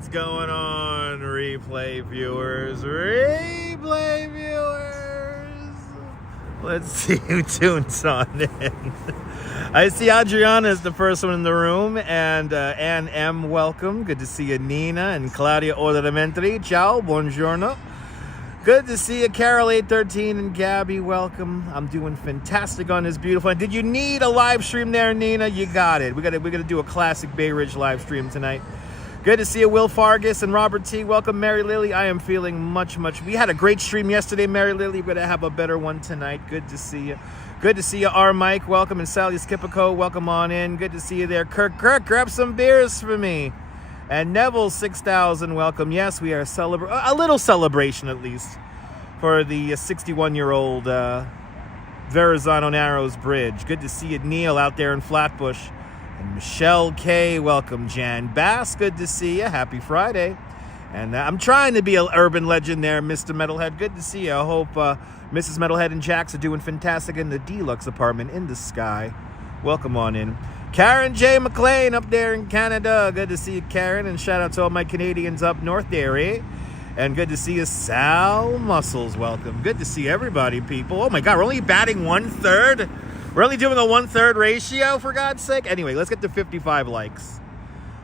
What's going on, replay viewers? Replay viewers! Let's see who tunes on in. I see Adriana is the first one in the room, and Ann M, welcome. Good to see you, Nina, and Claudia Ordamentri. Ciao, buongiorno. Good to see you, Carol 813 and Gabby, welcome. I'm doing fantastic on this beautiful. Did you need a live stream there, Nina? You got it. We're gonna do a classic Bay Ridge live stream tonight. Good to see you, Will Fargus and Robert T. Welcome, Mary Lily. I am feeling much. We had a great stream yesterday, Mary Lily. We're gonna have a better one tonight. Good to see you. Good to see you, R. Mike. Welcome, and Sally Skipico. Welcome on in. Good to see you there, Kirk. Grab some beers for me. And Neville 6000, welcome. Yes, we are a little celebration at least for the 61-year-old Verrazano-Narrows Bridge. Good to see you, Neil, out there in Flatbush. And Michelle K, welcome. Jan Bass, good to see you. Happy Friday. And I'm trying to be an urban legend there, Mr. Metalhead. Good to see you. I hope Mrs. Metalhead and Jax are doing fantastic in the deluxe apartment in the sky. Welcome on in. Karen J. McLean up there in Canada. Good to see you, Karen. And shout out to all my Canadians up north there, eh? And good to see you, Sal Muscles. Welcome. Good to see everybody, people. Oh my God, we're only batting 1/3. We're only doing a 1/3 ratio, for God's sake. Anyway, let's get to 55 likes.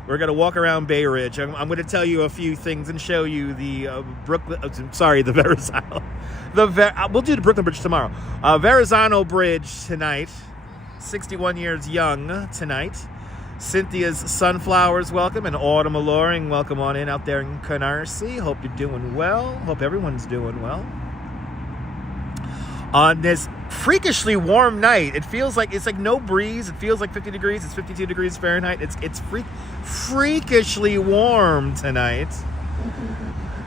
We're going to walk around Bay Ridge. I'm going to tell you a few things and show you the the Verrazano. We'll do the Brooklyn Bridge tomorrow. Verrazano Bridge tonight. 61 years young tonight. Cynthia's Sunflowers, welcome. And Autumn Alluring, welcome on in out there in Canarsie. Hope you're doing well. Hope everyone's doing well. On this freakishly warm night, it's like no breeze. It feels like 50 degrees. It's 52 degrees Fahrenheit. It's freakishly warm tonight.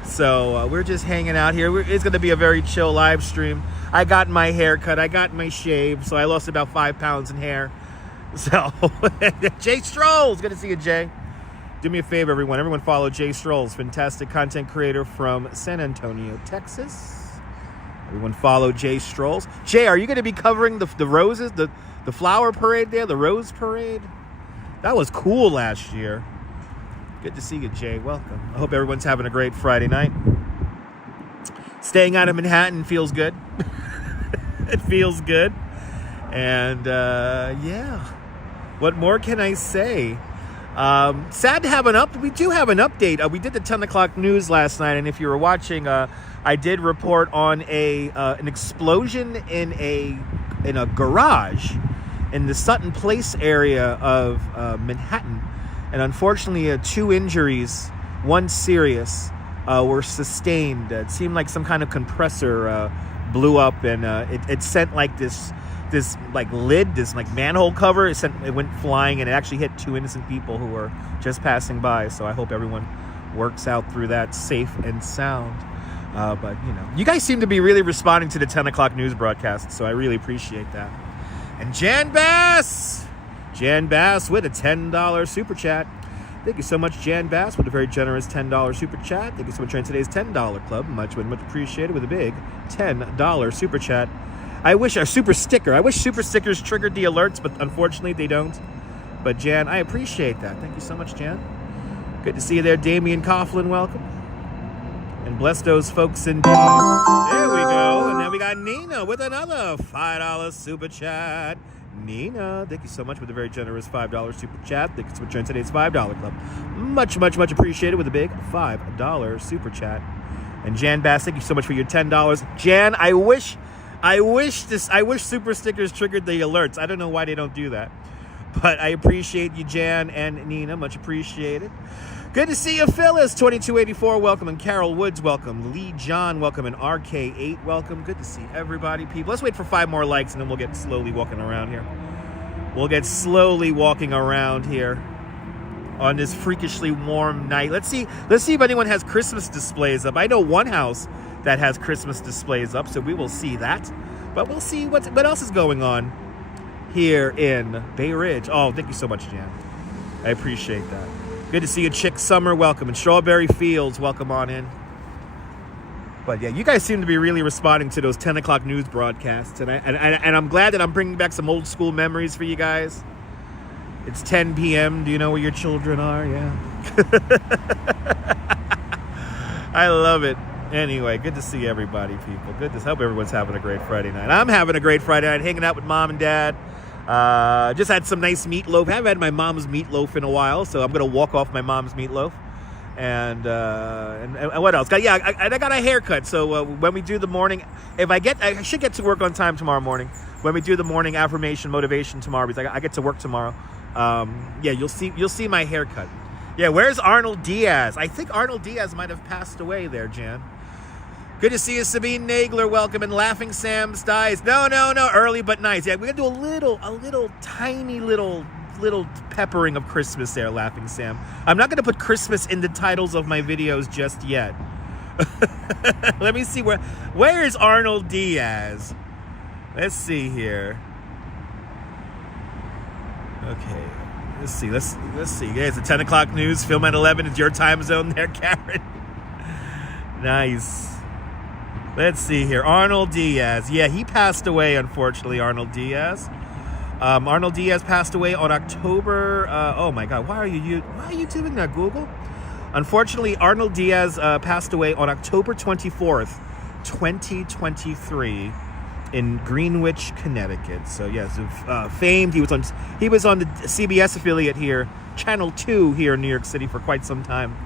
So we're just hanging out here. It's going to be a very chill live stream. I got my hair cut. I got my shave. So I lost about 5 pounds in hair. So Jay Strolls, good to see you, Jay. Do me a favor, everyone. Everyone follow Jay Strolls, fantastic content creator from San Antonio, Texas. Everyone follow Jay Strolls. Jay, are you going to be covering the roses, the flower parade there, the rose parade? That was cool last year. Good to see you, Jay. Welcome. I hope everyone's having a great Friday night. Staying out of Manhattan feels good. It feels good. And, yeah. What more can I say? Sad to have we do have an update. We did the 10 o'clock news last night, and if you were watching, I did report on an explosion in a garage in the Sutton Place area of Manhattan. And unfortunately, 2 injuries, 1 serious, were sustained. It seemed like some kind of compressor blew up, and it sent like this like lid, this like manhole cover. It went flying, and it actually hit 2 innocent people who were just passing by. So I hope everyone works out through that safe and sound. But you guys seem to be really responding to the 10 o'clock news broadcast, so I really appreciate that. And Jan Bass with a $10 super chat. Thank you so much, Jan Bass, with a very generous $10 super chat. Thank you so much for joining today's $10 club. Much appreciated with a big $10 super chat. I wish super stickers triggered the alerts, but unfortunately they don't. But Jan, I appreciate that. Thank you so much, Jan. Good to see you there, Damian Coughlin. Welcome. And bless those folks indeed. There we go. And then we got Nina with another $5 super chat. Nina, thank you so much with a very generous $5 super chat. Thank you so much for joining today's $5 club. Much appreciated with a big $5 super chat. And Jan Bass, thank you so much for your $10. Jan, I wish super stickers triggered the alerts. I don't know why they don't do that. But I appreciate you, Jan and Nina. Much appreciated. Good to see you, Phyllis. 2284, welcome. And Carol Woods, welcome. Lee John, welcome. And RK8, welcome. Good to see everybody, people. Let's wait for 5 more likes, and then we'll get slowly walking around here. On this freakishly warm night. Let's see if anyone has Christmas displays up. I know one house that has Christmas displays up, so we will see that. But we'll see what else is going on here in Bay Ridge. Oh, thank you so much, Jan. I appreciate that. Good to see you, Chick Summer. Welcome. And Strawberry Fields, welcome on in. But yeah, you guys seem to be really responding to those 10 o'clock news broadcasts. And I'm glad that I'm bringing back some old school memories for you guys. It's 10 p.m. Do you know where your children are? Yeah. I love it. Anyway, good to see everybody, people. Good to hope everyone's having a great Friday night. I'm having a great Friday night, hanging out with mom and dad. Just had some nice meatloaf. I haven't had my mom's meatloaf in a while, so I'm going to walk off my mom's meatloaf. And what else? I got a haircut. So when we do the morning, I should get to work on time tomorrow morning. When we do the morning affirmation motivation tomorrow, because I get to work tomorrow. You'll see my haircut. Yeah, where's Arnold Diaz? I think Arnold Diaz might have passed away there, Jan. Good to see you, Sabine Nagler. Welcome. And Laughing Sam's dies. No. Early but nice. Yeah, we're gonna do a tiny little peppering of Christmas there, Laughing Sam. I'm not gonna put Christmas in the titles of my videos just yet. Let me see where is Arnold Diaz? Let's see here. Okay. Let's see. Yeah, it's the 10 o'clock news. Film at 11. It's your time zone there, Karen. Nice. Let's see here. Arnold Diaz. Yeah, he passed away, unfortunately, Arnold Diaz. Arnold Diaz passed away on October... oh, my God. Why are you doing that, Google? Unfortunately, Arnold Diaz passed away on October 24th, 2023 in Greenwich, Connecticut. So, yes, famed. He was on the CBS affiliate here, Channel 2 here in New York City for quite some time.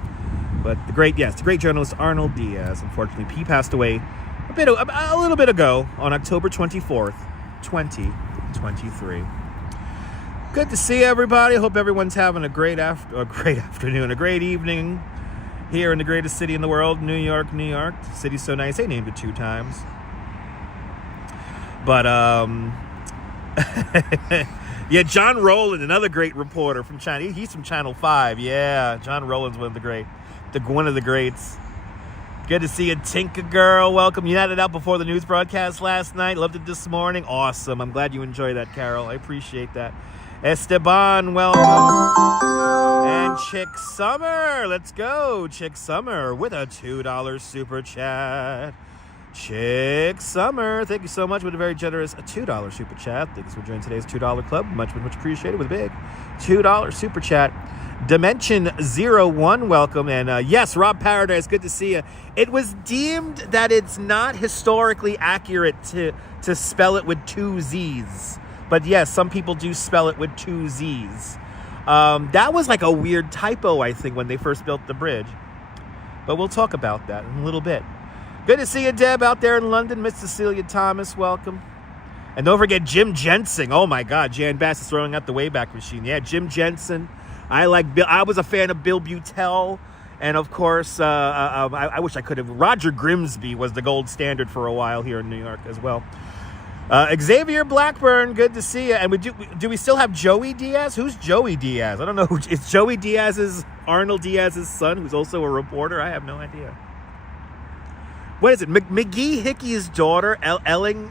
But the great journalist Arnold Diaz, unfortunately, he passed away a little bit ago on October 24th, 2023. Good to see everybody. Hope everyone's having a great afternoon, a great evening here in the greatest city in the world, New York. The city's so nice. They named it 2 times. But yeah, John Rowland, another great reporter from China. He's from Channel 5. Yeah, John Rowland's one of the greats. Good to see you, Tinker Girl. Welcome. You had it out before the news broadcast last night. Loved it this morning. Awesome. I'm glad you enjoyed that, Carol. I appreciate that. Esteban, welcome. And Chick Summer. Let's go. Chick Summer with a $2 super chat. Chick Summer, thank you so much with a very generous $2 super chat. Thanks for joining today's $2 club. Much appreciated with a big $2 super chat. Dimension 01, welcome. And yes, Rob Paradise, good to see you. It was deemed that it's not historically accurate to spell it with 2 Z's. But yes, some people do spell it with 2 Z's. That was like a weird typo, I think, when they first built the bridge. But we'll talk about that in a little bit. Good to see you, Deb, out there in London. Miss Cecilia Thomas, welcome. And don't forget Jim Jensen. Oh, my God. Jan Bass is throwing out the Wayback Machine. Yeah, Jim Jensen. I was a fan of Bill Butel. And, of course, I wish I could have. Roger Grimsby was the gold standard for a while here in New York as well. Xavier Blackburn, good to see you. And do we still have Joey Diaz? Who's Joey Diaz? I don't know. Is Joey Arnold Diaz's son, who's also a reporter? I have no idea. What is it? McGee Hickey's daughter, Ellen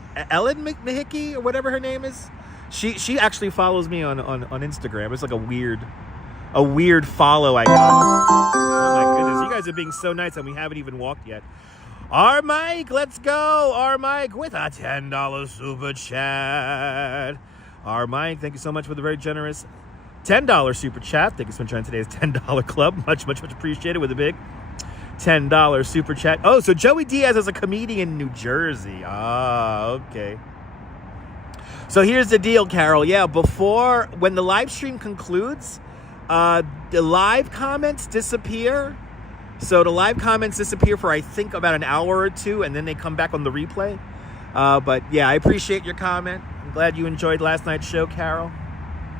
Hickey, or whatever her name is. She actually follows me on Instagram. It's like a weird follow I got. Oh my goodness, you guys are being so nice, and we haven't even walked yet. R Mike, let's go. R Mike with a $10 super chat. R Mike, thank you so much for the very generous $10 super chat. Thank you so much for joining today's $10 club. Much appreciated with a big $10 super chat. Oh, so Joey Diaz is a comedian in New Jersey. Ah, okay. So here's the deal, Carol. Yeah, when the live stream concludes, the live comments disappear. So the live comments disappear for, I think, about an hour or 2, and then they come back on the replay. But yeah, I appreciate your comment. I'm glad you enjoyed last night's show, Carol.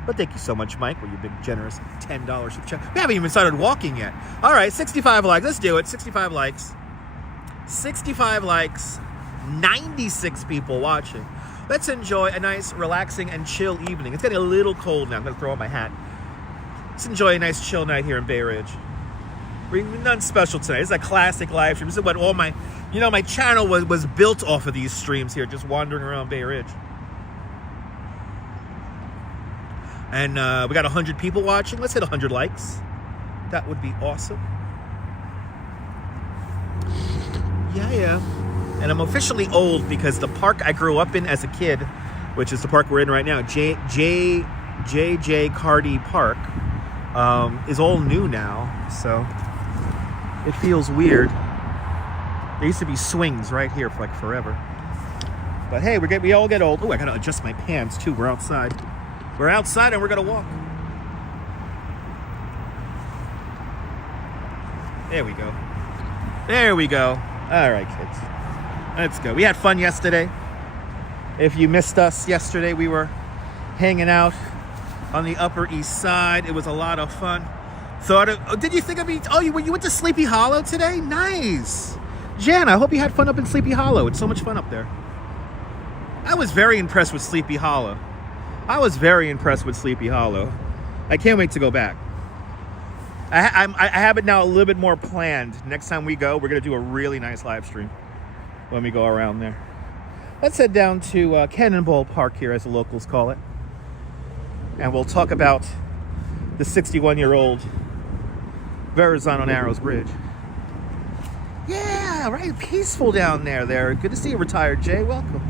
But thank you so much, Mike, for your big, generous $10 super chat. We haven't even started walking yet. All right, 65 likes. Let's do it. 65 likes. 65 likes. 96 people watching. Let's enjoy a nice, relaxing, and chill evening. It's getting a little cold now. I'm going to throw on my hat. Let's enjoy a nice, chill night here in Bay Ridge. We've nothing special tonight. This is a classic live stream. This is what all my channel was built off of these streams here, just wandering around Bay Ridge. And we got 100 people watching. Let's hit 100 likes. That would be awesome. Yeah. And I'm officially old because the park I grew up in as a kid, which is the park we're in right now, J.J. Cardi Park is all new now, so it feels weird. There used to be swings right here for like forever. But hey, we all get old. Oh, I gotta adjust my pants too. We're outside. We're outside and we're gonna walk. There we go. There we go. All right, kids. Let's go. We had fun yesterday. If you missed us yesterday, we were hanging out on the Upper East Side. It was a lot of fun. Did you think of me? Oh, you went to Sleepy Hollow today? Nice. Jan, I hope you had fun up in Sleepy Hollow. It's so much fun up there. I was very impressed with Sleepy Hollow. I can't wait to go back. I have it now a little bit more planned. Next time we go, we're going to do a really nice live stream when we go around there. Let's head down to Cannonball Park here, as the locals call it. And we'll talk about the 61-year-old Verrazano-Narrows Bridge. Yeah, right. Peaceful down there. Good to see you, Retired J. Welcome.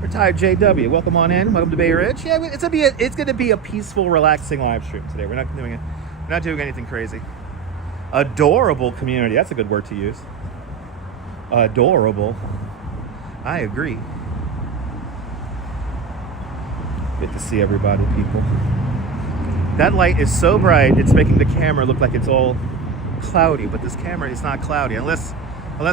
Retired JW. Welcome on in. Welcome to Bay Ridge. Yeah, it's going to be a peaceful, relaxing live stream today. We're not doing it. We're not doing anything crazy. Adorable community. That's a good word to use. Adorable. I agree. Good to see everybody, people. That light is so bright, it's making the camera look like it's all cloudy, but this camera is not cloudy unless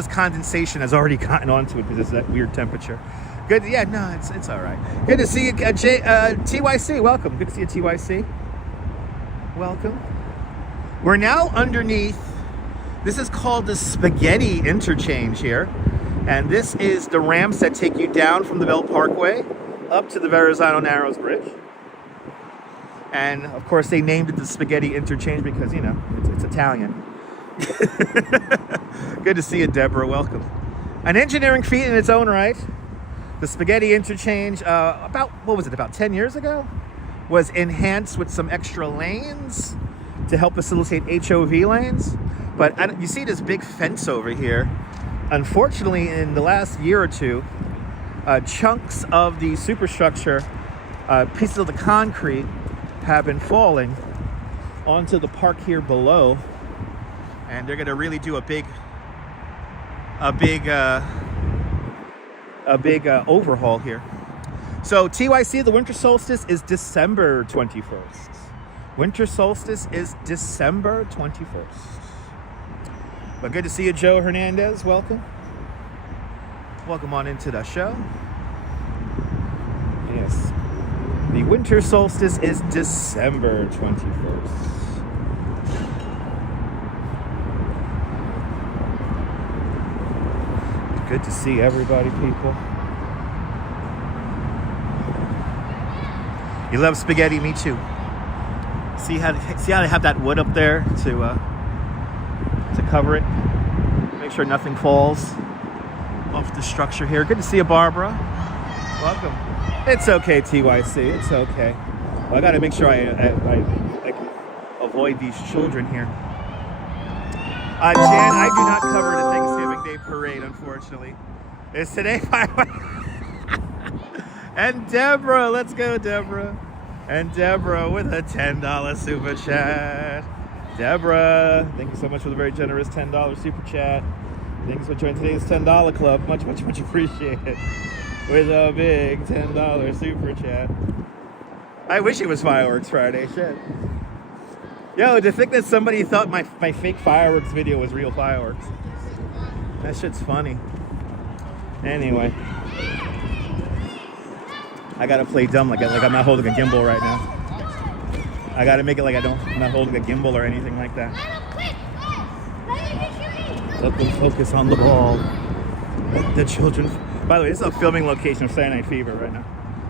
condensation has already gotten onto it because it's that weird temperature. Good, yeah, no, it's all right. Good to see you, TYC. Welcome. Good to see you, TYC. Welcome. We're now underneath. This is called the Spaghetti Interchange here, and this is the ramps that take you down from the Belt Parkway up to the Verrazano-Narrows Bridge. And of course, they named it the Spaghetti Interchange because, you know, it's Italian. Good to see you, Deborah. Welcome. An engineering feat in its own right. The Spaghetti Interchange, about 10 years ago, was enhanced with some extra lanes to help facilitate HOV lanes. But you see this big fence over here. Unfortunately, in the last year or two, chunks of the superstructure, pieces of the concrete, have been falling onto the park here below, and they're going to really do a big overhaul here. So TYC, the winter solstice is December 21st. Winter solstice is December 21st. But good to see you, Joe Hernandez. Welcome. Welcome on into the show. Yes. The winter solstice is December 21st. Good to see everybody, people. You love spaghetti, me too. See how they have that wood up there to cover it. Make sure nothing falls off the structure here. Good to see you, Barbara. Welcome. It's okay, TYC. It's okay. Well, I got to make sure I avoid these children here. Jan, I do not cover the Thanksgiving Day parade, unfortunately. It's today. And Deborah, let's go, Deborah. And Deborah with a $10 super chat. Deborah, thank you so much for the very generous $10 super chat. Thanks for joining today's $10 club. Much, much, much appreciated. With a big $10 super chat. I wish it was Fireworks Friday. Shit. Yo, to think that somebody thought my fake fireworks video was real fireworks. That shit's funny. Anyway. I gotta play dumb like I'm not holding a gimbal right now. I gotta make it like I'm not holding a gimbal or anything like that. Let them focus on the ball. Let the children. By the way, this is a filming location of Saturday Night Fever right now.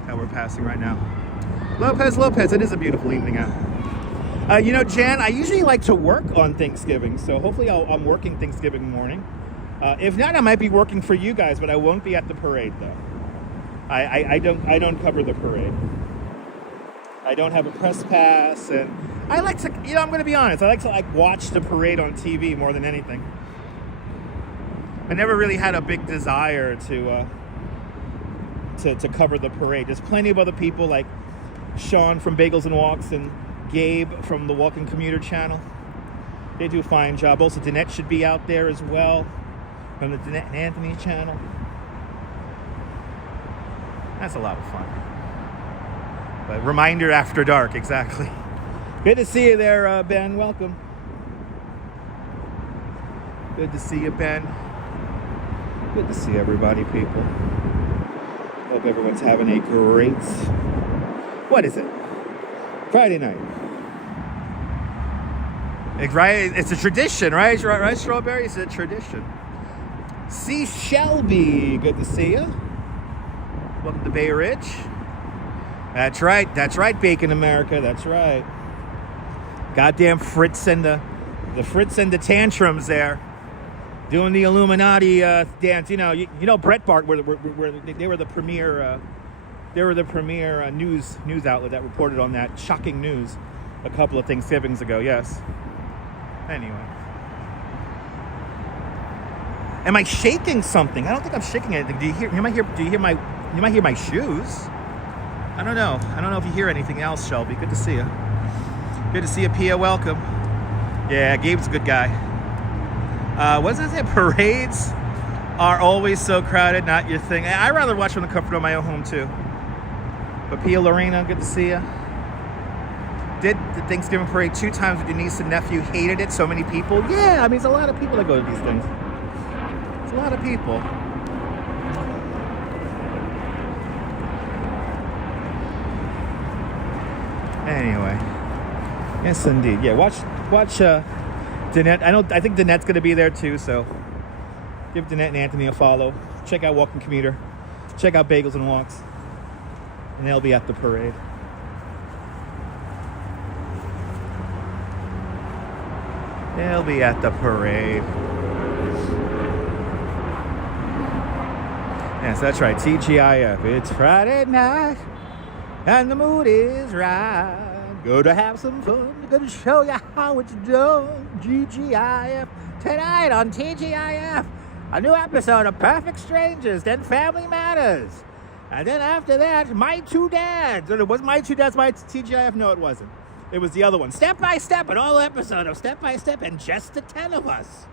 That we're passing right now. Lopez, it is a beautiful evening out. You know, Jan, I usually like to work on Thanksgiving, so hopefully I'm working Thanksgiving morning. If not, I might be working for you guys, but I won't be at the parade though. I don't cover the parade. I don't have a press pass, and I like to, you know, I'm going to be honest, I like to watch the parade on TV more than anything. I never really had a big desire to cover the parade. There's plenty of other people like Sean from Bagels and Walks and Gabe from the Walking Commuter channel. They do a fine job. Also, Danette should be out there as well from the Danette and Anthony channel. That's a lot of fun. But reminder after dark, exactly. Good to see you there, Ben. Welcome. Good to see you, Ben. Good to see everybody, people. Hope everyone's having a great... What is it? Friday night. Right? It's a tradition, right? Right, Strawberry? It's a tradition. C. Shelby. Good to see you. Welcome to Bay Ridge. That's right, Bacon America. That's right. Goddamn Fritz and the Fritz and the tantrums there. Doing the Illuminati dance, you know Breitbart they were the premier news outlet that reported on that shocking news a couple of Thanksgivings ago. Yes. Anyway, am I shaking something? I don't think I'm shaking anything. Do you hear my shoes? I don't know. I don't know if you hear anything else, Shelby. Good to see you. Good to see you, Pia. Welcome. Yeah, Gabe's a good guy. What does that say? Parades are always so crowded, not your thing. I'd rather watch from the comfort of my own home, too. But Pia Lorena, good to see you. Did the Thanksgiving parade 2 times with your niece and nephew. Hated it. So many people. Yeah, I mean, it's a lot of people that go to these things. It's a lot of people. Anyway. Yes, indeed. Yeah, watch Danette. I think Danette's going to be there too, so give Danette and Anthony a follow. Check out Walking Commuter. Check out Bagels and Walks. And they'll be at the parade. They'll be at the parade. Yes, that's right. TGIF. It's Friday night and the mood is right. Go to have some fun. Gonna show you how it's done. GGIF tonight on TGIF. A new episode of Perfect Strangers, then Family Matters, and then after that, My Two Dads. It was My Two Dads, My TGIF. No, it wasn't. It was the other one. Step by Step, an all episode of Step by Step, and just the 10 of us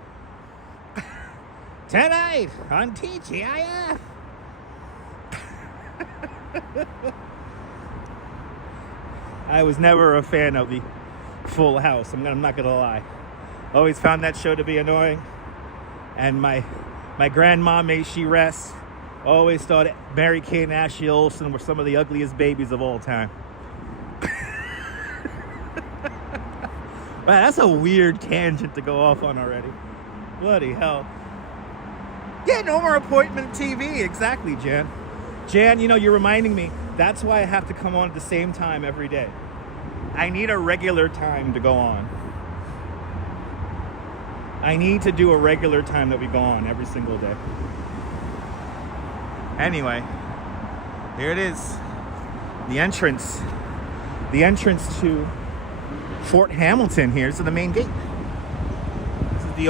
tonight on TGIF. I was never a fan of the Full House. I'm not gonna lie. Always found that show to be annoying. And my grandma, may she rest, always thought Mary Kay and Ashley Olsen were some of the ugliest babies of all time. Wow, that's a weird tangent to go off on already. Bloody hell. Yeah, no more appointment TV. Exactly, Jan. Jan, you're reminding me. That's why I have to come on at the same time every day. I need a regular time to go on. I need to do a regular time that we go on every single day. Anyway, here it is. The entrance to Fort Hamilton here. This is the main gate. This is the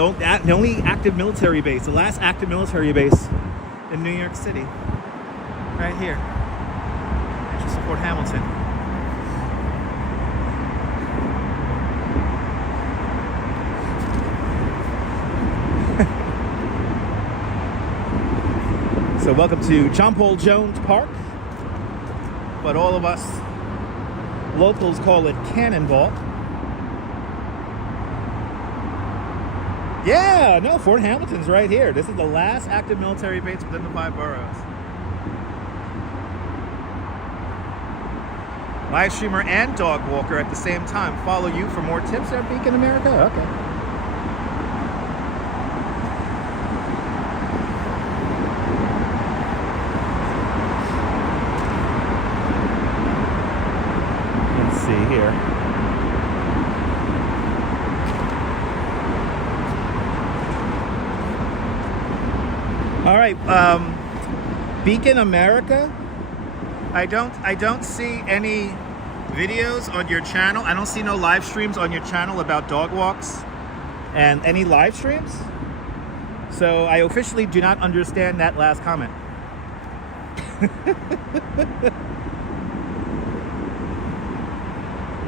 only active military base, the last active military base in New York City. Right here. Entrance to Fort Hamilton. So welcome to John Paul Jones Park, but all of us locals call it Cannonball. Yeah, no, Fort Hamilton's right here. This is the last active military base within the 5 boroughs. Live streamer and dog walker at the same time. Follow you for more tips at Beacon America? Okay. Here. All right, Beacon America. I don't see any videos on your channel. I don't see no live streams on your channel about dog walks and any live streams. So I officially do not understand that last comment.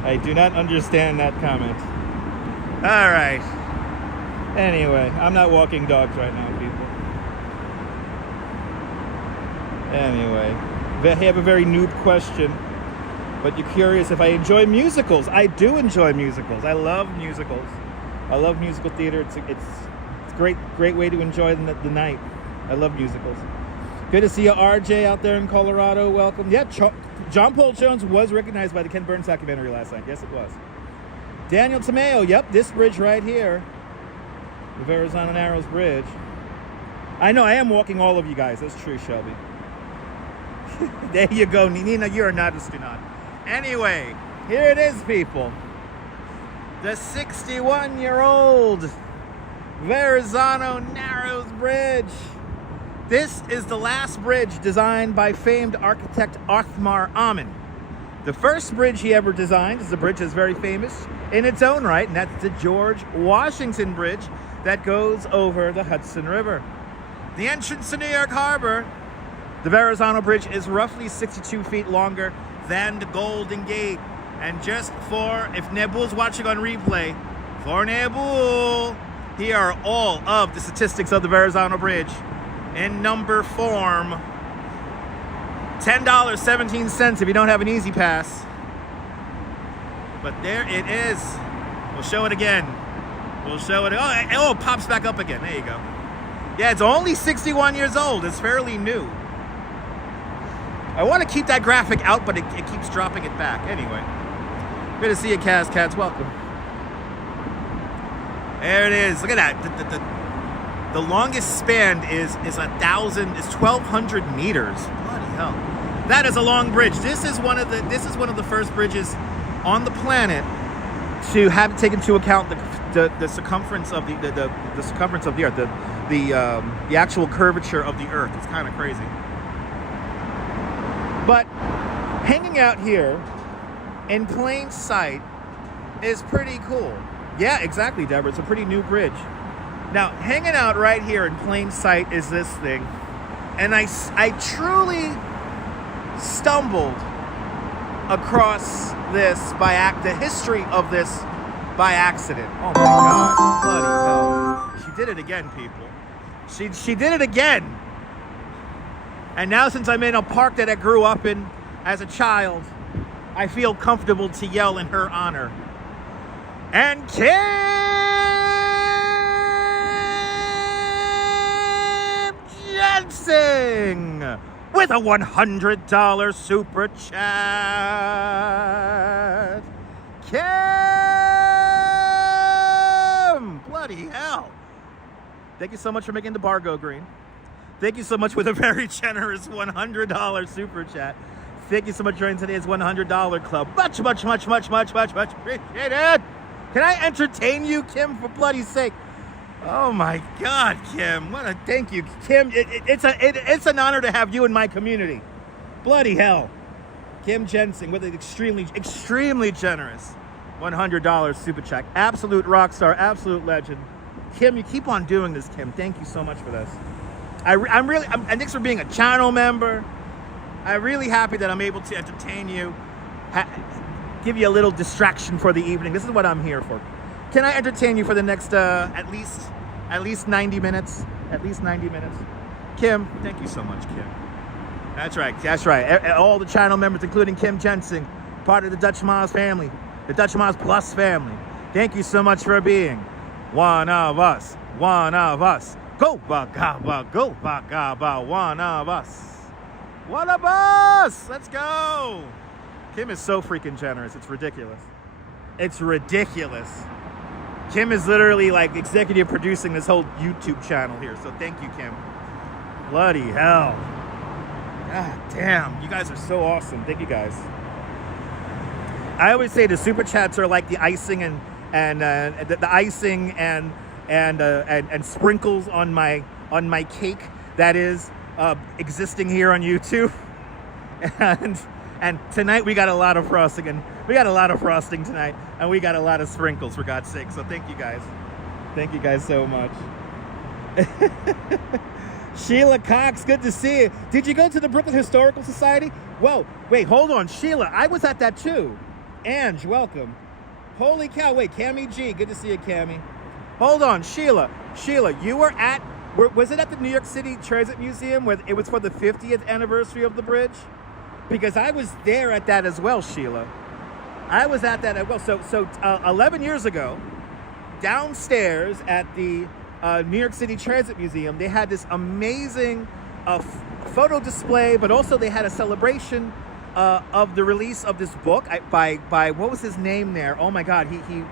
I do not understand that comment. All right. Anyway, I'm not walking dogs right now, people. Anyway, I have a very noob question. But you're curious if I enjoy musicals. I do enjoy musicals. I love musicals. I love musical theater. It's a great way to enjoy the night. I love musicals. Good to see you, RJ, out there in Colorado. Welcome. Yeah, John Paul Jones was recognized by the Ken Burns documentary last night. Yes, it was. Daniel Tomeo. Yep, this bridge right here. The Verrazano-Narrows Bridge. I know, I am walking all of you guys. That's true, Shelby. There you go. Nina, you're not a astronaut. Anyway, here it is, people. The 61-year-old Verrazano-Narrows Bridge. This is the last bridge designed by famed architect Othmar Ammann. The first bridge he ever designed is a bridge that's very famous in its own right, and that's the George Washington Bridge that goes over the Hudson River. The entrance to New York Harbor, the Verrazano Bridge, is roughly 62 feet longer than the Golden Gate. And just for, if Nebul's watching on replay, for Nebul, here are all of the statistics of the Verrazano Bridge in number form. $10.17 if you don't have an Easy Pass. But there it is. We'll show it again. We'll show it. Oh, it pops back up again. There you go. Yeah, it's only 61 years old. It's fairly new. I want to keep that graphic out, but it keeps dropping it back. Anyway, good to see you, Cats. Welcome. There it is. Look at that. The longest span is 1,200 meters. Bloody hell! That is a long bridge. This is one of the first bridges on the planet to have taken into account the circumference of the circumference of the Earth, the actual curvature of the Earth. It's kind of crazy. But hanging out here in plain sight is pretty cool. Yeah, exactly, Deborah. It's a pretty new bridge. Now, hanging out right here in plain sight is this thing. And I truly stumbled across this the history of this by accident. Oh my God, bloody hell. She did it again, people. She did it again. And now, since I'm in a park that I grew up in as a child, I feel comfortable to yell in her honor. And Kim Jensen with a $100 super chat. Kim! Bloody hell. Thank you so much for making the bar go green. Thank you so much with a very generous $100 super chat. Thank you so much for joining today's $100 club. Much appreciated. Can I entertain you, Kim, for bloody sake? Oh my God, Kim! Thank you, Kim. It's an honor to have you in my community. Bloody hell, Kim Jensen with an extremely generous $100 super chat. Absolute rock star, absolute legend. Kim, you keep on doing this, Kim. Thank you so much for this. And thanks for being a channel member. I'm really happy that I'm able to entertain you, give you a little distraction for the evening. This is what I'm here for. Can I entertain you for the next at least 90 minutes? At least 90 minutes. Kim, thank you so much, Kim. That's right. All the channel members, including Kim Jensen, part of the Dutch Miles family, the Dutch Miles Plus family. Thank you so much for being one of us. Go Bagaba, one of us. One of us! Let's go! Kim is so freaking generous. It's ridiculous. Kim is literally like executive producing this whole YouTube channel here. So thank you, Kim. Bloody hell. God damn. You guys are so awesome. Thank you, guys. I always say the super chats are like the icing and the icing and sprinkles on my cake that is existing here on YouTube. And tonight we got a lot of frosting, and we got a lot of frosting tonight, and we got a lot of sprinkles, for God's sake. So thank you guys. Thank you guys so much. Sheila Cox, good to see you. Did you go to the Brooklyn Historical Society? Whoa, wait, hold on, Sheila. I was at that too. Ange, welcome. Holy cow, wait, Cammy G, good to see you, Cammy. Hold on, Sheila, you were at, was it at the New York City Transit Museum where it was for the 50th anniversary of the bridge? Because I was there at that as well, Sheila. I was at that as well. So 11 years ago, downstairs at the New York City Transit Museum, they had this amazing photo display, but also they had a celebration of the release of this book by what was his name there? Oh my God, he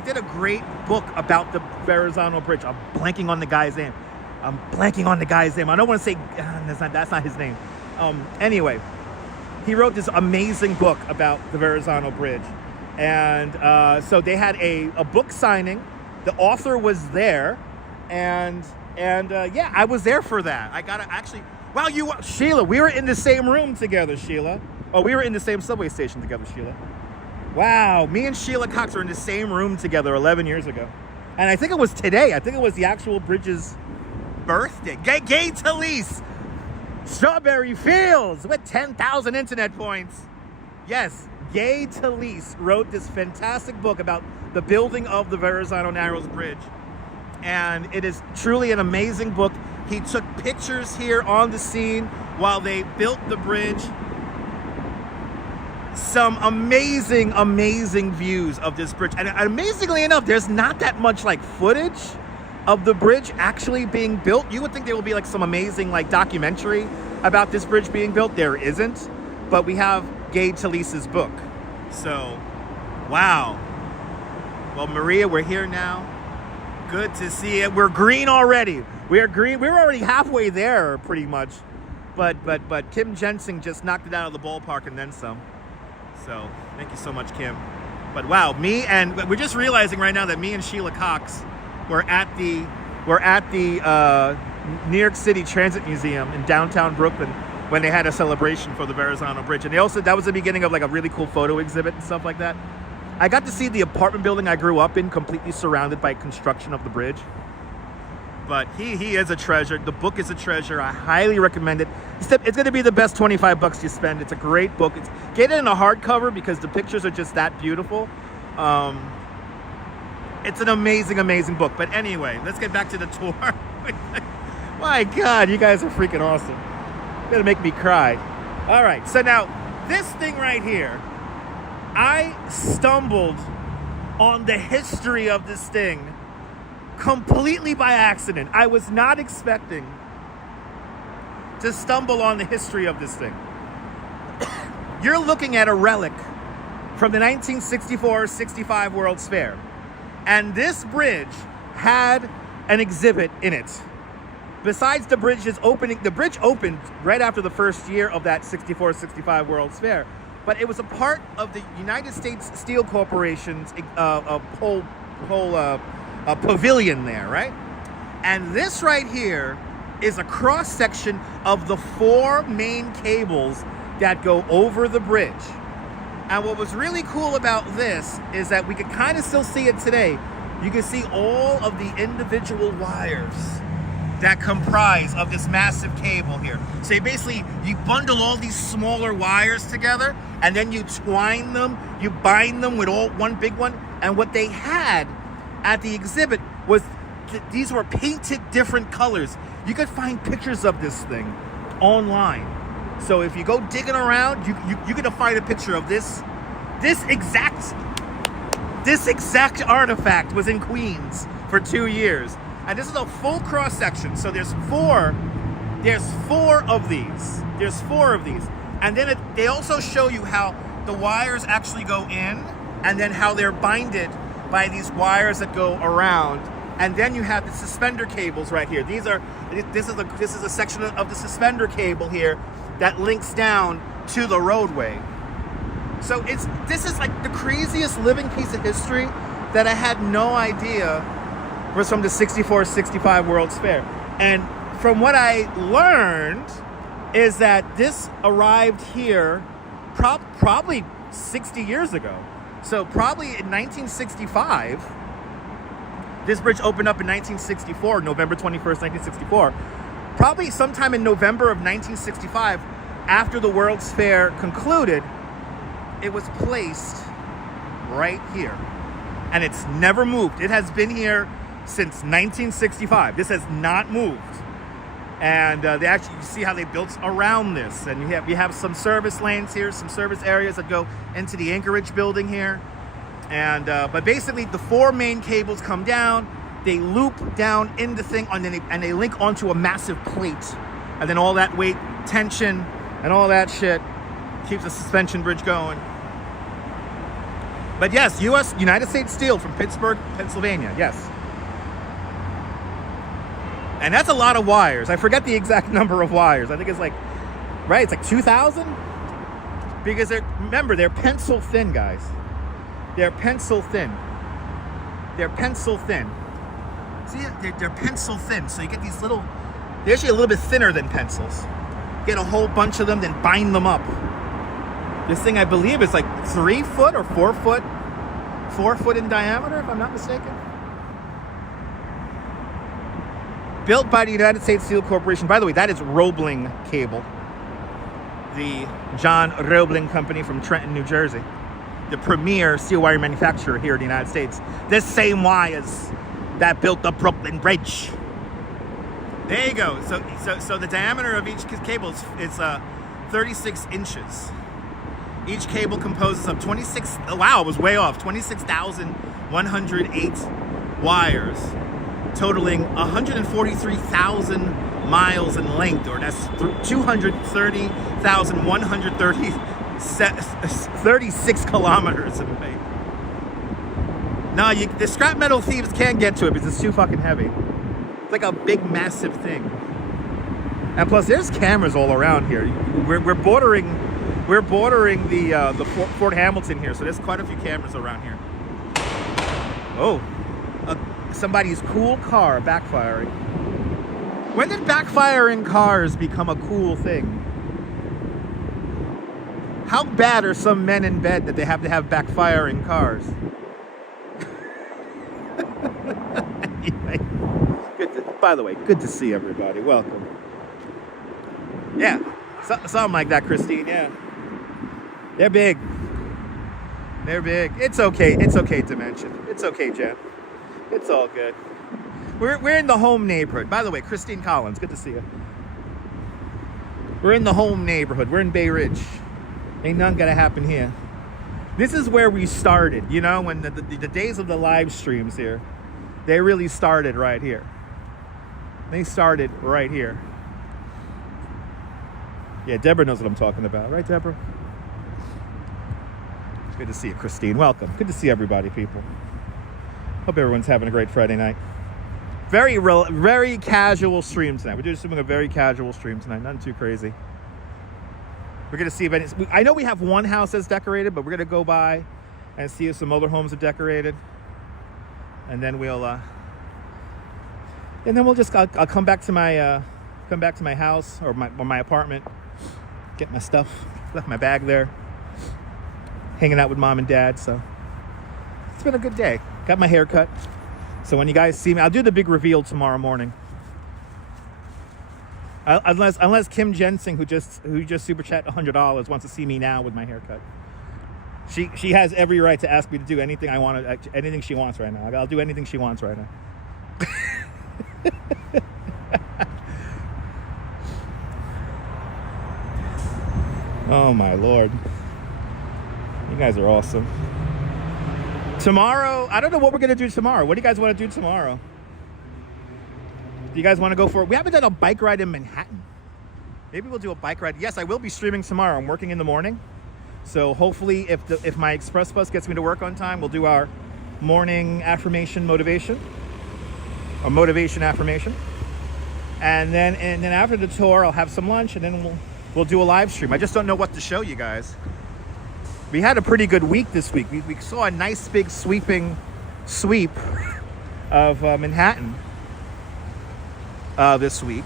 did a great book about the Verrazano Bridge. I'm blanking on the guy's name. I don't want to say that's not his name. Anyway, he wrote this amazing book about the Verrazano Bridge, and so they had a book signing. The author was there, and yeah, I was there for that. I gotta actually. Wow, Sheila, we were in the same room together, Sheila. Oh, we were in the same subway station together, Sheila. Wow, me and Sheila Cox were in the same room together 11 years ago. And I think it was today. I think it was the actual Bridge's birthday. Gay Talese, Strawberry Fields with 10,000 internet points. Yes, Gay Talese wrote this fantastic book about the building of the Verrazano-Narrows Bridge. And it is truly an amazing book. He took pictures here on the scene while they built the bridge. Some amazing, amazing views of this bridge. And amazingly enough, there's not that much like footage of the bridge actually being built. You would think there will be like some amazing like documentary about this bridge being built. There isn't, but we have Gay Talese's book. So, wow. Well, Maria, we're here now. Good to see it. We're green already. We are green. We're already halfway there, pretty much. But Kim Jensen just knocked it out of the ballpark and then some. So thank you so much, Kim. But wow, we're just realizing right now that me and Sheila Cox were at the New York City Transit Museum in downtown Brooklyn when they had a celebration for the Verrazzano Bridge, and that was the beginning of like a really cool photo exhibit and stuff like that. I got to see the apartment building I grew up in completely surrounded by construction of the bridge. But he is a treasure. The book is a treasure. I highly recommend it. It's going to be the best $25 you spend. It's a great book. Get it in a hardcover because the pictures are just that beautiful. It's an amazing, amazing book. But anyway, let's get back to the tour. My God, you guys are freaking awesome. You're going to make me cry. All right, so now this thing right here, I stumbled on the history of this thing completely by accident. I was not expecting to stumble on the history of this thing. You're looking at a relic from the 1964-65 World's Fair. And this bridge had an exhibit in it. Besides the bridge's opening, the bridge opened right after the first year of that 64-65 World's Fair. But it was a part of the United States Steel Corporation's whole pavilion there, right? And this right here is a cross section of the 4 main cables that go over the bridge. And what was really cool about this is that we could kind of still see it today. You can see all of the individual wires that comprise of this massive cable here. So you bundle all these smaller wires together and then you twine them, you bind them with one big one. And what they had at the exhibit was these were painted different colors. You could find pictures of this thing online. So if you go digging around, you're gonna find a picture of this exact artifact was in Queens for 2 years. And this is a full cross section. So there's four of these. And then they also show you how the wires actually go in and then how they're binded by these wires that go around. And then you have the suspender cables right here. This is a section of the suspender cable here that links down to the roadway. So this is like the craziest living piece of history that I had no idea was from the 64-65 World's Fair. And from what I learned is that this arrived here probably 60 years ago. So probably in 1965, this bridge opened up in 1964, November 21st, 1964. Probably sometime in November of 1965, after the World's Fair concluded, it was placed right here. And it's never moved. It has been here since 1965. This has not moved. And they actually, you see how they built around this. And you have some service lanes here, some service areas that go into the Anchorage building here. And but basically the 4 main cables come down, they loop down in the thing, and they link onto a massive plate. And then all that weight, tension, and all that shit keeps the suspension bridge going. But yes, United States Steel from Pittsburgh, Pennsylvania, yes. And that's a lot of wires. I forget the exact number of wires. I think it's like, right, it's like 2,000? Because remember, they're pencil thin, guys. They're pencil thin. They're pencil thin. See, they're pencil thin. So you get these little, they're actually a little bit thinner than pencils. Get a whole bunch of them, then bind them up. This thing, I believe, is like 3 foot or 4 foot. 4 foot in diameter, if I'm not mistaken. Built by the United States Steel Corporation. By the way, that is Roebling Cable. The John Roebling Company from Trenton, New Jersey. The premier steel wire manufacturer here in the United States. This same wires that built the Brooklyn Bridge. There you go. So the diameter of each cable is 36 inches. Each cable composes of 26, wow, it was way off, 26,108 wires, totaling 143,000 miles in length, or that's 230,136 kilometers in length. No, the scrap metal thieves can't get to it because it's too fucking heavy. It's like a big, massive thing. And plus, there's cameras all around here. We're bordering the Fort Hamilton here, so there's quite a few cameras around here. Oh, somebody's cool car backfiring. When did backfiring cars become a cool thing? How bad are some men in bed that they have to have backfiring cars? Anyway, by the way, good to see everybody. Welcome. Yeah, something like that, Christine. Yeah. They're big. They're big. It's okay. It's okay to mention. It's okay, Jen. It's all good. We're in the home neighborhood. By the way, Christine Collins, good to see you. We're in the home neighborhood. We're in Bay Ridge. Ain't nothing gonna happen here. This is where we started, you know, when the days of the live streams here, they really started right here. They started right here. Yeah, Deborah knows what I'm talking about. Right, Deborah? Good to see you, Christine. Welcome. Good to see everybody, people. Hope everyone's having a great Friday night. Very casual stream tonight. We're just doing a very casual stream tonight. Nothing too crazy. We're going to see if any... I know we have one house that's decorated, but we're going to go by and see if some other homes are decorated. And then we'll... I'll come back to my house or my apartment. Get my stuff. Left my bag there. Hanging out with mom and dad, so it's been a good day. Got my hair cut, so when you guys see me, I'll do the big reveal tomorrow morning. Unless Kim Jensen, who just super chat $100, wants to see me now with my haircut. She has every right to ask me to do anything I want, anything she wants right now. I'll do anything she wants right now. Oh my Lord. You guys are awesome. Tomorrow, I don't know what we're going to do tomorrow. What do you guys want to do tomorrow? Do you guys want to go for it? We haven't done a bike ride in Manhattan. Maybe we'll do a bike ride. Yes, I will be streaming tomorrow. I'm working in the morning. So hopefully if my express bus gets me to work on time, we'll do our morning affirmation motivation. Or motivation affirmation. And then after the tour, I'll have some lunch and then we'll do a live stream. I just don't know what to show you guys. We had a pretty good week this week. We saw a nice big sweeping sweep of Manhattan this week.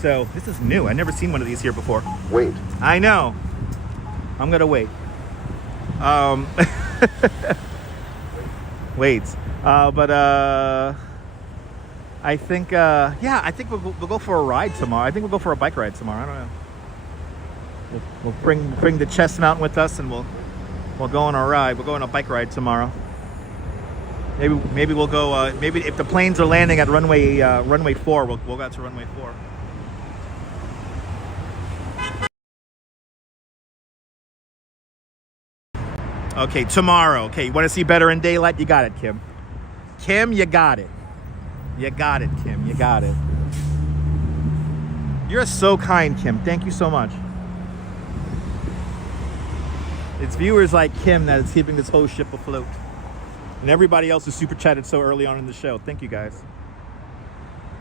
So this is new. I've never seen one of these here before. Wait. I know. I'm gonna wait. Wait. But I think I think we'll go for a ride tomorrow. I think we'll go for a bike ride tomorrow. I don't know. We'll bring the chest mount with us, and we'll go on a ride. We'll go on a bike ride tomorrow. Maybe we'll go. Maybe if the planes are landing at runway 4, we'll go out to runway 4. Okay, tomorrow. Okay, you want to see better in daylight? You got it, Kim. Kim, you got it. You got it, Kim. You got it. You're so kind, Kim. Thank you so much. It's viewers like Kim that is keeping this whole ship afloat. And everybody else who super chatted so early on in the show. Thank you, guys.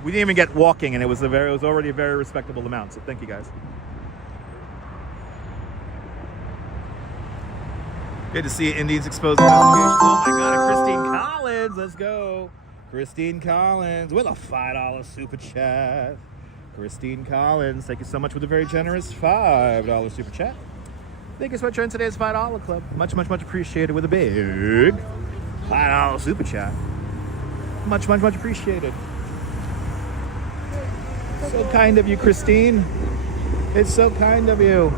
We didn't even get walking, and it was already a very respectable amount. So thank you, guys. Good to see Indians exposed investigation. Oh my God, Christine Collins, let's go. Christine Collins with a $5 super chat. Christine Collins, thank you so much with a very generous $5 super chat. Thank you so much for joining today's $5 club. Much appreciated with a big $5 super chat. Much appreciated. So kind of you, Christine. It's so kind of you.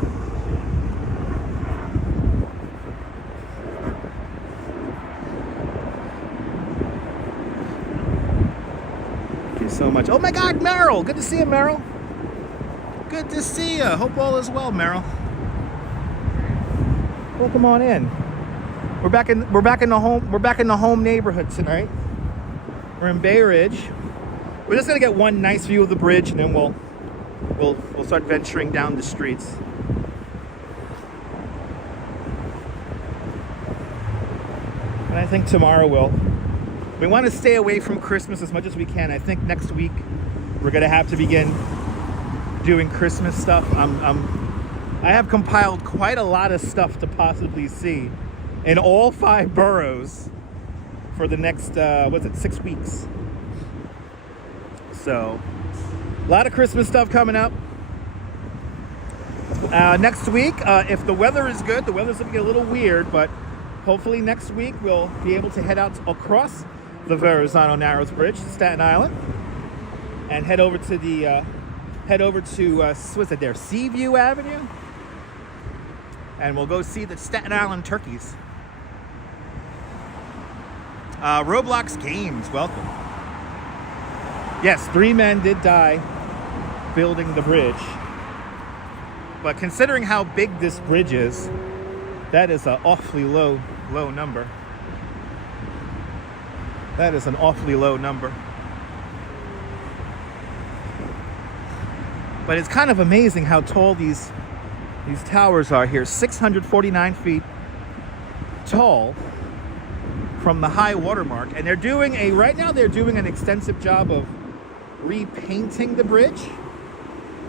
So much. Oh my God, Meryl! Good to see you, Meryl. Good to see you. Hope all is well, Meryl. Welcome on in. We're back in the home neighborhood tonight. We're in Bay Ridge. We're just gonna get one nice view of the bridge, and then we'll start venturing down the streets. And I think tomorrow we want to stay away from Christmas as much as we can. I think next week we're going to have to begin doing Christmas stuff. I have compiled quite a lot of stuff to possibly see in all 5 boroughs for the next, 6 weeks. So, a lot of Christmas stuff coming up. Next week, if the weather is good, the weather's looking a little weird, but hopefully next week we'll be able to head out across the Verrazano-Narrows Bridge, Staten Island, and head over to what's it there, Seaview Avenue, and we'll go see the Staten Island turkeys. Roblox Games, welcome. Yes, 3 men did die building the bridge, but considering how big this bridge is, that is an awfully low number. That is an awfully low number. But it's kind of amazing how tall these towers are here. 649 feet tall from the high water mark. And right now they're doing an extensive job of repainting the bridge.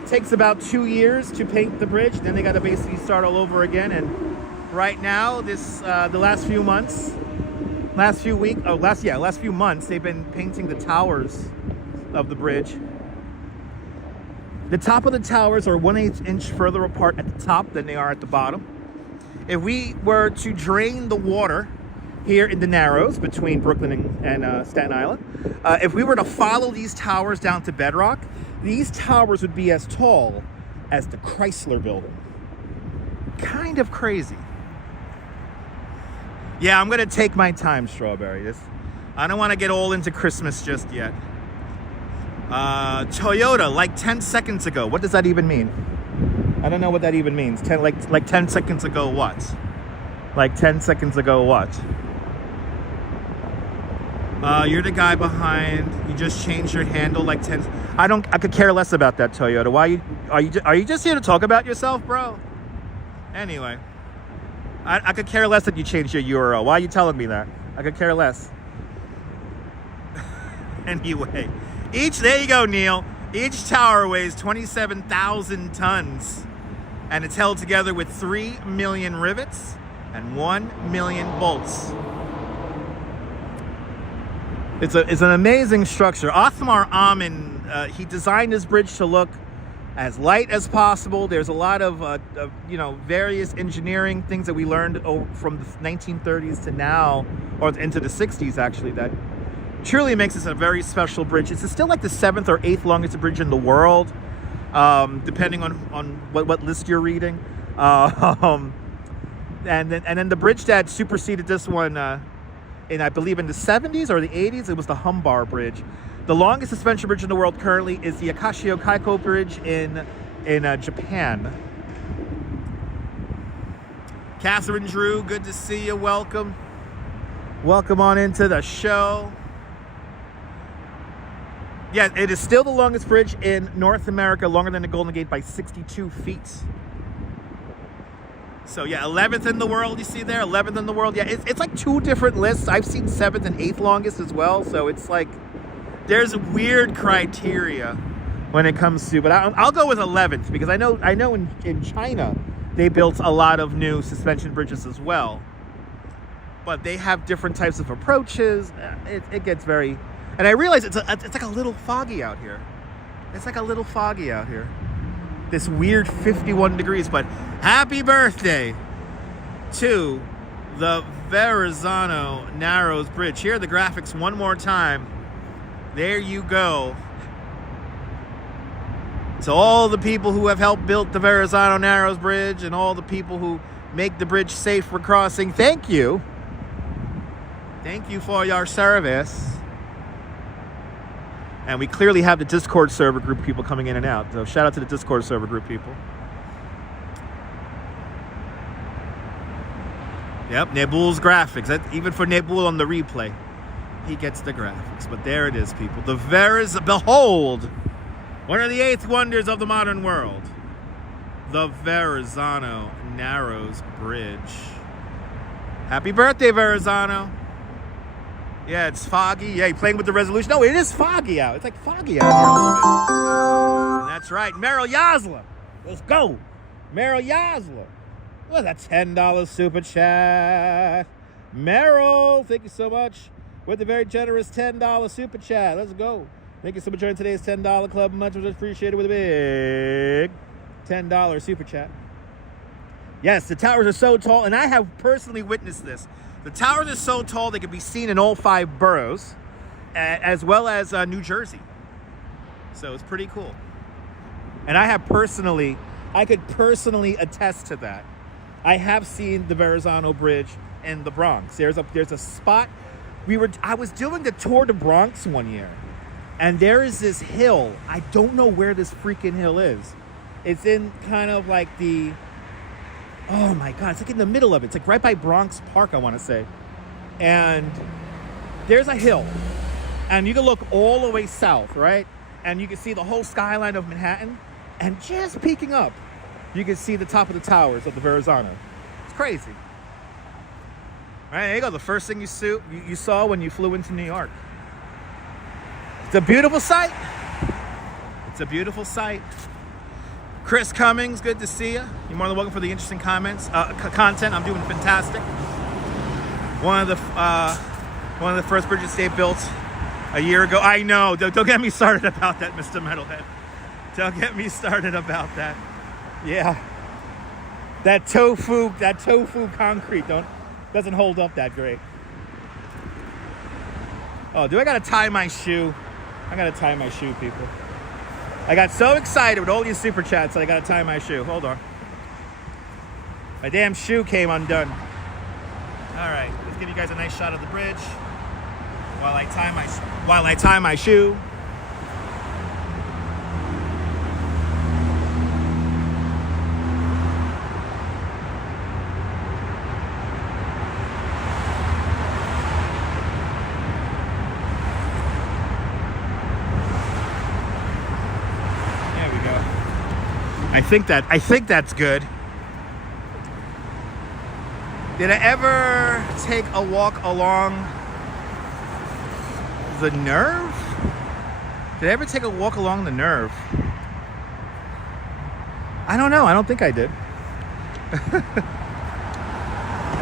It takes about 2 years to paint the bridge. Then they got to basically start all over again. And right now, the last few months, they've been painting the towers of the bridge. The top of the towers are 1/8 inch further apart at the top than they are at the bottom. If we were to drain the water here in the Narrows between Brooklyn and Staten Island, if we were to follow these towers down to bedrock, these towers would be as tall as the Chrysler Building. Kind of crazy. Yeah, I'm gonna take my time, Strawberry. I don't want to get all into Christmas just yet. Toyota, like 10 seconds ago. What does that even mean? I don't know what that even means. 10 seconds ago what? Like 10 seconds ago what? You're the guy behind. You just changed your handle like 10. I could care less about that, Toyota. Why are you just here to talk about yourself, bro? Anyway. I could care less that you changed your URL. Why are you telling me that? I could care less. Anyway, there you go, Neil. Each tower weighs 27,000 tons, and it's held together with 3 million rivets and 1 million bolts. It's an amazing structure. Othmar Amin, he designed this bridge to look as light as possible. There's a lot of various engineering things that we learned from the 1930s to now, or into the 60s actually, that truly makes this a very special bridge. It's still like the 7th or 8th longest bridge in the world, depending on what list you're reading. And then the bridge that superseded this one I believe in the 70s or the 80s, it was the Humbar Bridge. The longest suspension bridge in the world currently is the Akashio Kaiko Bridge in Japan. Catherine Drew, good to see you. Welcome. Welcome on into the show. Yeah, it is still the longest bridge in North America, longer than the Golden Gate by 62 feet. So yeah, 11th in the world, you see there, 11th in the world. Yeah, it's like two different lists. I've seen 7th and 8th longest as well. So it's like, there's weird criteria when it comes to, but I'll go with 11th because I know in China, they built a lot of new suspension bridges as well. But they have different types of approaches. It gets very, and I realize it's like a little foggy out here. It's like a little foggy out here. This weird 51 degrees, but happy birthday to the Verrazano-Narrows Bridge. Here are the graphics one more time. There you go. So all the people who have helped build the Verrazano-Narrows Bridge and all the people who make the bridge safe for crossing, thank you. Thank you for your service. And we clearly have the Discord server group people coming in and out. So shout out to the Discord server group people. Yep, Nebul's graphics. Even for Nebul on the replay, he gets the graphics. But there it is, people. Behold, one of the 8th wonders of the modern world. The Verrazano-Narrows Bridge. Happy birthday, Verrazano. Yeah, it's foggy. Yeah, you playing with the resolution? No, it is foggy out. It's like foggy out here a little bit. And that's right. Meryl Yasla. Let's go. Meryl Yasla. Well, that's $10 super chat. Meryl, thank you so much. With the very generous $10 super chat. Let's go. Thank you so much for joining today's $10 club. Much appreciated with a big $10 super chat. Yes, the towers are so tall, and I have personally witnessed this. The towers are so tall they can be seen in all 5 boroughs, as well as New Jersey. So it's pretty cool. And I could personally attest to that. I have seen the Verrazano Bridge in the Bronx. There's a spot. I was doing the Tour de Bronx one year, and there is this hill. I don't know where this freaking hill is. It's in kind of like the, oh my God, it's like in the middle of it. It's like right by Bronx Park, I want to say. And there's a hill. And you can look all the way south, right? And you can see the whole skyline of Manhattan. And just peeking up, you can see the top of the towers of the Verrazano. It's crazy. All right, there you go. The first thing you saw when you flew into New York. It's a beautiful sight. It's a beautiful sight. Chris Cummings, good to see you. You're more than welcome for the interesting content. I'm doing fantastic. One of the first bridges they built a year ago. I know. Don't get me started about that, Mr. Metalhead. Don't get me started about that. Yeah. That tofu concrete doesn't hold up that great. Oh, do I gotta tie my shoe? I gotta tie my shoe, people. I got so excited with all these super chats that I gotta tie my shoe. Hold on. My damn shoe came undone. All right, let's give you guys a nice shot of the bridge while I tie my shoe. I think that's good. Did I ever take a walk along the Nerve? Did I ever take a walk along the Nerve? I don't know. I don't think I did.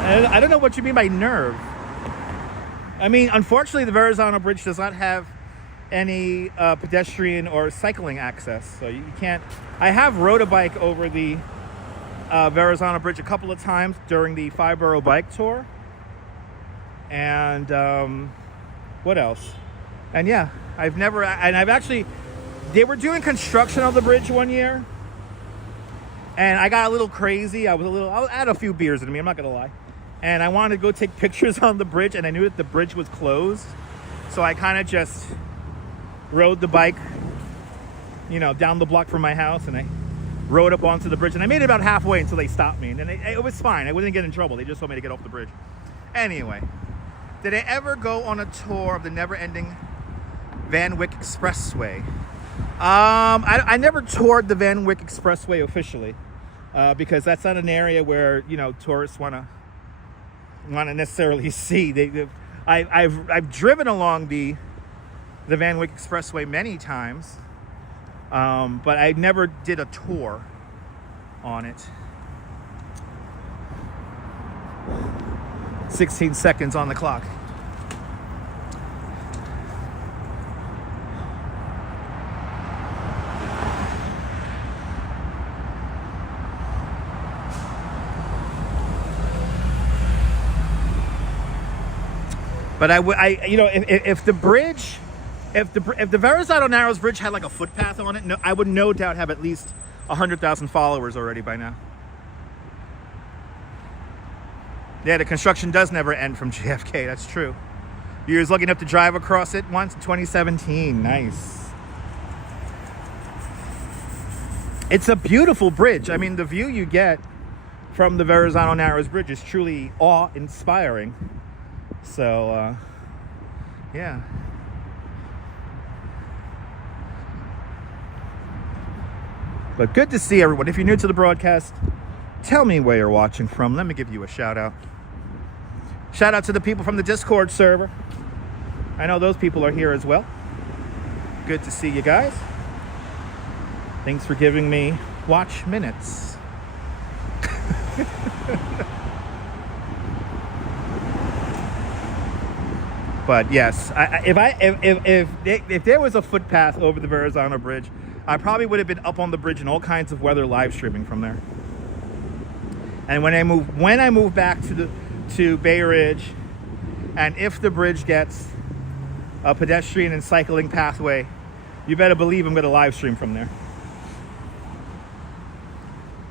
I don't know what you mean by Nerve. I mean, unfortunately, the Verrazano Bridge does not have any pedestrian or cycling access, so you can't. I have rode a bike over the Verrazano Bridge a couple of times during the 5-borough bike tour, and what else? And yeah, I've actually, they were doing construction of the bridge one year, And I got a little crazy. I had a few beers in me, I'm not gonna lie. And I wanted to go take pictures on the bridge, and I knew that the bridge was closed. So I kind of just rode the bike, you know, down the block from my house, and I rode up onto the bridge, and I made it about halfway until they stopped me. And then it was fine. I wouldn't get in trouble. They just told me to get off the bridge. Anyway, did I ever go on a tour of the never-ending Van Wyck Expressway? I never toured the Van Wyck Expressway officially, because that's not an area where, you know, tourists want to necessarily see. I've driven along the Van Wyck Expressway many times, but I never did a tour on it. 16 seconds on the clock. But you know, if the bridge, if the Verrazano-Narrows Bridge had like a footpath on it, no, I would no doubt have at least 100,000 followers already by now. Yeah, the construction does never end from JFK. That's true. You was lucky enough to drive across it once in 2017. Nice. It's a beautiful bridge. I mean, the view you get from the Verrazano-Narrows Bridge is truly awe-inspiring. So, yeah. But good to see everyone. If you're new to the broadcast, tell me where you're watching from. Let me give you a shout out. Shout out to the people from the Discord server. I know those people are here as well. Good to see you guys. Thanks for giving me watch minutes. But yes, if there was a footpath over the Verrazano Bridge, I probably would have been up on the bridge in all kinds of weather, live streaming from there. And when I move back to Bay Ridge, and if the bridge gets a pedestrian and cycling pathway, you better believe I'm gonna live stream from there.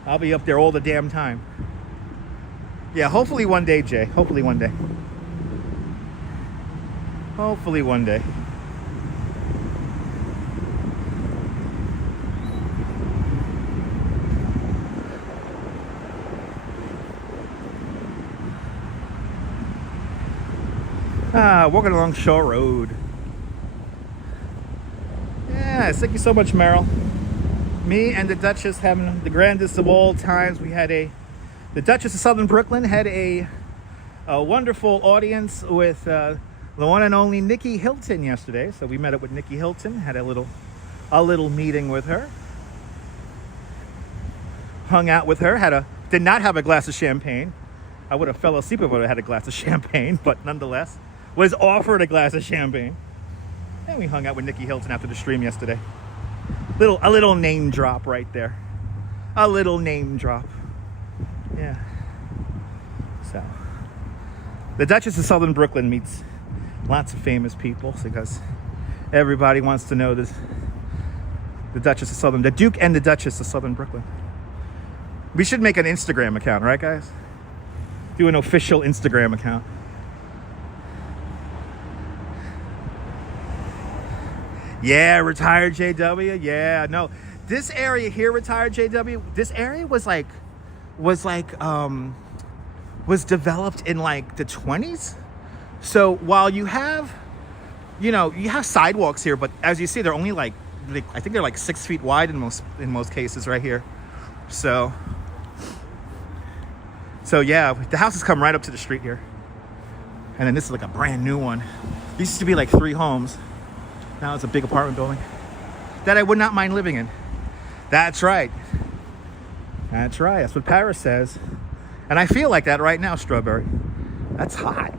I'll be up there all the damn time. Yeah, hopefully one day, Jay. Hopefully one day. Hopefully one day. Walking along Shore Road. Yes, thank you so much, Meryl. Me and the Duchess having the grandest of all times. We had the Duchess of Southern Brooklyn had a wonderful audience with the one and only Nikki Hilton yesterday. So we met up with Nikki Hilton, had a little meeting with her, hung out with her, did not have a glass of champagne. I would have fell asleep if I would have had a glass of champagne, but nonetheless, was offered a glass of champagne. And we hung out with Nikki Hilton after the stream yesterday. A little name drop right there. A little name drop. Yeah. So, the Duchess of Southern Brooklyn meets lots of famous people because everybody wants to know this. The Duchess of Southern, the Duke and the Duchess of Southern Brooklyn. We should make an Instagram account, right, guys? Do an official Instagram account. Yeah, retired JW. Yeah, no, this area here, retired JW. This area was developed in like the 20s. So while you have sidewalks here, but as you see, they're only I think they're like 6 feet wide in most cases right here. So yeah, the houses come right up to the street here. And then this is like a brand new one. These used to be like 3 homes. Now it's a big apartment building that I would not mind living in. That's right. That's right. That's what Paris says. And I feel like that right now, Strawberry. That's hot.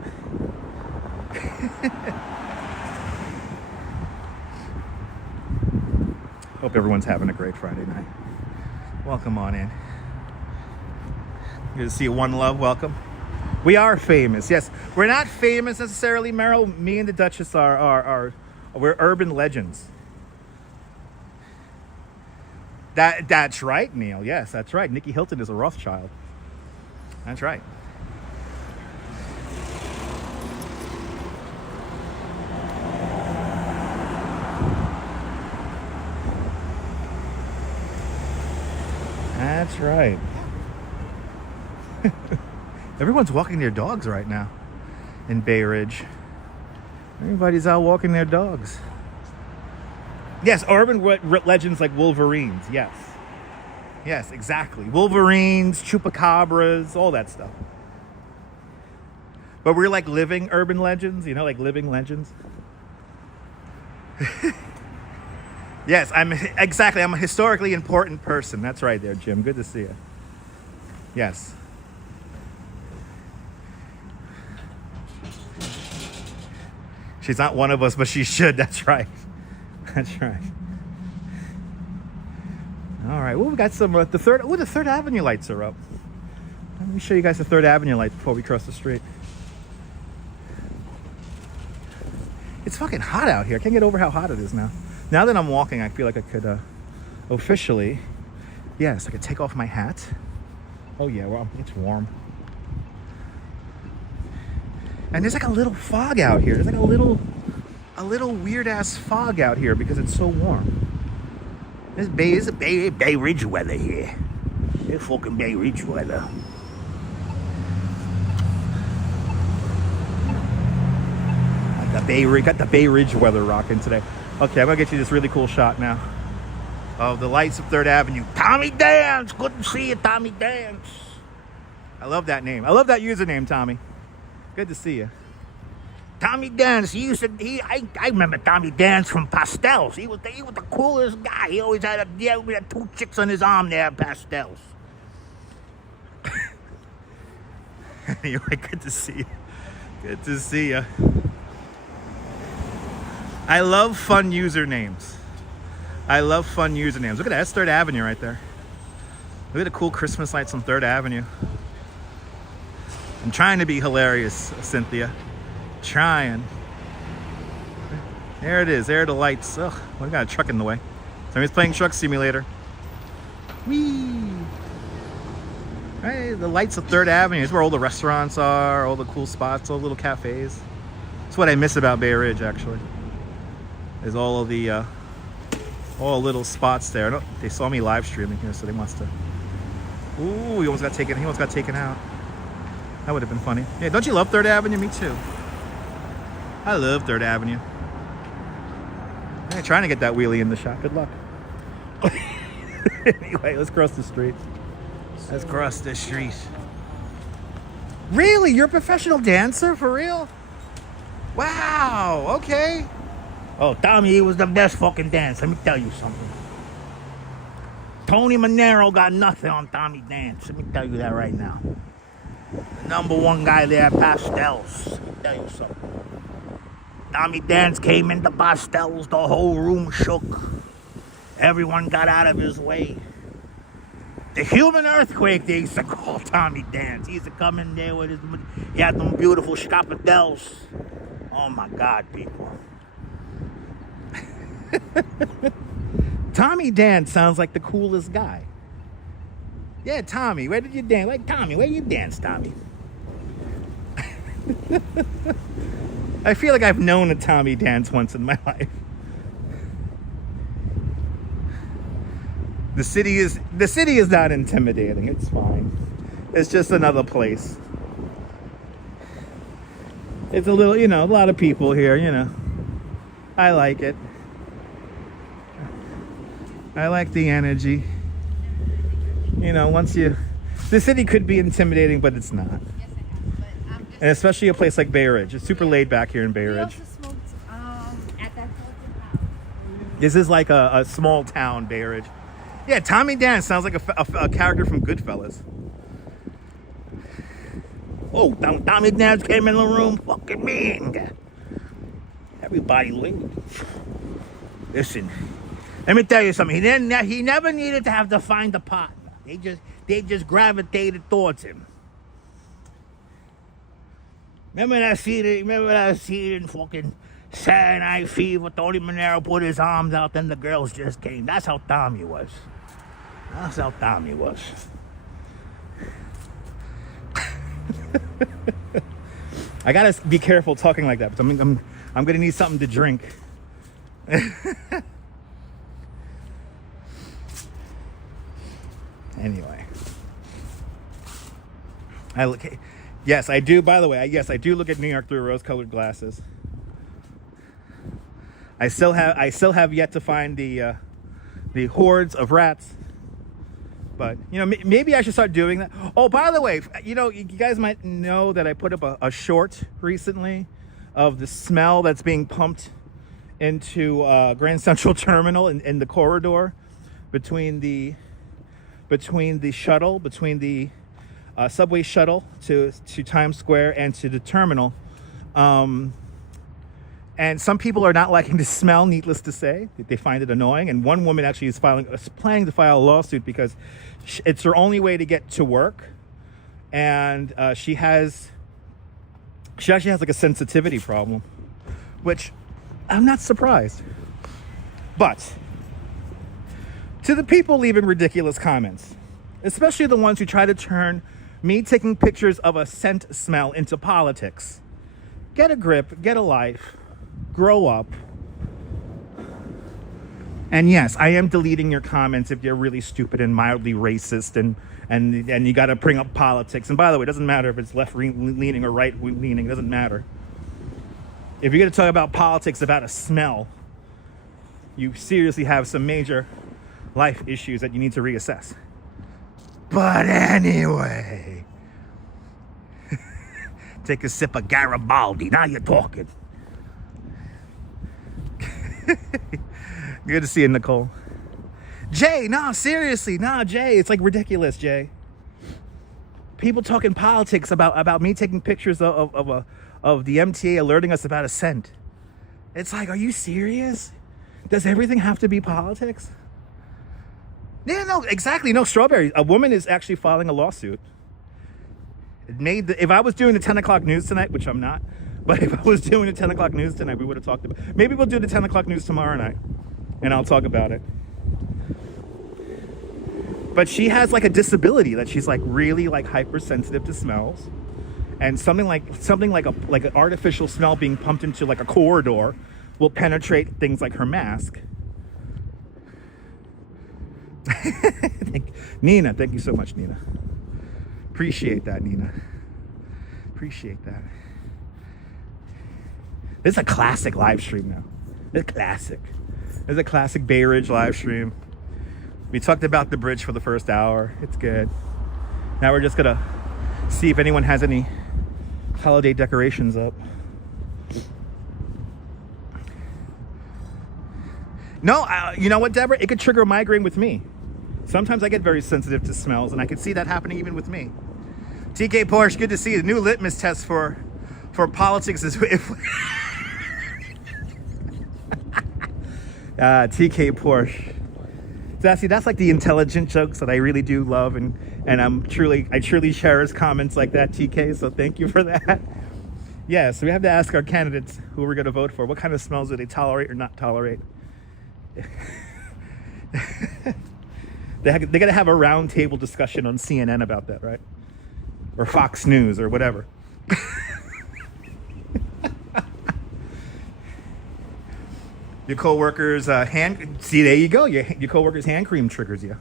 Hope everyone's having a great Friday night. Welcome on in. Good to see you. One Love, welcome. We are famous. Yes, we're not famous necessarily, Meryl. Me and the Duchess we're urban legends. That's right, Neil. Yes, that's right. Nikki Hilton is a Rothschild. That's right. That's right. Everyone's walking their dogs right now in Bay Ridge. Everybody's out walking their dogs. Yes, urban legends like Wolverines. Yes. Yes, exactly. Wolverines, chupacabras, all that stuff. But we're like living urban legends, you know, like living legends. Yes, I'm a historically important person. That's right there, Jim. Good to see you. Yes. She's not one of us, but she should. That's right. That's right. All right. Well, we got some the Third Avenue lights are up. Let me show you guys the Third Avenue lights before we cross the street. It's fucking hot out here. I can't get over how hot it is now. Now that I'm walking, I feel like I could officially, yes, I could take off my hat. Oh yeah, well, it's warm. And there's like a little fog out here. There's like a little weird ass fog out here because it's so warm. It's Bay Ridge weather here. It's fucking Bay Ridge weather. Got the Bay Ridge weather rocking today. Okay, I'm gonna get you this really cool shot now of the lights of 3rd Avenue. Tommy Dance, good to see you, Tommy Dance. I love that name. I love that username, Tommy. Good to see you. Tommy Dance, I remember Tommy Dance from Pastels. He was the coolest guy. He always had 2 chicks on his arm there at Pastels. Anyway, good to see you. Good to see you. I love fun usernames. Look at that. That's 3rd Avenue right there. Look at the cool Christmas lights on 3rd Avenue. I'm trying to be hilarious, Cynthia. Trying. There it is. There are the lights. Ugh, we got a truck in the way. Somebody's playing Truck Simulator. Whee! Right, the lights of 3rd Avenue. It's where all the restaurants are, all the cool spots, all the little cafes. That's what I miss about Bay Ridge, actually. There's all of the little spots there. No, they saw me live streaming here, so they must have. Ooh, he almost got taken out. That would have been funny. Yeah, don't you love 3rd Avenue? Me too. I love 3rd Avenue. Yeah, trying to get that wheelie in the shot. Good luck. Anyway, let's cross the street. Let's cross the street. Really? You're a professional dancer? For real? Wow. Okay. Oh, Tommy, he was the best fucking dancer. Let me tell you something. Tony Manero got nothing on Tommy Dance. Let me tell you that right now. The #1 guy there at Pastels. Let me tell you something. Tommy Dance came into Pastels. The whole room shook. Everyone got out of his way. The human earthquake, they used to call Tommy Dance. He used to come in there with he had them beautiful scapadels. Oh my God, people. Tommy Dance sounds like the coolest guy. Yeah, Tommy, where did you dance? Like, Tommy, where you dance, Tommy? I feel like I've known a Tommy Dance once in my life. The city is not intimidating. It's fine. It's just another place. It's a little, a lot of people here, I like it. I like the energy. The city could be intimidating, but it's not. Yes, I have. But And especially a place like Bay Ridge. It's super laid back here in Bay Ridge. We also smoked at that house. This is like a small town, Bay Ridge. Yeah, Tommy Dance sounds like a character from Goodfellas. Oh, Tommy Dance came in the room, fucking mean. Everybody leave. Listen, let me tell you something. He never needed to have to find a partner. They just gravitated towards him. Remember that scene in fucking Saturday Night Fever? Tony Manero put his arms out, then the girls just came. That's how Tommy was. That's how dumb he was. I gotta be careful talking like that, but I'm gonna need something to drink. Anyway, yes, I do. By the way, yes, I do look at New York through rose-colored glasses. I still have yet to find the hordes of rats. But, you know, maybe I should start doing that. Oh, by the way, you know, you guys might know that I put up a short recently of the smell that's being pumped into Grand Central Terminal in the corridor between the subway shuttle to Times Square and to the terminal. And some people are not liking the smell, needless to say. They find it annoying. And one woman actually is planning to file a lawsuit because it's her only way to get to work. And she actually has like a sensitivity problem, which I'm not surprised. But to the people leaving ridiculous comments, especially the ones who try to turn me taking pictures of a scent smell into politics, get a grip, get a life. Grow up. And yes, I am deleting your comments if you're really stupid and mildly racist and you got to bring up politics. And by the way, it doesn't matter if it's left leaning or right leaning. It doesn't matter. If you're going to talk about politics about a smell, you seriously have some major life issues that you need to reassess. But anyway, take a sip of Garibaldi. Now you're talking. Good to see you, Nicole. Jay, no, seriously, no, Jay, it's like ridiculous, Jay. People talking politics about me taking pictures of the MTA alerting us about a scent. It's like, are you serious? Does everything have to be politics? Yeah, no, exactly, no, Strawberry. A woman is actually filing a lawsuit. If I was doing the 10 o'clock news tonight, which I'm not, but if I was doing the 10 o'clock news tonight, we would have talked about it. Maybe we'll do the 10 o'clock news tomorrow night, and I'll talk about it. But she has like a disability that she's like really like hypersensitive to smells, and something like an artificial smell being pumped into like a corridor will penetrate things like her mask. Nina, thank you so much, Nina. Appreciate that, Nina. Appreciate that. This is a classic live stream now. It's classic. This is a classic Bay Ridge live stream. We talked about the bridge for the first hour. It's good. Now we're just gonna see if anyone has any holiday decorations up. No, you know what, Deborah? It could trigger a migraine with me. Sometimes I get very sensitive to smells, and I could see that happening even with me. TK Porsche, good to see you. The new litmus test for politics is if TK Porsche. That's like the intelligent jokes that I really do love, and I truly cherish comments like that, TK. So thank you for that. Yeah, so we have to ask our candidates who we're going to vote for. What kind of smells do they tolerate or not tolerate? They got to have a round table discussion on CNN about that, right? Or Fox News or whatever. Your coworkers see, there you go. Your coworkers' hand cream triggers you.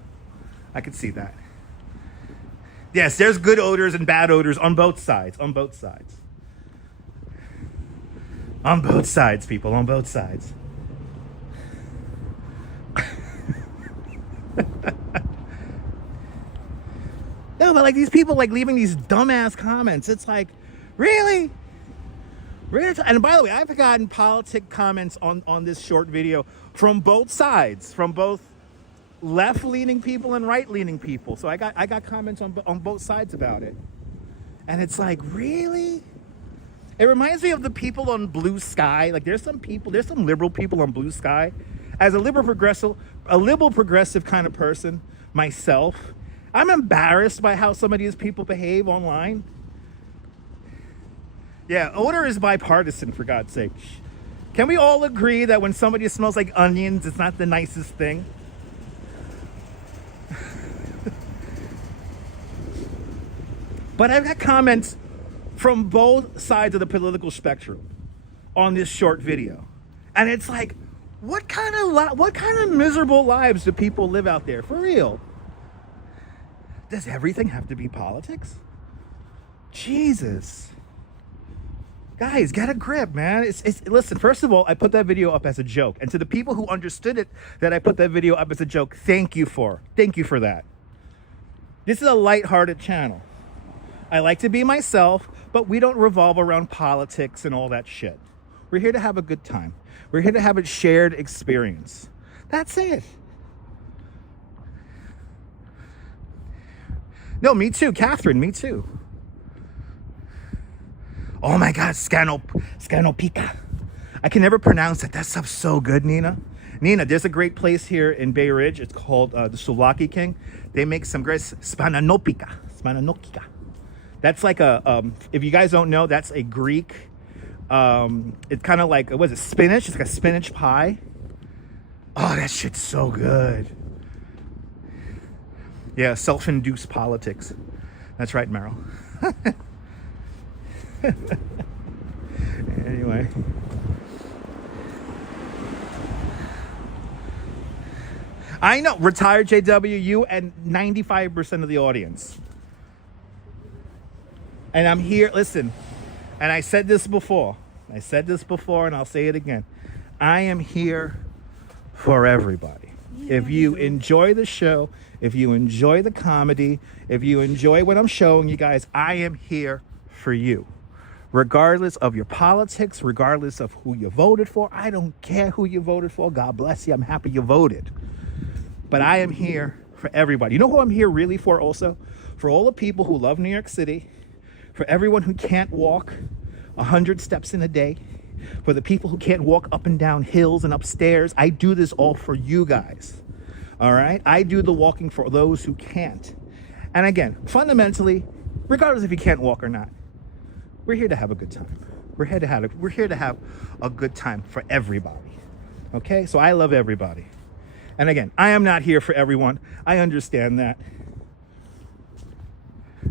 I could see that. Yes, there's good odors and bad odors on both sides. On both sides. On both sides, people. On both sides. No, but like these people like leaving these dumbass comments. It's like, really? Really? And by the way, I've gotten politic comments on this short video from both sides, from both left-leaning people and right-leaning people. So I got comments on both sides about it. And it's like, really? It reminds me of the people on Blue Sky. Like there's some liberal people on Blue Sky. As a liberal progressive kind of person myself, I'm embarrassed by how some of these people behave online. Yeah, odor is bipartisan, for God's sake. Can we all agree that when somebody smells like onions, it's not the nicest thing? But I've got comments from both sides of the political spectrum on this short video. And it's like, what kind of miserable lives do people live out there? For real. Does everything have to be politics? Jesus. Guys, get a grip, man. Listen, first of all, I put that video up as a joke. And to the people who understood it, that I put that video up as a joke, thank you for that. This is a lighthearted channel. I like to be myself, but we don't revolve around politics and all that shit. We're here to have a good time. We're here to have a shared experience. That's it. No, me too, Catherine, me too. Oh my God, Scanopica. I can never pronounce it. That stuff's so good, Nina. Nina, there's a great place here in Bay Ridge. It's called the Souvlaki King. They make some great Spananopica. That's like if you guys don't know, that's a Greek, it's kind of like, what is it, spinach? It's like a spinach pie. Oh, that shit's so good. Yeah, self-induced politics. That's right, Meryl. Anyway. I know, retired JW, you and 95% of the audience. And I'm here, listen, and I said this before, and I'll say it again. I am here for everybody. If you enjoy the show, if you enjoy the comedy, if you enjoy what I'm showing you guys, I am here for you. Regardless of your politics, regardless of who you voted for, I don't care who you voted for. God bless you. I'm happy you voted. But I am here for everybody. You know who I'm here really for also? For all the people who love New York City, for everyone who can't walk 100 steps in a day, for the people who can't walk up and down hills and upstairs. I do this all for you guys. All right? I do the walking for those who can't. And again, fundamentally, regardless if you can't walk or not, we're here to have a good time. We're here to have a good time for everybody. Okay? So I love everybody. And again, I am not here for everyone. I understand that.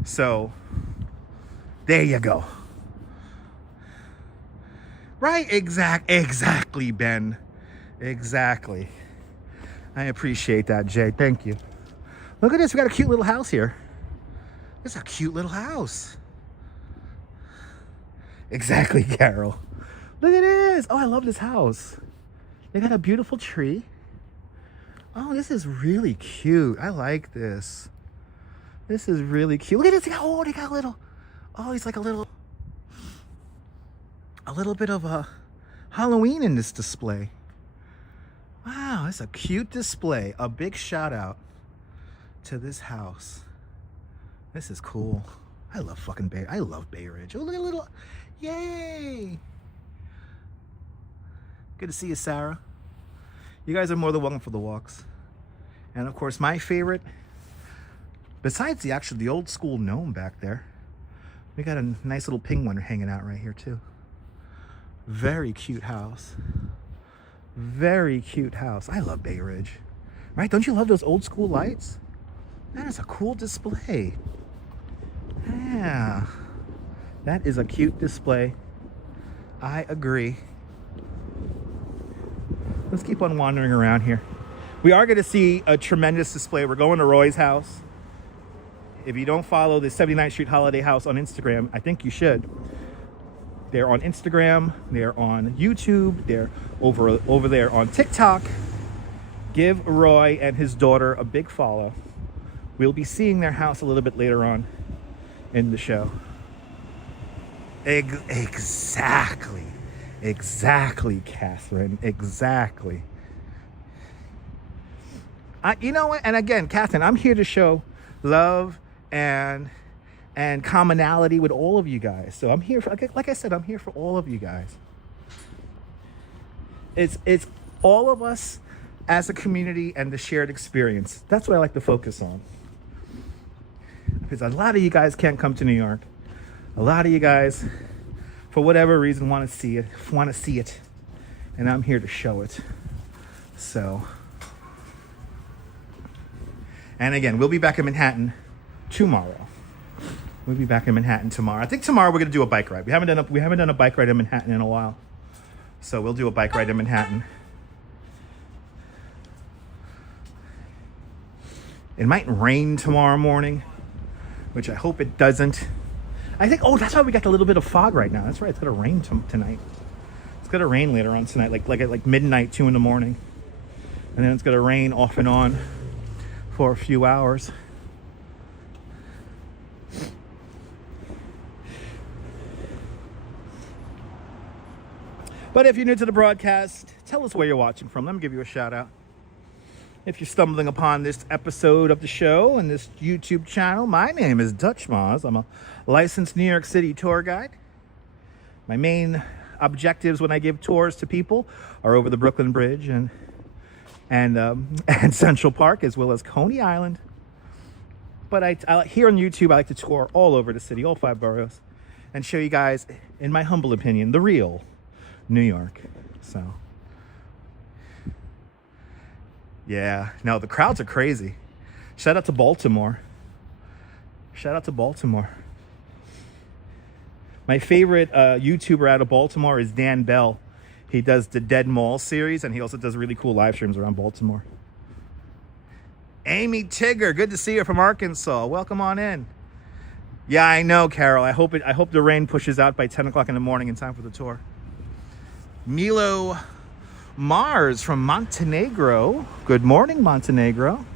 So there you go. Right? Exactly, Ben. Exactly. I appreciate that, Jay. Thank you. Look at this. We got a cute little house here. This is a cute little house. Exactly, Carol. Look at this. Oh, I love this house. They got a beautiful tree. Oh, this is really cute. I like this. This is really cute. Look at this. They got a little. Oh, he's like a little bit of a Halloween in this display. Wow, it's a cute display. A big shout out to this house. This is cool. I love fucking Bay. I love Bay Ridge. Oh, look at a little. Yay! Good to see you, Sarah. You guys are more than welcome for the walks. And of course, my favorite, besides the old school gnome back there, we got a nice little penguin hanging out right here too. Very cute house. Very cute house. I love Bay Ridge. Right? Don't you love those old school lights? That is a cool display. Yeah. That is a cute display. I agree. Let's keep on wandering around here. We are going to see a tremendous display. We're going to Roy's house. If you don't follow the 79th Street Holiday House on Instagram, I think you should. They're on Instagram. They're on YouTube. They're over there on TikTok. Give Roy and his daughter a big follow. We'll be seeing their house a little bit later on in the show. Exactly, Catherine. Exactly. You know what? And again, Catherine, I'm here to show love and commonality with all of you guys. So I'm here for, like I said, I'm here for all of you guys. It's all of us as a community and the shared experience. That's what I like to focus on. Because a lot of you guys can't come to New York. A lot of you guys, for whatever reason, want to see it. And I'm here to show it. So, and again, we'll be back in Manhattan tomorrow. We'll be back in Manhattan tomorrow. I think tomorrow we're gonna do a bike ride. We haven't done a bike ride in Manhattan in a while, so we'll do a bike ride in Manhattan. It might rain tomorrow morning, which I hope it doesn't. I think, oh, that's why we got a little bit of fog right now. That's right, it's gonna rain tonight. It's gonna rain later on tonight, like at midnight, 2 in the morning. And then it's gonna rain off and on for a few hours. But if you're new to the broadcast, tell us where you're watching from. Let me give you a shout out. If you're stumbling upon this episode of the show and this YouTube channel, my name is Dutch Moz. I'm a licensed New York City tour guide. My main objectives when I give tours to people are over the Brooklyn Bridge and Central Park, as well as Coney Island. But here on YouTube, I like to tour all over the city, all 5 boroughs, and show you guys, in my humble opinion, the real New York. So yeah, no, the crowds are crazy. Shout out to Baltimore. Shout out to Baltimore. My favorite YouTuber out of Baltimore is Dan Bell. He does the Dead Mall series, and he also does really cool live streams around Baltimore. Amy Tigger, good to see you from Arkansas. Welcome on in. Yeah, I know, Carol. I hope the rain pushes out by 10 o'clock in the morning in time for the tour. Milo Mars from Montenegro. Good morning, Montenegro.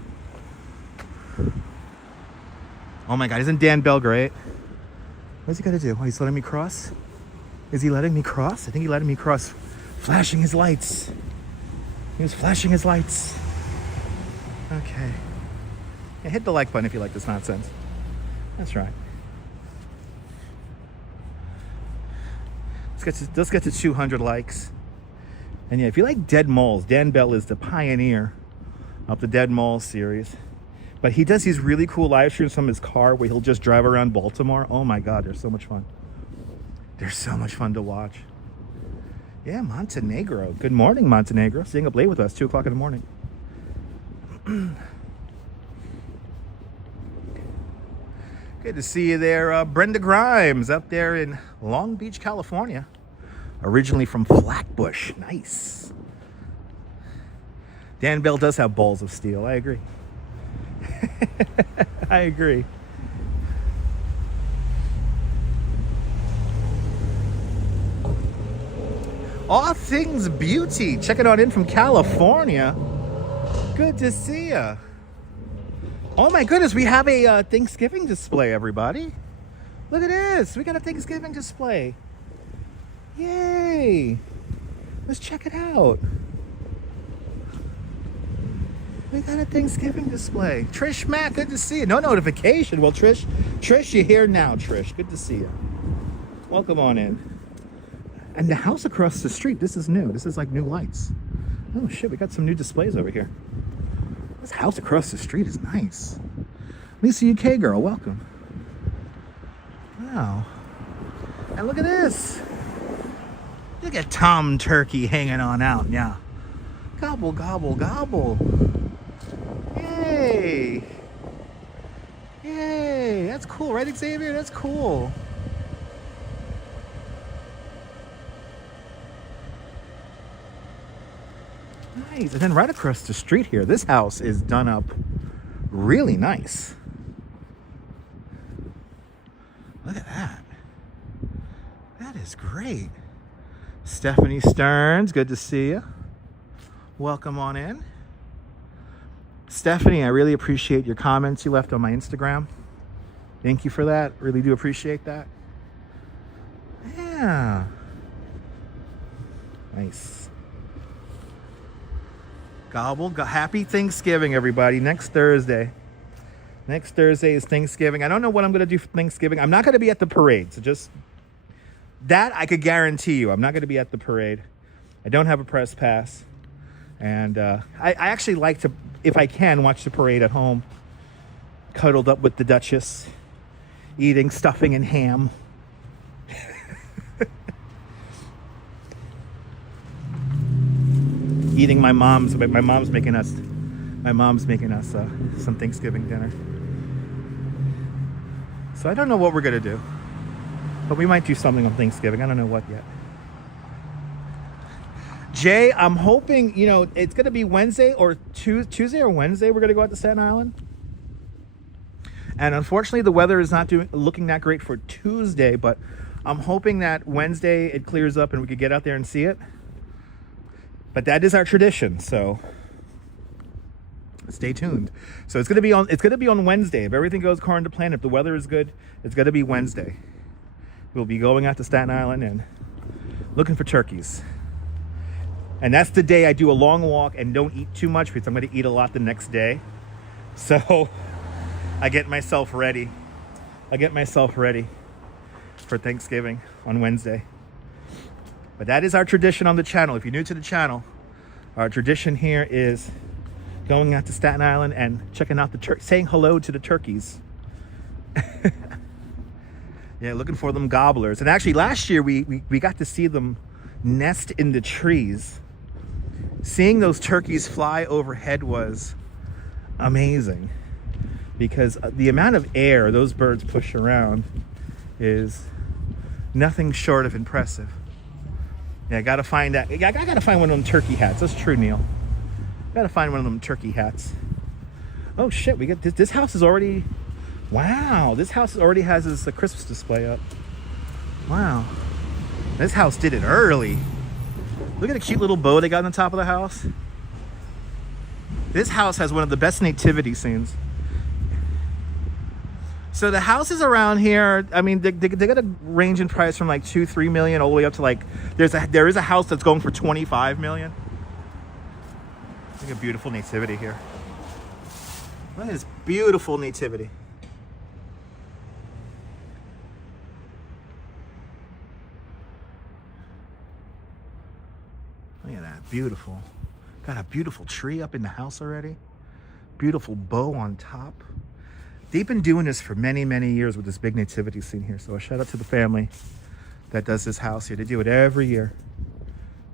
Oh my God, isn't Dan Bell great? What's he got to do? Oh, he's letting me cross? Is he letting me cross? I think he letting me cross. Flashing his lights. He was flashing his lights. Okay. Yeah, hit the like button if you like this nonsense. That's right. Let's get to 200 likes. And yeah, if you like Dead Malls, Dan Bell is the pioneer of the Dead Malls series. But he does these really cool live streams from his car where he'll just drive around Baltimore. Oh my God, they're so much fun. They're so much fun to watch. Yeah, Montenegro. Good morning, Montenegro. Staying up late with us, 2 o'clock in the morning. Good to see you there, Brenda Grimes, up there in Long Beach, California. Originally from Flatbush. Nice. Dan Bell does have balls of steel. I agree. I agree. All Things Beauty, checking on in from California. Good to see ya. Oh my goodness, we have a Thanksgiving display, everybody. Look at this, we got a Thanksgiving display. Yay! Let's check it out. We got a Thanksgiving display. Trish Mack, good to see you. No notification. Well, Trish, you're here now, Trish. Good to see you. Welcome on in. And the house across the street, this is new. This is like new lights. Oh shit, we got some new displays over here. This house across the street is nice. Lisa UK girl, welcome. Wow. And look at this. Look at Tom Turkey hanging on out, yeah. Gobble, gobble, gobble. Yay. Yay, that's cool, right, Xavier? That's cool. Nice. And then right across the street here, this house is done up really nice. Look at that. That is great. Stephanie Stearns, good to see you. Welcome on in. Stephanie, I really appreciate your comments you left on my Instagram. Thank you for that. Really do appreciate that. Yeah. Nice. Happy Thanksgiving, everybody. Next Thursday. Next Thursday is Thanksgiving. I don't know what I'm going to do for Thanksgiving. I'm not going to be at the parade. So just that I could guarantee you. I'm not going to be at the parade. I don't have a press pass. And I actually like to, if I can, watch the parade at home. Cuddled up with the Duchess. Eating stuffing and ham. Eating my mom's making us some Thanksgiving dinner. So I don't know what we're gonna do, but we might do something on Thanksgiving. I don't know what yet. Jay, I'm hoping, you know, it's gonna be Wednesday or Tuesday or Wednesday. We're gonna go out to Staten Island, and unfortunately, the weather is not looking that great for Tuesday. But I'm hoping that Wednesday it clears up and we could get out there and see it. But that is our tradition, so stay tuned. So it's gonna be on Wednesday. If everything goes according to plan, if the weather is good, it's gonna be Wednesday. We'll be going out to Staten Island and looking for turkeys. And that's the day I do a long walk and don't eat too much because I'm gonna eat a lot the next day. So I get myself ready. For Thanksgiving on Wednesday. But that is our tradition on the channel. If you're new to the channel, our tradition here is going out to Staten Island and checking out saying hello to the turkeys. Yeah, looking for them gobblers. And actually last year we got to see them nest in the trees. Seeing those turkeys fly overhead was amazing because the amount of air those birds push around is nothing short of impressive. Yeah, I gotta find that. I gotta find one of them turkey hats. That's true, Neil. Gotta find one of them turkey hats. Oh shit, we get this house is already. Wow, this house already has this Christmas display up. Wow, this house did it early. Look at the cute little bow they got on the top of the house. This house has one of the best nativity scenes. So the houses around here, I mean, they got a range in price from like 2-3 million all the way up to like there is a house that's going for 25 million. Look at beautiful nativity here. Look at this beautiful nativity. Look at that, beautiful. Got a beautiful tree up in the house already. Beautiful bow on top. They've been doing this for many, many years with this big nativity scene here. So a shout out to the family that does this house here. They do it every year.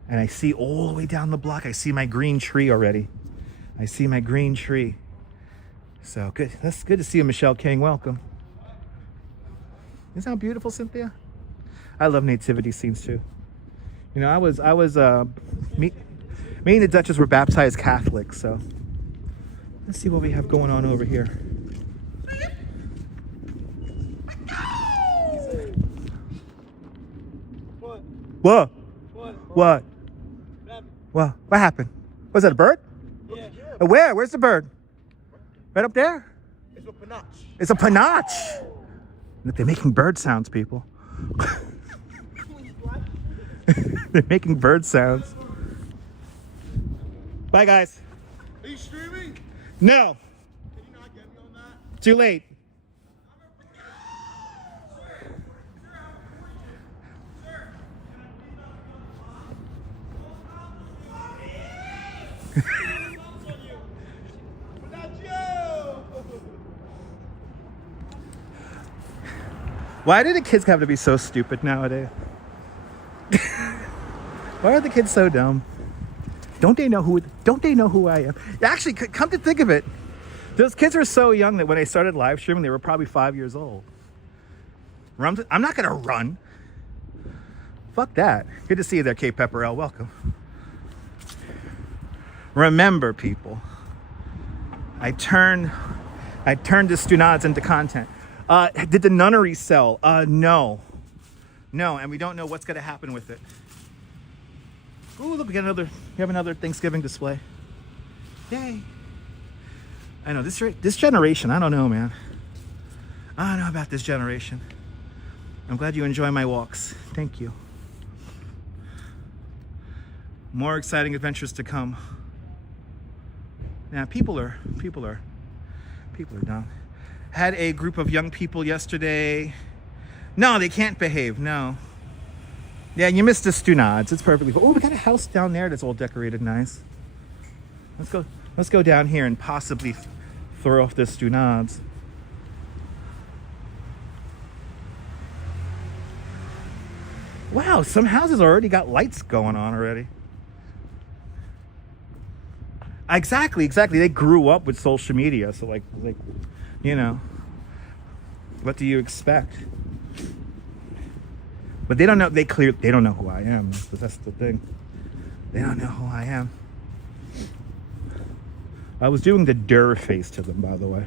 And I see all the way down the block, I see my green tree already. I see my green tree. So good. That's good to see you, Michelle King. Welcome. Isn't that beautiful, Cynthia? I love nativity scenes too. You know, me and the Duchess were baptized Catholics, so let's see what we have going on over here. What? What? What happened? Was that a bird? Yeah. Where? Where's the bird? Right up there? It's a panache. It's a panache. Look, they're making bird sounds, people. They're making bird sounds. Bye, guys. Are you streaming? No. Can you not get me on that? Too late. Why do the kids have to be so stupid nowadays? Why are the kids so dumb? Don't they know who I am? Actually, come to think of it, those kids were so young that when they started live streaming, they were probably 5 years old. I'm not gonna run. Fuck that. Good to see you there, Kate Pepperell. Welcome. Remember, people, I turned the Stunades into content. Did the nunnery sell? No, and we don't know what's gonna happen with it. Ooh, look, we have another Thanksgiving display. Yay! I know this generation. I don't know, man. I don't know about this generation. I'm glad you enjoy my walks. Thank you. More exciting adventures to come. Now, people are dumb. Had a group of young people yesterday. No, they can't behave. No. Yeah, you missed the Stunades. It's perfectly fine. Oh, we got a house down there that's all decorated nice. Let's go down here and possibly throw off the Stunades. Wow, some houses already got lights going on already. Exactly. They grew up with social media, so like, you know. What do you expect? But they don't know. They don't know who I am. That's the thing. They don't know who I am. I was doing the Durr face to them, by the way.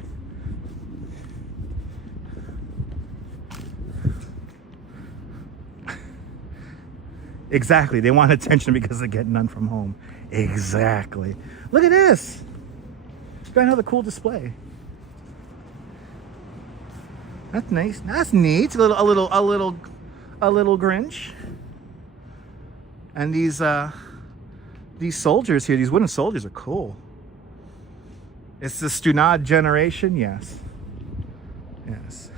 Exactly. They want attention because they get none from home. Exactly. Look at this. Got another cool display. That's nice. That's neat. A little Grinch. And these soldiers here, these wooden soldiers are cool. It's the Stunad generation, yes. Yes.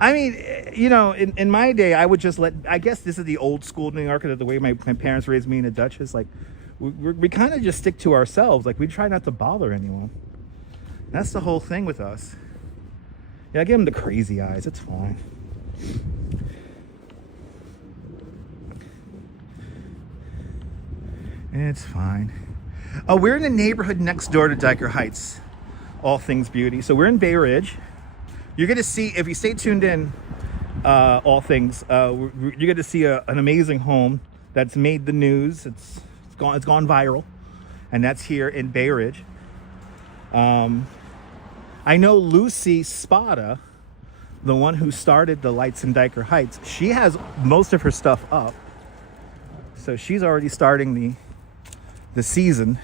I mean, you know, in my day, I would just I guess this is the old school New Yorker, the way my parents raised me and the Duchess. Like, we kind of just stick to ourselves. Like, we try not to bother anyone. That's the whole thing with us. Yeah, I give them the crazy eyes. It's fine. It's fine. Oh, we're in the neighborhood next door to Dyker Heights. All things beauty. So we're in Bay Ridge. You're going to see, if you stay tuned in, all things, you're going to see an amazing home that's made the news. It's gone viral. And that's here in Bay Ridge. I know Lucy Spada, the one who started the lights in Dyker Heights, she has most of her stuff up. So she's already starting the season.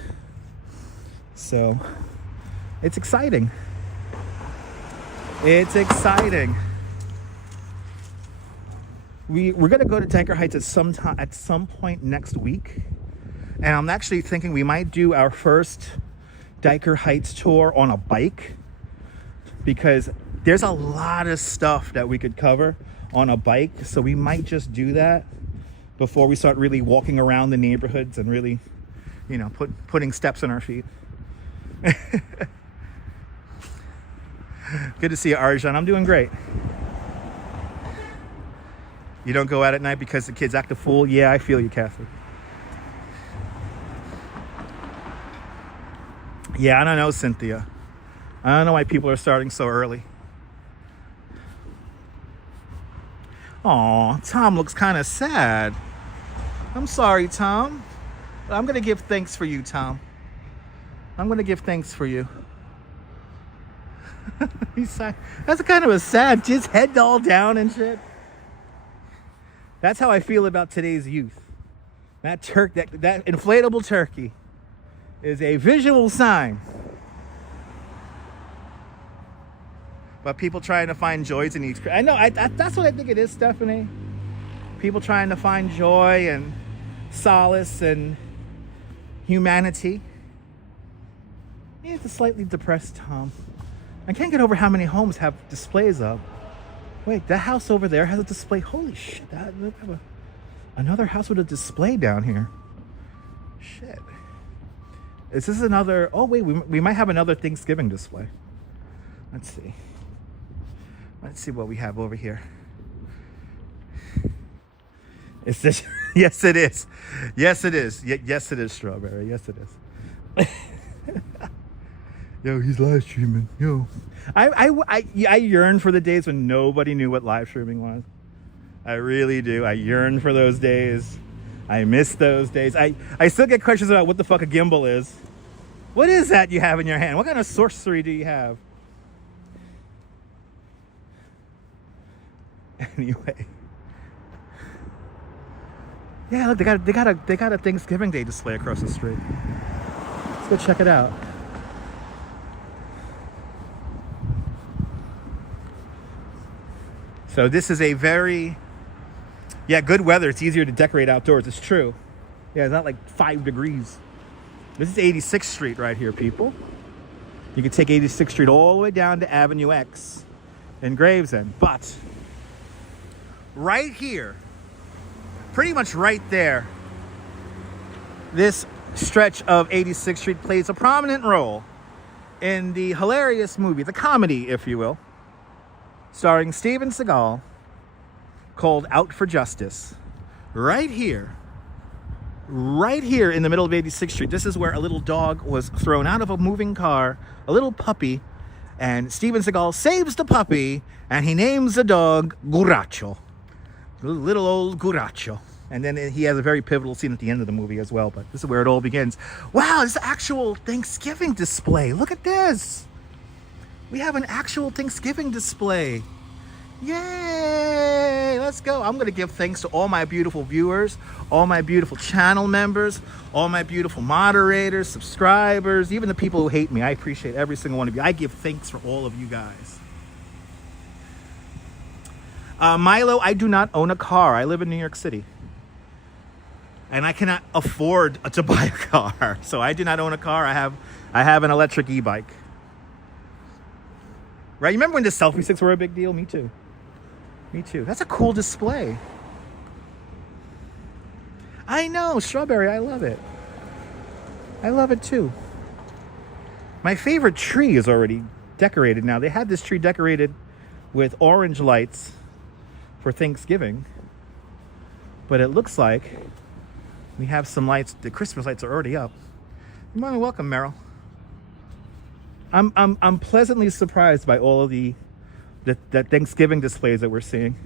So it's exciting. It's exciting. We're gonna go to Dyker Heights at some point next week. And I'm actually thinking we might do our first Dyker Heights tour on a bike, because there's a lot of stuff that we could cover on a bike. So we might just do that before we start really walking around the neighborhoods and really, you know, putting steps on our feet. Good to see you, Arjan. I'm doing great. You don't go out at night because the kids act a fool? Yeah, I feel you, Kathy. Yeah, I don't know, Cynthia. I don't know why people are starting so early. Aw, Tom looks kind of sad. I'm sorry, Tom. I'm going to give thanks for you, Tom. I'm going to give thanks for you. He's sad. That's kind of a sad, just head all down and shit. That's how I feel about today's youth. That inflatable turkey is a visual sign. But people trying to find joys in each. I know, that's what I think it is, Stephanie. People trying to find joy and solace and humanity. He's a slightly depressed Tom. I can't get over how many homes have displays up. Wait, that house over there has a display. Holy shit, we have another house with a display down here. Shit. Is this another? Oh wait, we might have another Thanksgiving display. Let's see. Let's see what we have over here. Is this? Yes, it is. Yes, it is. Yes, it is, Strawberry. Yes, it is. Yo, he's live streaming. Yo, I yearn for the days when nobody knew what live streaming was. I really do. I yearn for those days. I miss those days. I still get questions about what the fuck a gimbal is. What is that you have in your hand? What kind of sorcery do you have? Anyway. Yeah, look, they got a Thanksgiving Day display across the street. Let's go check it out. So this is a very, good weather. It's easier to decorate outdoors. It's true. Yeah, it's not like 5 degrees. This is 86th Street right here, people. You can take 86th Street all the way down to Avenue X in Gravesend. But right here, pretty much right there, this stretch of 86th Street plays a prominent role in the hilarious movie, the comedy, if you will, starring Steven Seagal, called Out for Justice. Right here in the middle of 86th Street. This is where a little dog was thrown out of a moving car, a little puppy, And Steven Seagal saves the puppy, and he names the dog Guracho. Little old Guracho. And then he has a very pivotal scene at the end of the movie as well, but this is where it all begins. Wow, this is an actual Thanksgiving display. Look at this. We have an actual Thanksgiving display. Yay! Let's go. I'm going to give thanks to all my beautiful viewers, all my beautiful channel members, all my beautiful moderators, subscribers, even the people who hate me. I appreciate every single one of you. I give thanks for all of you guys. Milo, I do not own a car. I live in New York City. And I cannot afford to buy a car. So I do not own a car. I have an electric e-bike. Right? You remember when the selfie sticks were a big deal? Me too. Me too. That's a cool display. I know, strawberry, I love it. I love it too. My favorite tree is already decorated now. They had this tree decorated with orange lights for Thanksgiving. But it looks like we have some lights. The Christmas lights are already up. You're more than welcome, Meryl. I'm pleasantly surprised by all of the Thanksgiving displays that we're seeing.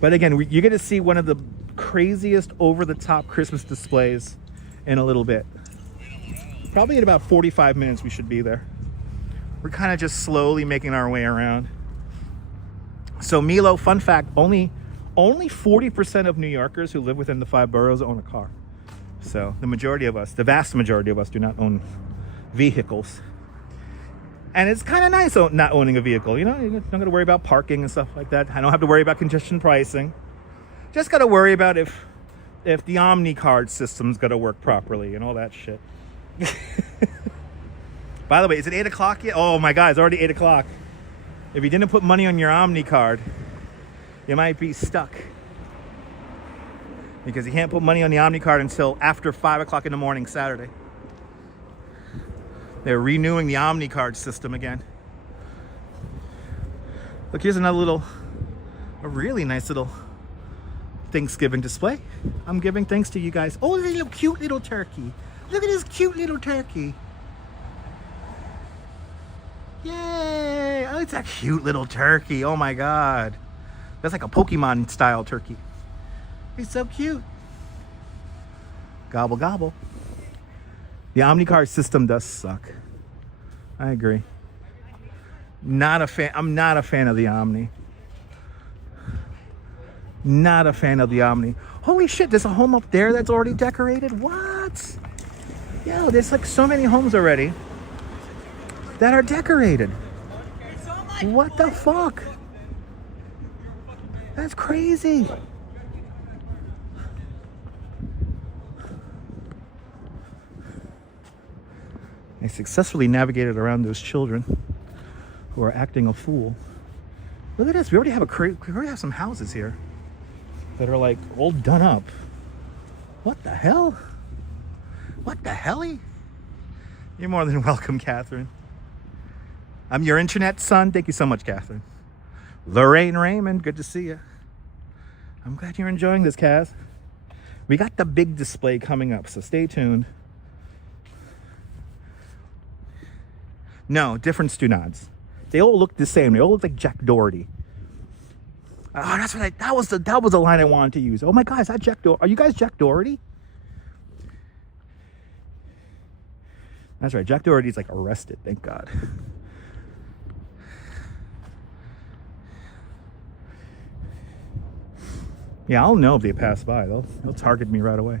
But again, you're going to see one of the craziest over-the-top Christmas displays in a little bit. Probably in about 45 minutes we should be there. We're kind of just slowly making our way around. So Milo, fun fact, only 40% of New Yorkers who live within the 5 boroughs own a car. So the majority of us, the vast majority of us, do not own vehicles. And it's kind of nice not owning a vehicle. You know, you don't got to worry about parking and stuff like that. I don't have to worry about congestion pricing. Just got to worry about if the Omni card system's got to work properly and all that shit. By the way, is it 8 o'clock yet? Oh my God, it's already 8 o'clock. If you didn't put money on your Omni card, you might be stuck. Because you can't put money on the Omni card until after 5 o'clock in the morning Saturday. They're renewing the Omni card system again. Look, here's another a really nice little Thanksgiving display. I'm giving thanks to you guys. Oh, look at this cute little turkey. Look at this cute little turkey. Yay! Oh, it's a cute little turkey. Oh my God. That's like a Pokemon style turkey. He's so cute. Gobble, gobble. The Omnicard system does suck. I agree. Not a fan. I'm not a fan of the Omni. Not a fan of the Omni. Holy shit, there's a home up there that's already decorated? What? Yo, there's like so many homes already that are decorated. What the fuck? That's crazy. I successfully navigated around those children who are acting a fool. Look at this. We already have some houses here that are like all done up. What the hell? What the helly? You're more than welcome, Catherine. I'm your internet son. Thank you so much, Catherine. Lorraine Raymond, good to see you. I'm glad you're enjoying this, Kaz. We got the big display coming up, so stay tuned. No, different Stunads. They all look the same. They all look like Jack Doherty. Oh, that's what that was the line I wanted to use. Oh my God, is that Jack Doherty? Are you guys Jack Doherty? That's right. Jack Doherty's like arrested. Thank God. Yeah, I'll know if they pass by. They'll target me right away.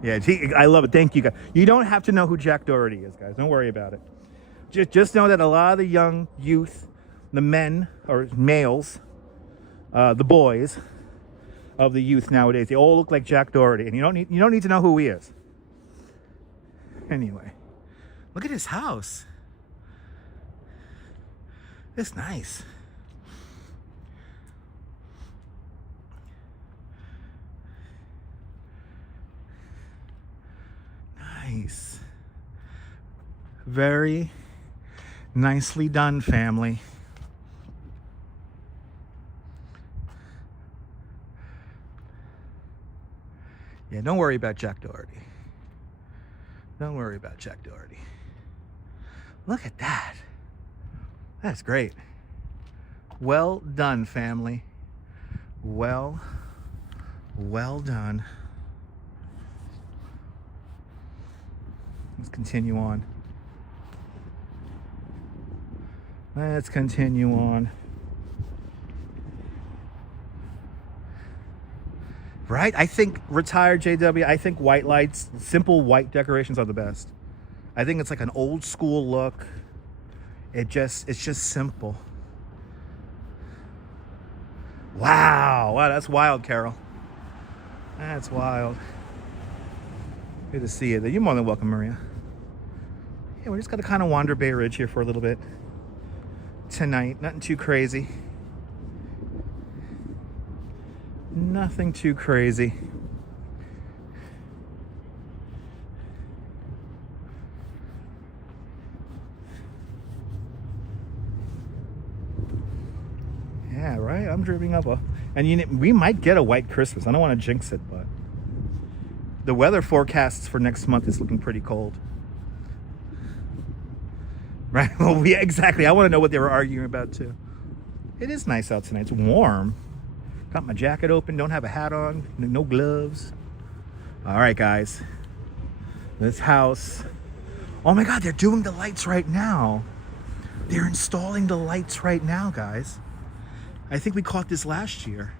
Yeah, I love it. Thank you, guys. You don't have to know who Jack Doherty is, guys. Don't worry about it. Just know that a lot of the young youth, the men or males, the boys of the youth nowadays, they all look like Jack Doherty, and you don't need to know who he is. Anyway, look at his house. It's nice. Nice. Very nicely done, family. Yeah, don't worry about Jack Doherty. Don't worry about Jack Doherty. Look at that. That's great. Well done, family. Well done. Let's continue on. Let's continue on. Right? I think retired JW, I think white lights, simple white decorations are the best. I think it's like an old school look. It's just simple. Wow, that's wild, Carol. That's wild. Good to see you. You're more than welcome, Maria. Yeah, we're just gonna kind of wander Bay Ridge here for a little bit tonight. Nothing too crazy. Nothing too crazy. Yeah, right. I'm dreaming of we might get a white Christmas. I don't want to jinx it, but the weather forecasts for next month is looking pretty cold. Right? Well, yeah, exactly. I want to know what they were arguing about too. It is nice out tonight. It's warm. Got my jacket open. Don't have a hat on. No gloves. All right, guys. This house. Oh my God, they're doing the lights right now. They're installing the lights right now, guys. I think we caught this last year.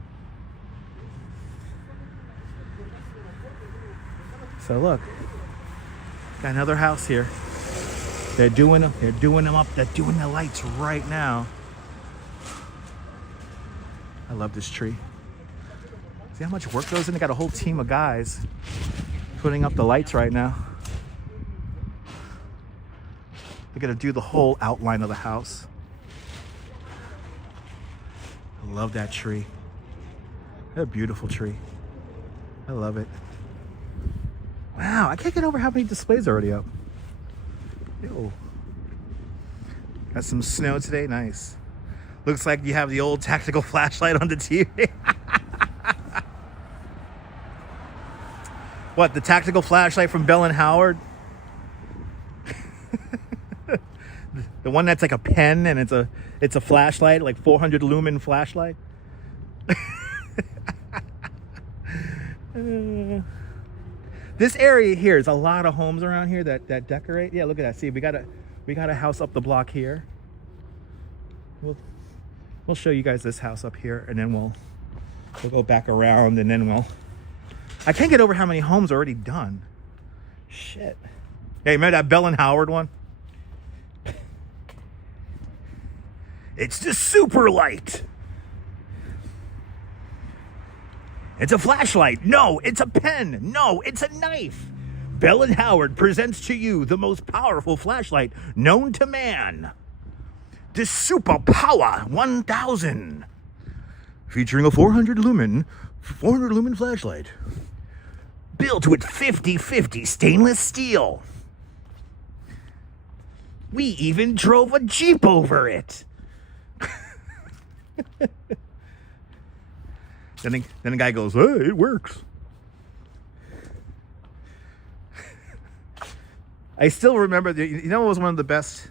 So look, got another house here. They're doing them up. They're doing the lights right now. I love this tree. See how much work goes in? They got a whole team of guys putting up the lights right now. They're gonna do the whole outline of the house. I love that tree. What a beautiful tree. I love it. Wow, I can't get over how many displays are already up. Ew. Got some snow today, nice. Looks like you have the old tactical flashlight on the TV. What, the tactical flashlight from Bell and Howard? The one that's like a pen and it's a flashlight, like 400 lumen flashlight. This area here is a lot of homes around here that decorate. Yeah, look at that. See, we got a house up the block here. We'll show you guys this house up here, and then we'll go back around, and then I can't get over how many homes are already done. Shit. Hey, remember that Bell and Howard one? It's the super light. It's a flashlight. No, it's a pen. No, it's a knife. Bell and Howard presents to you the most powerful flashlight known to man. The Super Power 1000. Featuring a 400 lumen flashlight. Built with 50/50 stainless steel. We even drove a Jeep over it. Then the guy goes, "Hey, it works." I still remember, you know, it was one of the best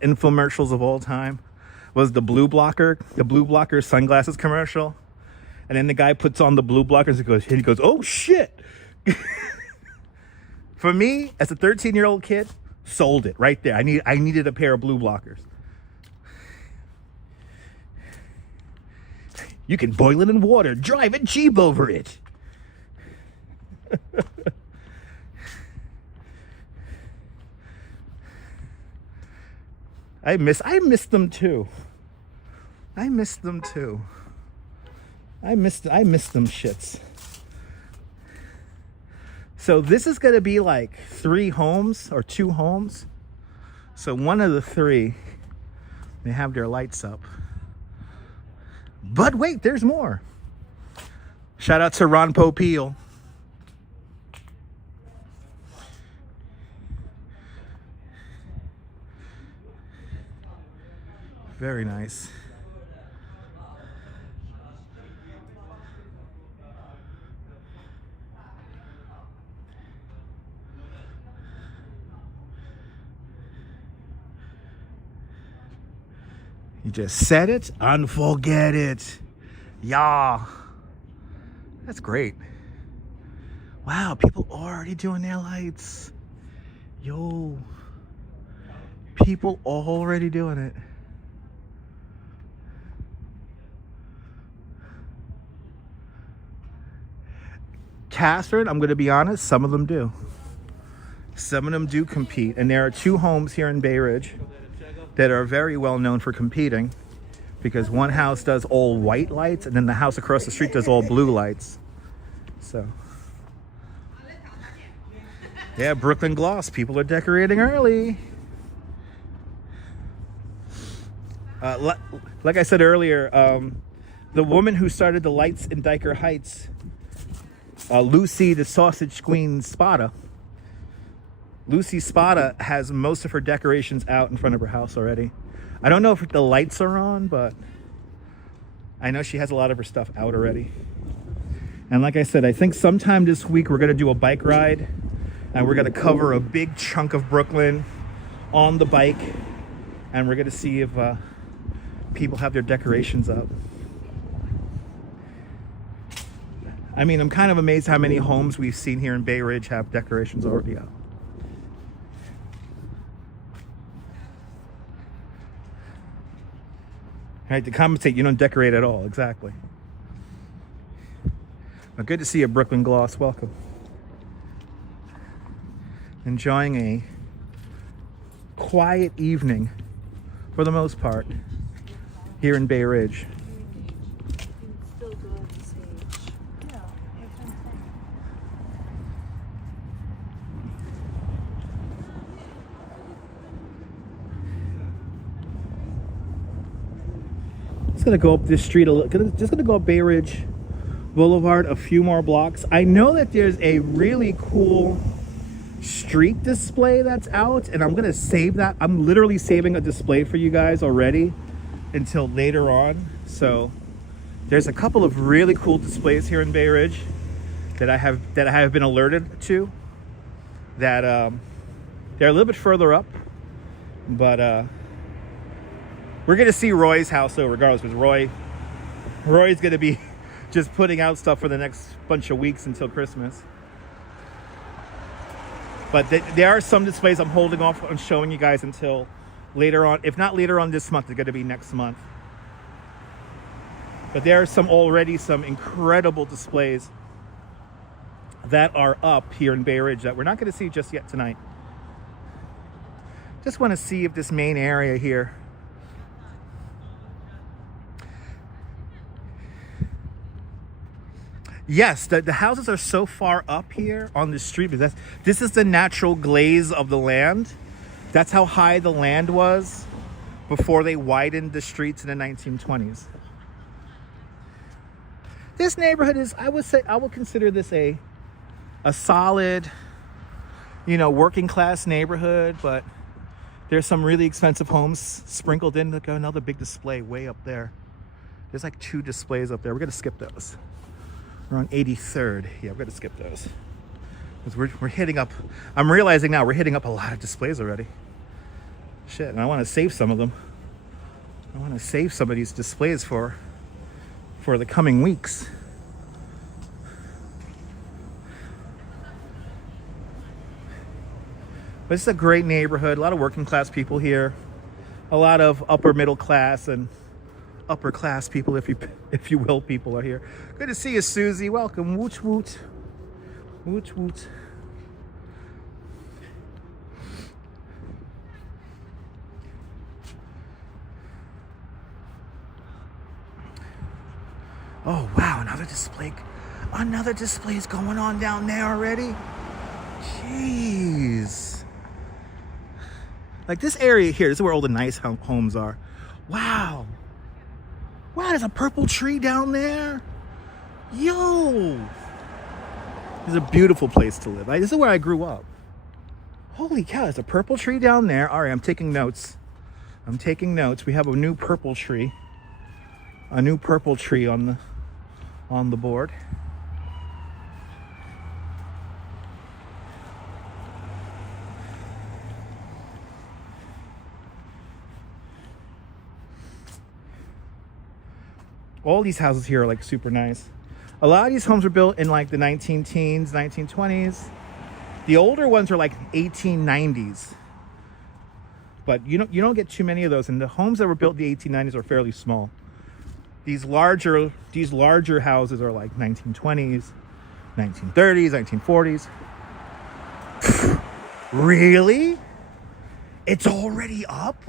infomercials of all time was the blue blocker sunglasses commercial. And then the guy puts on the blue blockers and he goes, "Oh shit." For me, as a 13-year-old kid, sold it right there. I needed a pair of blue blockers. You can boil it in water, drive a Jeep over it. I miss them too. I miss them shits. So this is going to be like 3 homes or 2 homes. So one of the 3, they have their lights up. But wait, there's more. Shout out to Ron Popeil. Very nice. You just set it and forget it. Yeah. That's great. Wow, people already doing their lights. Yo. People already doing it. Catherine, I'm going to be honest, some of them do. Some of them do compete. And there are 2 homes here in Bay Ridge that are very well known for competing, because one house does all white lights and then the house across the street does all blue lights. So, yeah, Brooklyn Gloss. People are decorating early. Like I said earlier, the woman who started the lights in Dyker Heights, Lucy the Sausage Queen Spada. Lucy Spada has most of her decorations out in front of her house already. I don't know if the lights are on, but I know she has a lot of her stuff out already. And like I said, I think sometime this week we're going to do a bike ride, and we're going to cover a big chunk of Brooklyn on the bike, and we're going to see if people have their decorations up. I mean, I'm kind of amazed how many homes we've seen here in Bay Ridge have decorations already up. Right, to compensate, you don't decorate at all. Exactly. But good to see you, Brooklyn Gloss. Welcome. Enjoying a quiet evening, for the most part, here in Bay Ridge. Just gonna go up this street a little. Just gonna go up Bay Ridge Boulevard a few more blocks. I know that there's a really cool street display that's out, and I'm gonna save that. I'm literally saving a display for you guys already until later on. So there's a couple of really cool displays here in Bay Ridge that I have been alerted to. That they're a little bit further up, but we're gonna see Roy's house though, regardless, because Roy's gonna be just putting out stuff for the next bunch of weeks until Christmas. But there are some displays I'm holding off on showing you guys until later on. If not later on this month, it's gonna be next month. But there are some incredible displays that are up here in Bay Ridge that we're not gonna see just yet tonight. Just wanna see if this main area here, yes, the houses are so far up here on the street because this is the natural glaze of the land. That's how high the land was before they widened the streets in the 1920s. This neighborhood is, I would consider this a solid, working class neighborhood, but there's some really expensive homes sprinkled in. Look, another big display way up there. There's like 2 displays up there. We're gonna skip those. We're on 83rd. Yeah, we're gonna skip those. Because we're hitting up, I'm realizing now we're hitting up a lot of displays already. Shit, and I wanna save some of them. I wanna save some of these displays for the coming weeks. But it's a great neighborhood, a lot of working class people here, a lot of upper middle class and upper class people, if you will, people are here. Good to see you, Susie. Welcome. Woot woot. Woot woot. Oh wow, another display is going on down there already. Jeez. Like this area here, this is where all the nice homes are. Wow. Wow, there's a purple tree down there. Yo. This is a beautiful place to live. This is where I grew up. Holy cow, there's a purple tree down there. All right, I'm taking notes. We have a new purple tree. A new purple tree on the board. All these houses here are like super nice. A lot of these homes were built in like the 19-teens, 1920s. The older ones are like 1890s. But you don't get too many of those. And the homes that were built in the 1890s are fairly small. These larger houses are like 1920s, 1930s, 1940s. Really? It's already up?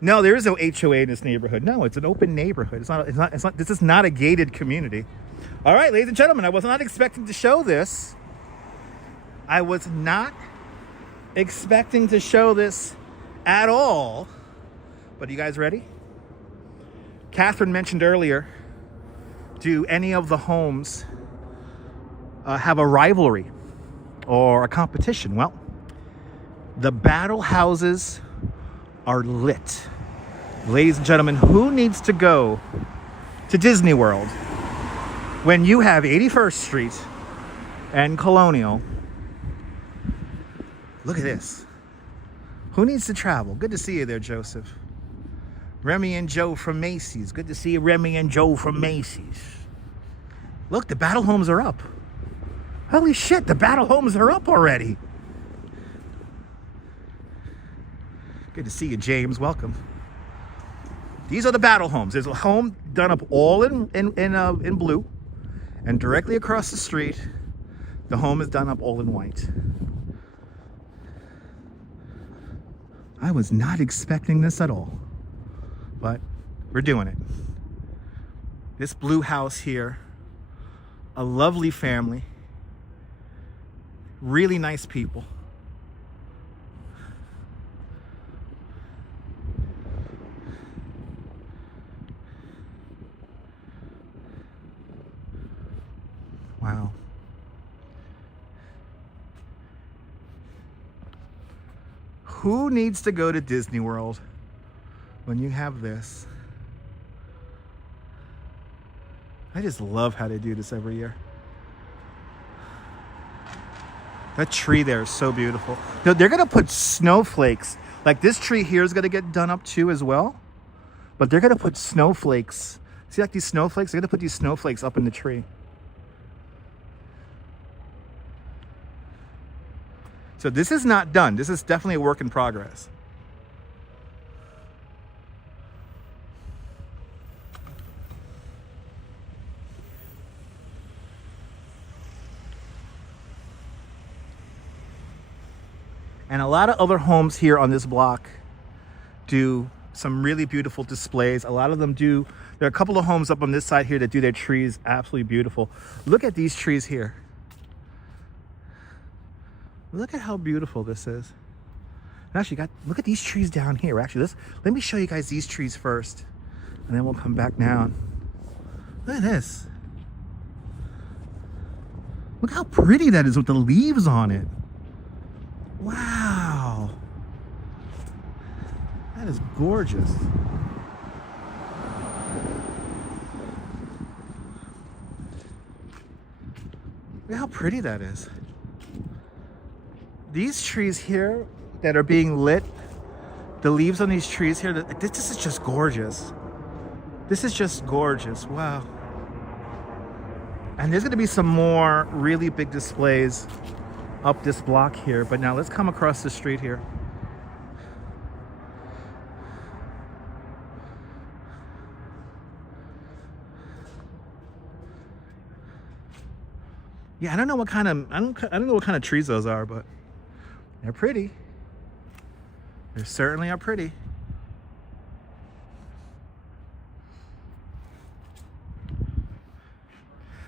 No, there is no HOA in this neighborhood. No, it's an open neighborhood. It's not. This is not a gated community. All right, ladies and gentlemen, I was not expecting to show this. I was not expecting to show this at all. But are you guys ready? Catherine mentioned earlier, do any of the homes have a rivalry or a competition? Well, the battle houses are lit. Ladies and gentlemen, who needs to go to Disney World when you have 81st Street and Colonial? Look at this. Who needs to travel? Good to see you there, Joseph. Remy and Joe from Macy's. Good to see you, Remy and Joe from Macy's. Look, the battle homes are up. Holy shit, the battle homes are up already. Good to see you, James. Welcome. These are the battle homes. There's a home done up all in blue, and directly across the street, the home is done up all in white. I was not expecting this at all, but we're doing it. This blue house here, a lovely family, really nice people. Wow. Who needs to go to Disney World when you have this? I just love how they do this every year. That tree there is so beautiful. No, they're going to put snowflakes. Like this tree here is going to get done up too as well. But they're going to put snowflakes. See like these snowflakes? They're going to put these snowflakes up in the tree. So this is not done. This is definitely a work in progress. And a lot of other homes here on this block do some really beautiful displays. A lot of them do. There are a couple of homes up on this side here that do their trees absolutely beautiful. Look at these trees here. Look at how beautiful this is. Actually, look at these trees down here. Actually, let me show you guys these trees first, and then we'll come back down. Look at this. Look how pretty that is with the leaves on it. Wow. That is gorgeous. Look how pretty that is. These trees here that are being lit, the leaves on these trees here, this is just gorgeous. This is just gorgeous. Wow. And there's going to be some more really big displays up this block here. But now let's come across the street here. Yeah, I don't know what kind of trees those are, but they're pretty. They certainly are pretty.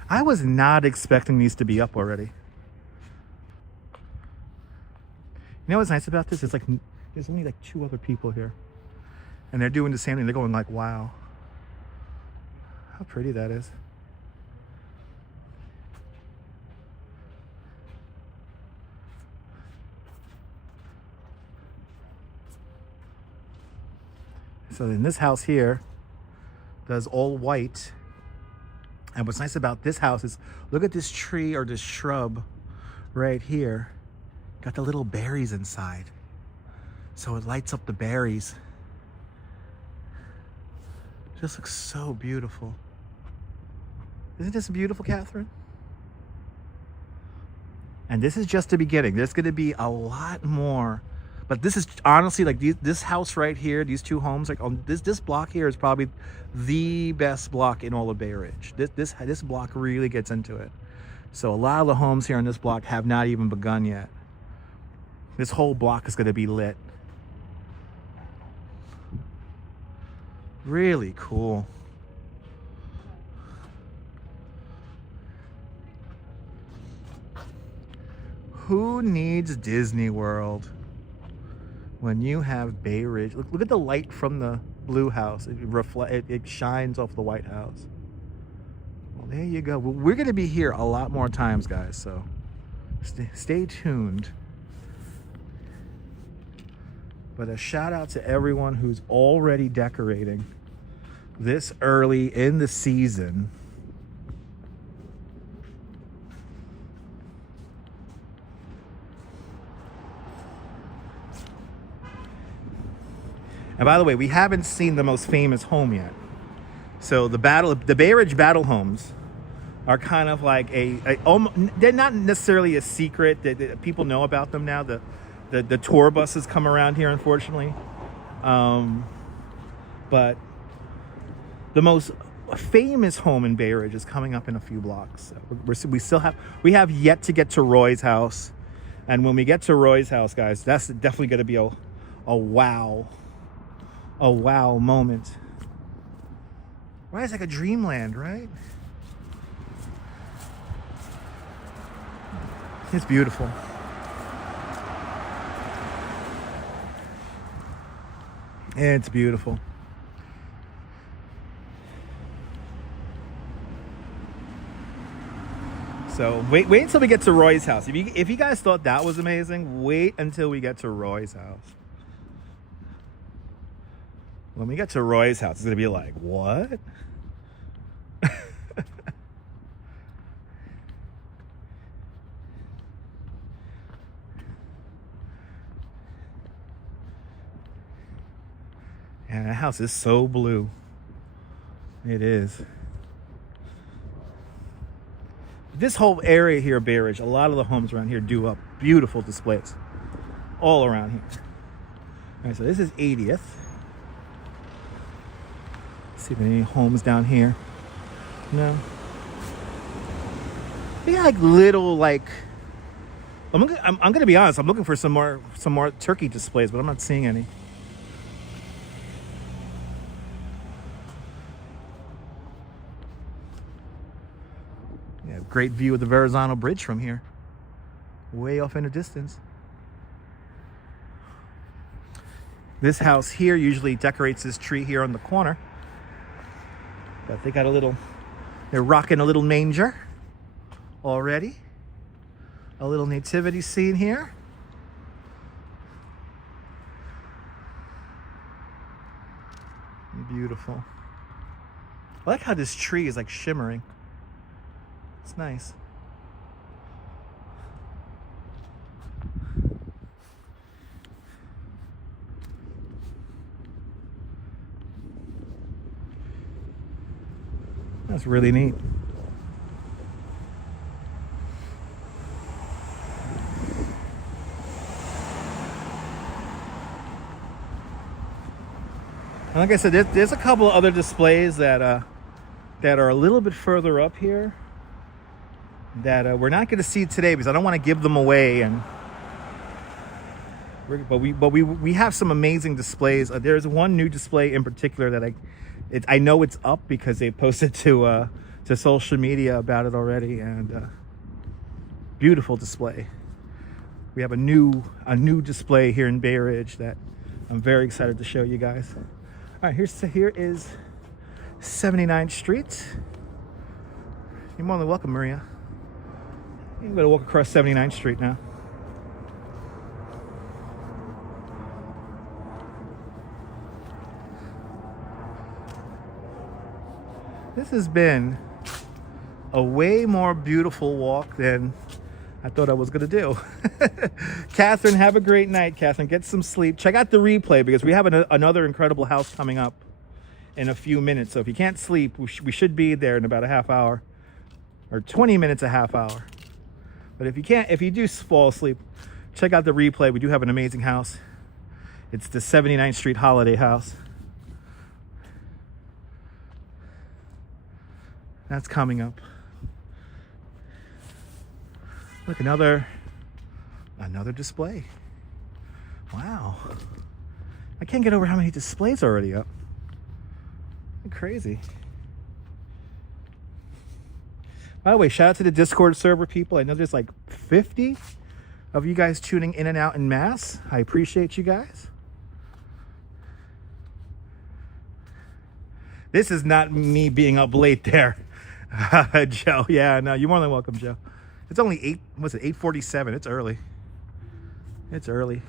I was not expecting these to be up already. You know what's nice about this? It's like there's only like 2 other people here, and they're doing the same thing. They're going like, wow, how pretty that is. So in this house here, does all white. And what's nice about this house is, look at this tree or this shrub right here. Got the little berries inside. So it lights up the berries. This looks so beautiful. Isn't this beautiful, Catherine? And this is just the beginning. There's going to be a lot more. But this is honestly like this house right here, these two homes, like on this block here is probably the best block in all of Bay Ridge. This block really gets into it. So a lot of the homes here on this block have not even begun yet. This whole block is going to be lit. Really cool. Who needs Disney World when you have Bay Ridge? Look at the light from the blue house. It shines off the White House. Well, there you go. We're going to be here a lot more times, guys, so stay tuned. But a shout out to everyone who's already decorating this early in the season. And by the way, we haven't seen the most famous home yet. So the Bay Ridge Battle Homes are kind of like they're not necessarily a secret that people know about them now. The tour buses come around here, unfortunately. But the most famous home in Bay Ridge is coming up in a few blocks. We have yet to get to Roy's house. And when we get to Roy's house, guys, that's definitely going to be a wow moment. Right? It's like a dreamland, right? It's beautiful. It's beautiful. So wait until we get to Roy's house. If you guys thought that was amazing, wait until we get to Roy's house. When we get to Roy's house, it's gonna be like, what? And the house is so blue. It is. This whole area here, Bay Ridge, a lot of the homes around here do up beautiful displays all around here. All right, so this is 80th. Let's see if there are any homes down here. No. They got like little like. I'm gonna be honest. I'm looking for some more turkey displays, but I'm not seeing any. Great view of the Verrazano Bridge from here, way off in the distance. This house here usually decorates this tree here on the corner, but they got they're rocking a little manger already, a little nativity scene here. Beautiful. I like how this tree is like shimmering. It's nice. That's really neat. And like I said, there's a couple of other displays that are a little bit further up here that we're not going to see today because I don't want to give them away. But we have some amazing displays. There's one new display in particular that I know it's up because they posted to social media about it already, and beautiful display. We have a new display here in Bay Ridge that I'm very excited to show you guys. All right, here is 79th Street. You're more than welcome, Maria. You're going to walk across 79th Street now. This has been a way more beautiful walk than I thought I was going to do. Catherine, have a great night, Catherine. Get some sleep. Check out the replay because we have another incredible house coming up in a few minutes. So if you can't sleep, we should be there in about a half hour, or 20 minutes, a half hour. But if you do fall asleep, check out the replay. We do have an amazing house. It's the 79th Street Holiday House. That's coming up. Look, another display. Wow. I can't get over how many displays are already up. Crazy. By the way, shout out to the Discord server people. I know there's like 50 of you guys tuning in and out en masse. I appreciate you guys. This is not me being up late there, Joe. Yeah, no, you're more than welcome, Joe. It's only 8:47. It's early. It's early.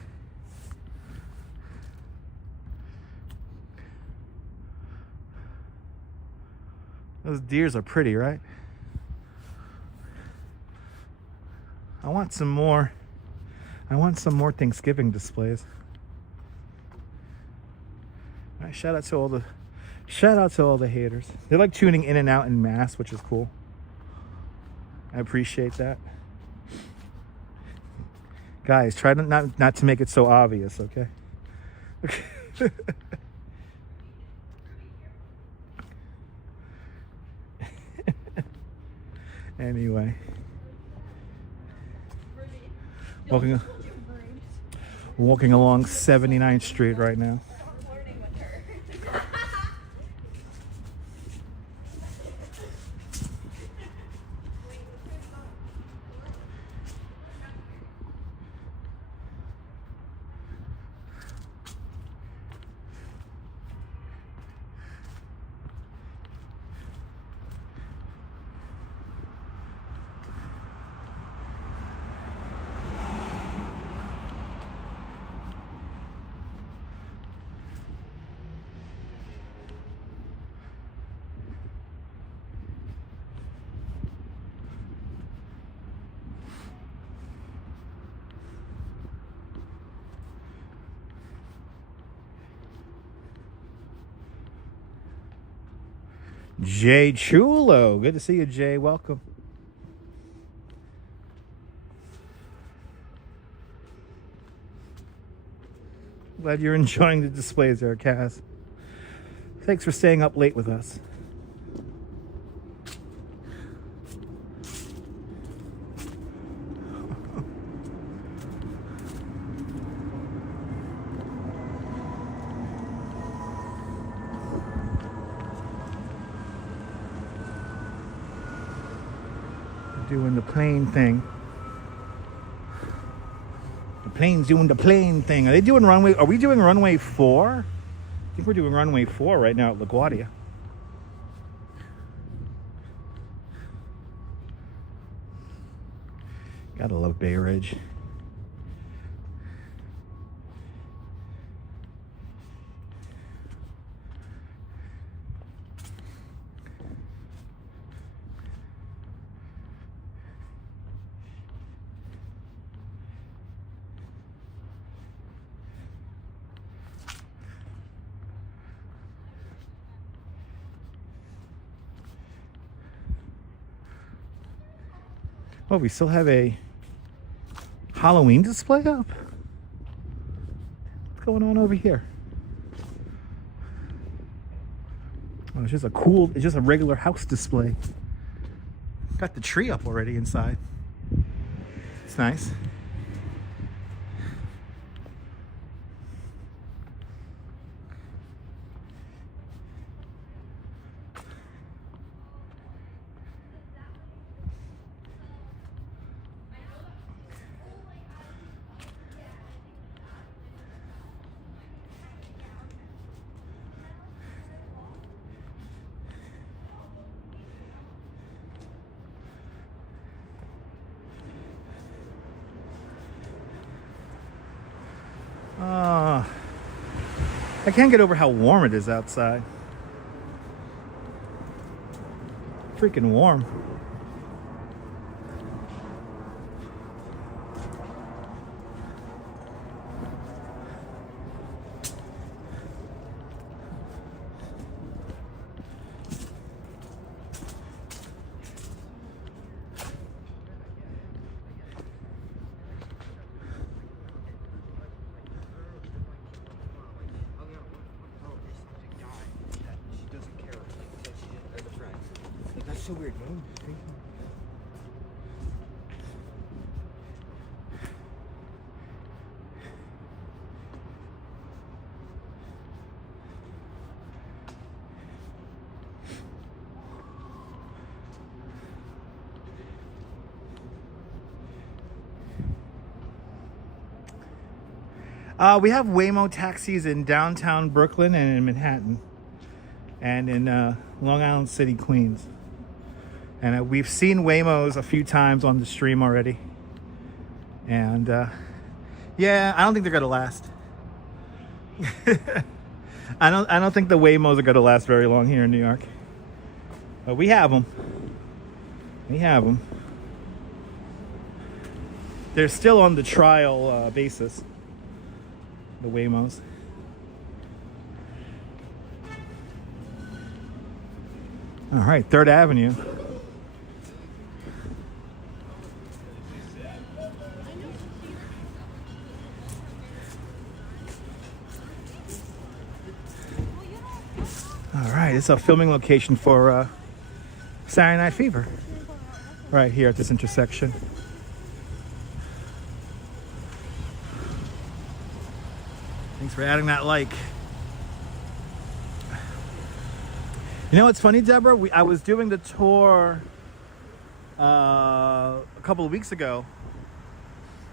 Those deers are pretty, right? I want some more Thanksgiving displays. All right, shout out to all the haters. They're like tuning in and out en masse, which is cool. I appreciate that. Guys, try to not to make it so obvious, okay? Anyway. Walking along 79th Street right now. Jay Chulo. Good to see you, Jay. Welcome. Glad you're enjoying the displays there, Kaz. Thanks for staying up late with us. Doing the plane thing. The plane's doing the plane thing. Are they doing runway? Are we doing runway 4? I think we're doing runway 4 right now at LaGuardia. Gotta love Bay Ridge. Oh, we still have a Halloween display up? What's going on over here? Oh, it's just a regular house display. Got the tree up already inside. It's nice. I can't get over how warm it is outside. Freaking warm. so weird, man. We have Waymo taxis in downtown Brooklyn and in Manhattan and in Long Island City, Queens. And we've seen Waymos a few times on the stream already. And yeah, I don't think they're gonna last. I don't think the Waymos are gonna last very long here in New York. But we have them. We have them. They're still on the trial basis. The Waymos. All right, 3rd Avenue. All right, it's a filming location for Saturday Night Fever. Right here at this intersection. Thanks for adding that like. You know what's funny, Deborah? I was doing the tour a couple of weeks ago,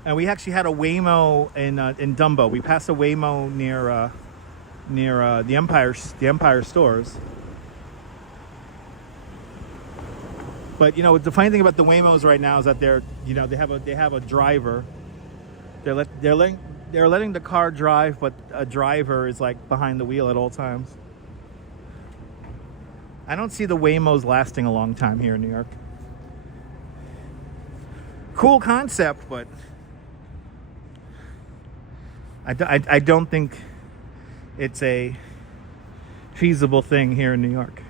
and we actually had a Waymo in Dumbo. We passed a Waymo near the Empire stores. But you know, the funny thing about the Waymos right now is that they have a driver. They're letting the car drive, but a driver is like behind the wheel at all times. I don't see the Waymos lasting a long time here in New York. Cool concept, but I don't think it's a feasible thing here in New York.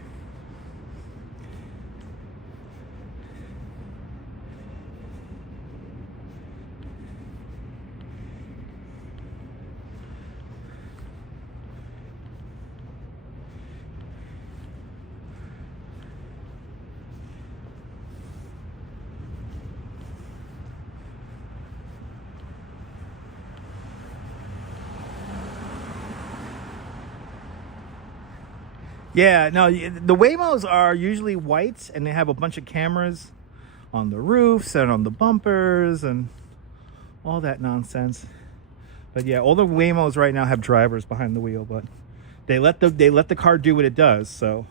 Yeah, no, the Waymos are usually white, and they have a bunch of cameras on the roofs and on the bumpers and all that nonsense. But yeah, all the Waymos right now have drivers behind the wheel, but they let the car do what it does. So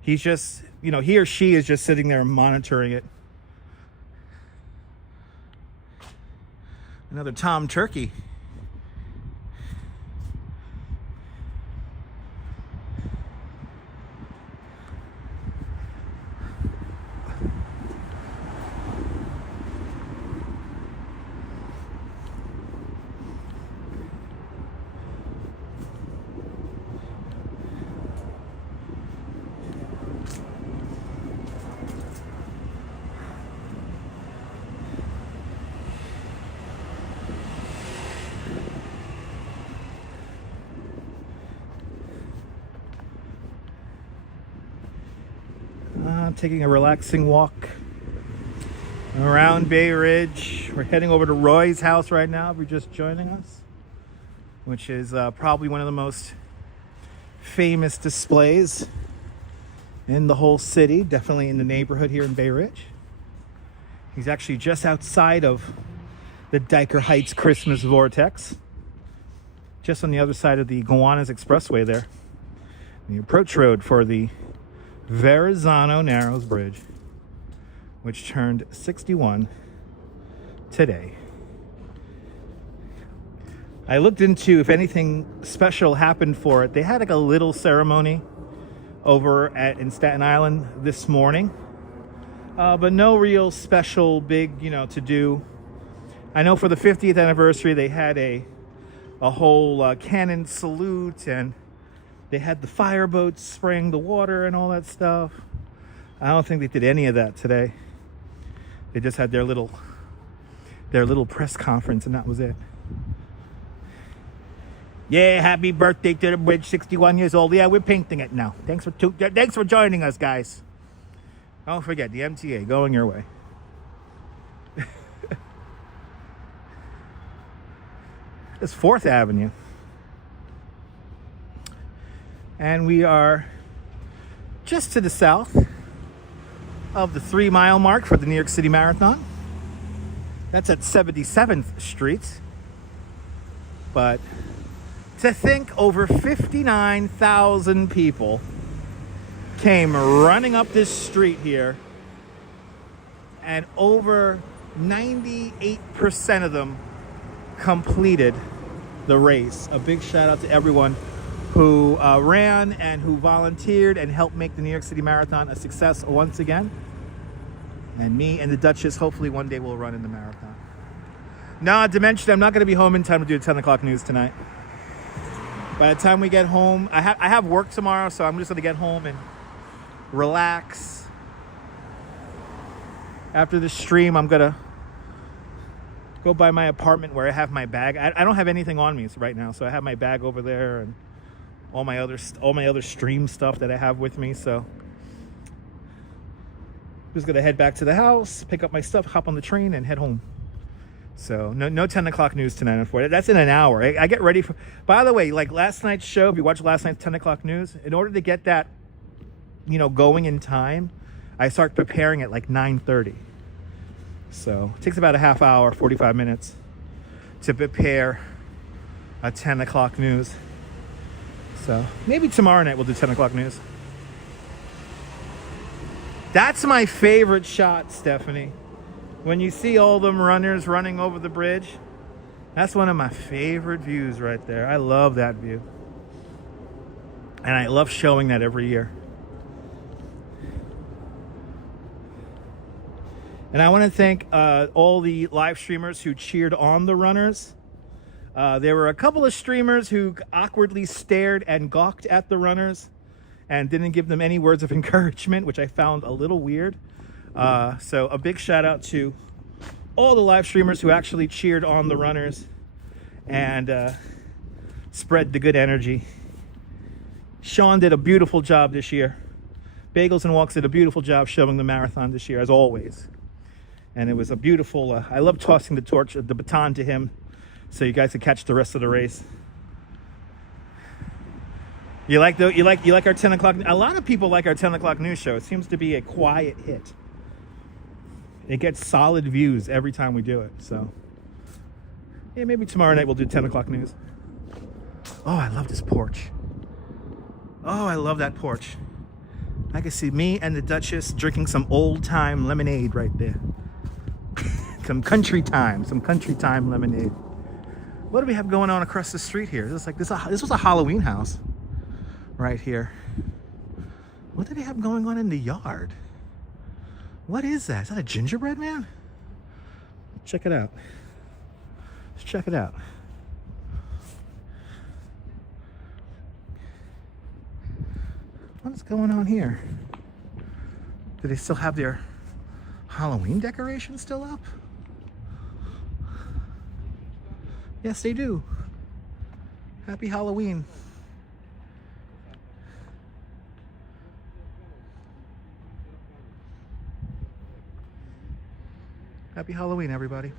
he's just, he or she is just sitting there monitoring it. Another Tom Turkey. Taking a relaxing walk around Bay Ridge. We're heading over to Roy's house right now, if you're just joining us, which is probably one of the most famous displays in the whole city, definitely in the neighborhood here in Bay Ridge. He's actually just outside of the Dyker Heights Christmas Vortex, just on the other side of the Gowanus Expressway there, the approach road for the Verrazano-Narrows Bridge, which turned 61 today. I looked into if anything special happened for it. They had like a little ceremony over in Staten Island this morning, but no real special big, to do. I know for the 50th anniversary they had a whole cannon salute, and they had the fireboats spraying the water and all that stuff. I don't think they did any of that today. They just had their little press conference, and that was it. Yeah, happy birthday to the bridge, 61 years old. Yeah, we're painting it now. Thanks for joining us, guys. Don't forget the MTA going your way. It's 4th Avenue. And we are just to the south of the 3-mile mark for the New York City Marathon. That's at 77th Street. But to think over 59,000 people came running up this street here, and over 98% of them completed the race. A big shout out to everyone who ran and who volunteered and helped make the New York City Marathon a success once again. And me and the Duchess hopefully one day will run in the marathon. Nah, Dimension, I'm not going to be home in time to do the 10 o'clock news tonight. By the time we get home, I have work tomorrow, so I'm just going to get home and relax. After the stream, I'm going to go by my apartment where I have my bag. I don't have anything on me right now, so I have my bag over there and all my other stream stuff that I have with me. So I'm just going to head back to the house, pick up my stuff, hop on the train, and head home. So no 10 o'clock news tonight, unfortunately. That's in an hour. I get ready for... By the way, like last night's show, if you watched last night's 10 o'clock news, in order to get that, going in time, I start preparing at like 9:30. So it takes about a half hour, 45 minutes to prepare a 10 o'clock news. So maybe tomorrow night we'll do 10 o'clock news. That's my favorite shot, Stephanie. When you see all them runners running over the bridge, that's one of my favorite views right there. I love that view. And I love showing that every year. And I want to thank all the live streamers who cheered on the runners. There were a couple of streamers who awkwardly stared and gawked at the runners and didn't give them any words of encouragement, which I found a little weird. So a big shout out to all the live streamers who actually cheered on the runners and spread the good energy. Sean did a beautiful job this year. Bagels and Walks did a beautiful job showing the marathon this year, as always. And it was a beautiful, I love tossing the baton to him so you guys could catch the rest of the race. You like our 10 o'clock? A lot of people like our 10 o'clock news show. It seems to be a quiet hit. It gets solid views every time we do it. So, yeah, maybe tomorrow night we'll do 10 o'clock news. Oh, I love this porch. Oh, I love that porch. I can see me and the Duchess drinking some old-time lemonade right there. some country time lemonade. What do we have going on across the street here? This was a Halloween house right here. What do they have going on in the yard? What is that? Is that a gingerbread man? Check it out. Let's check it out. What is going on here? Do they still have their Halloween decorations still up? Yes, they do. Happy Halloween. Happy Halloween, everybody.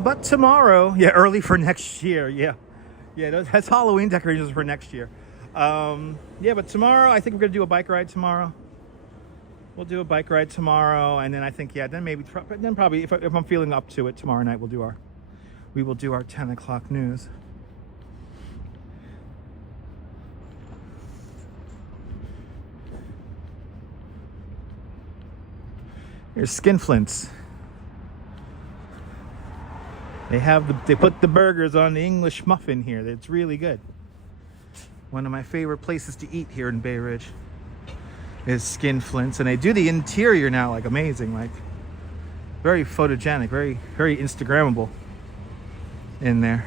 But tomorrow, early for next year, that's Halloween decorations for next year. But tomorrow, I think we're gonna do a bike ride tomorrow. We'll do a bike ride tomorrow, and then I think, then probably if I'm feeling up to it, tomorrow night we will do our 10 o'clock news. Here's Skinflints. They put the burgers on the English muffin here. It's really good. One of my favorite places to eat here in Bay Ridge. is skin flints, and they do the interior now like amazing, like very photogenic, very Instagrammable in there.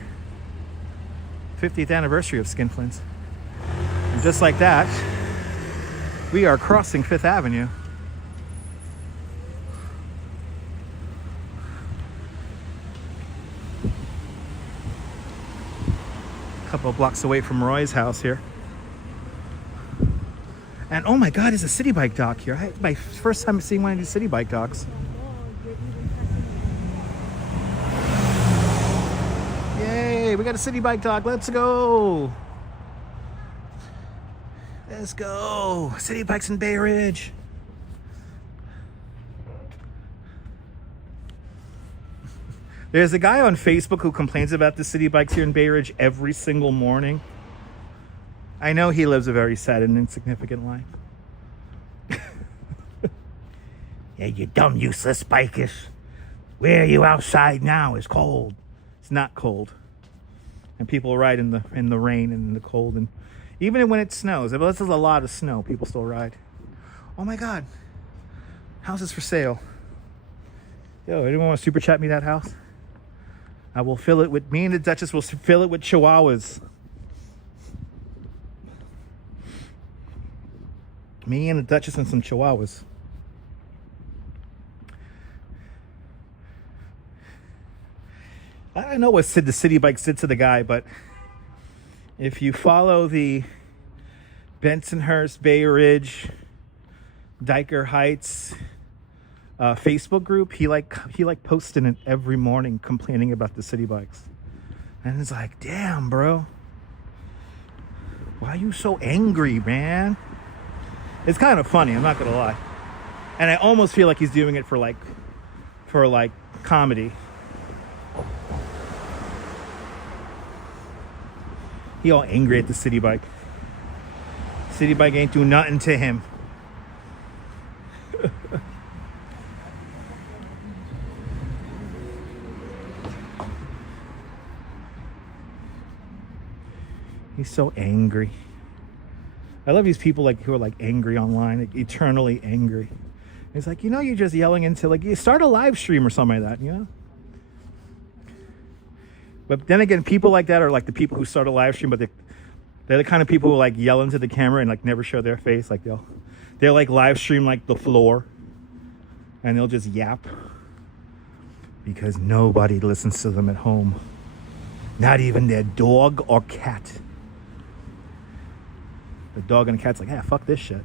50th anniversary of skin flints. And just like that, we are crossing 5th Avenue. A couple of blocks away from Roy's house here. And oh my God, there's a city bike dock here. My first time seeing one of these city bike docks. Yay, we got a city bike dock. Let's go. Let's go. City bikes in Bay Ridge. There's a guy on Facebook who complains about the city bikes here in Bay Ridge every single morning. I know he lives a very sad and insignificant life. Yeah, you dumb, useless bikers. Where are you outside now? It's cold. It's not cold. And people ride in the rain and in the cold. And even when it snows, this is a lot of snow, people still ride. Oh my God. House is for sale. Yo, anyone want to super chat me that house? I will fill it with, me and the Duchess will fill it with chihuahuas. Me and the Duchess and some chihuahuas. I don't know what the city bikes did to the guy, but if you follow the Bensonhurst, Bay Ridge, Dyker Heights Facebook group, he posting it every morning complaining about the city bikes. And it's like, damn, bro. Why are you so angry, man? It's kind of funny, I'm not gonna lie. And I almost feel like he's doing it for comedy. He all angry at the city bike. City bike ain't do nothing to him. He's so angry. I love these people who are angry online, eternally angry. It's like, you're just yelling into you start a live stream or something like that, But then again, people like that are the people who start a live stream, but they're the kind of people who yell into the camera and never show their face. They'll live stream the floor, and they'll just yap because nobody listens to them at home, not even their dog or cat. The dog and the cat's like, fuck this shit.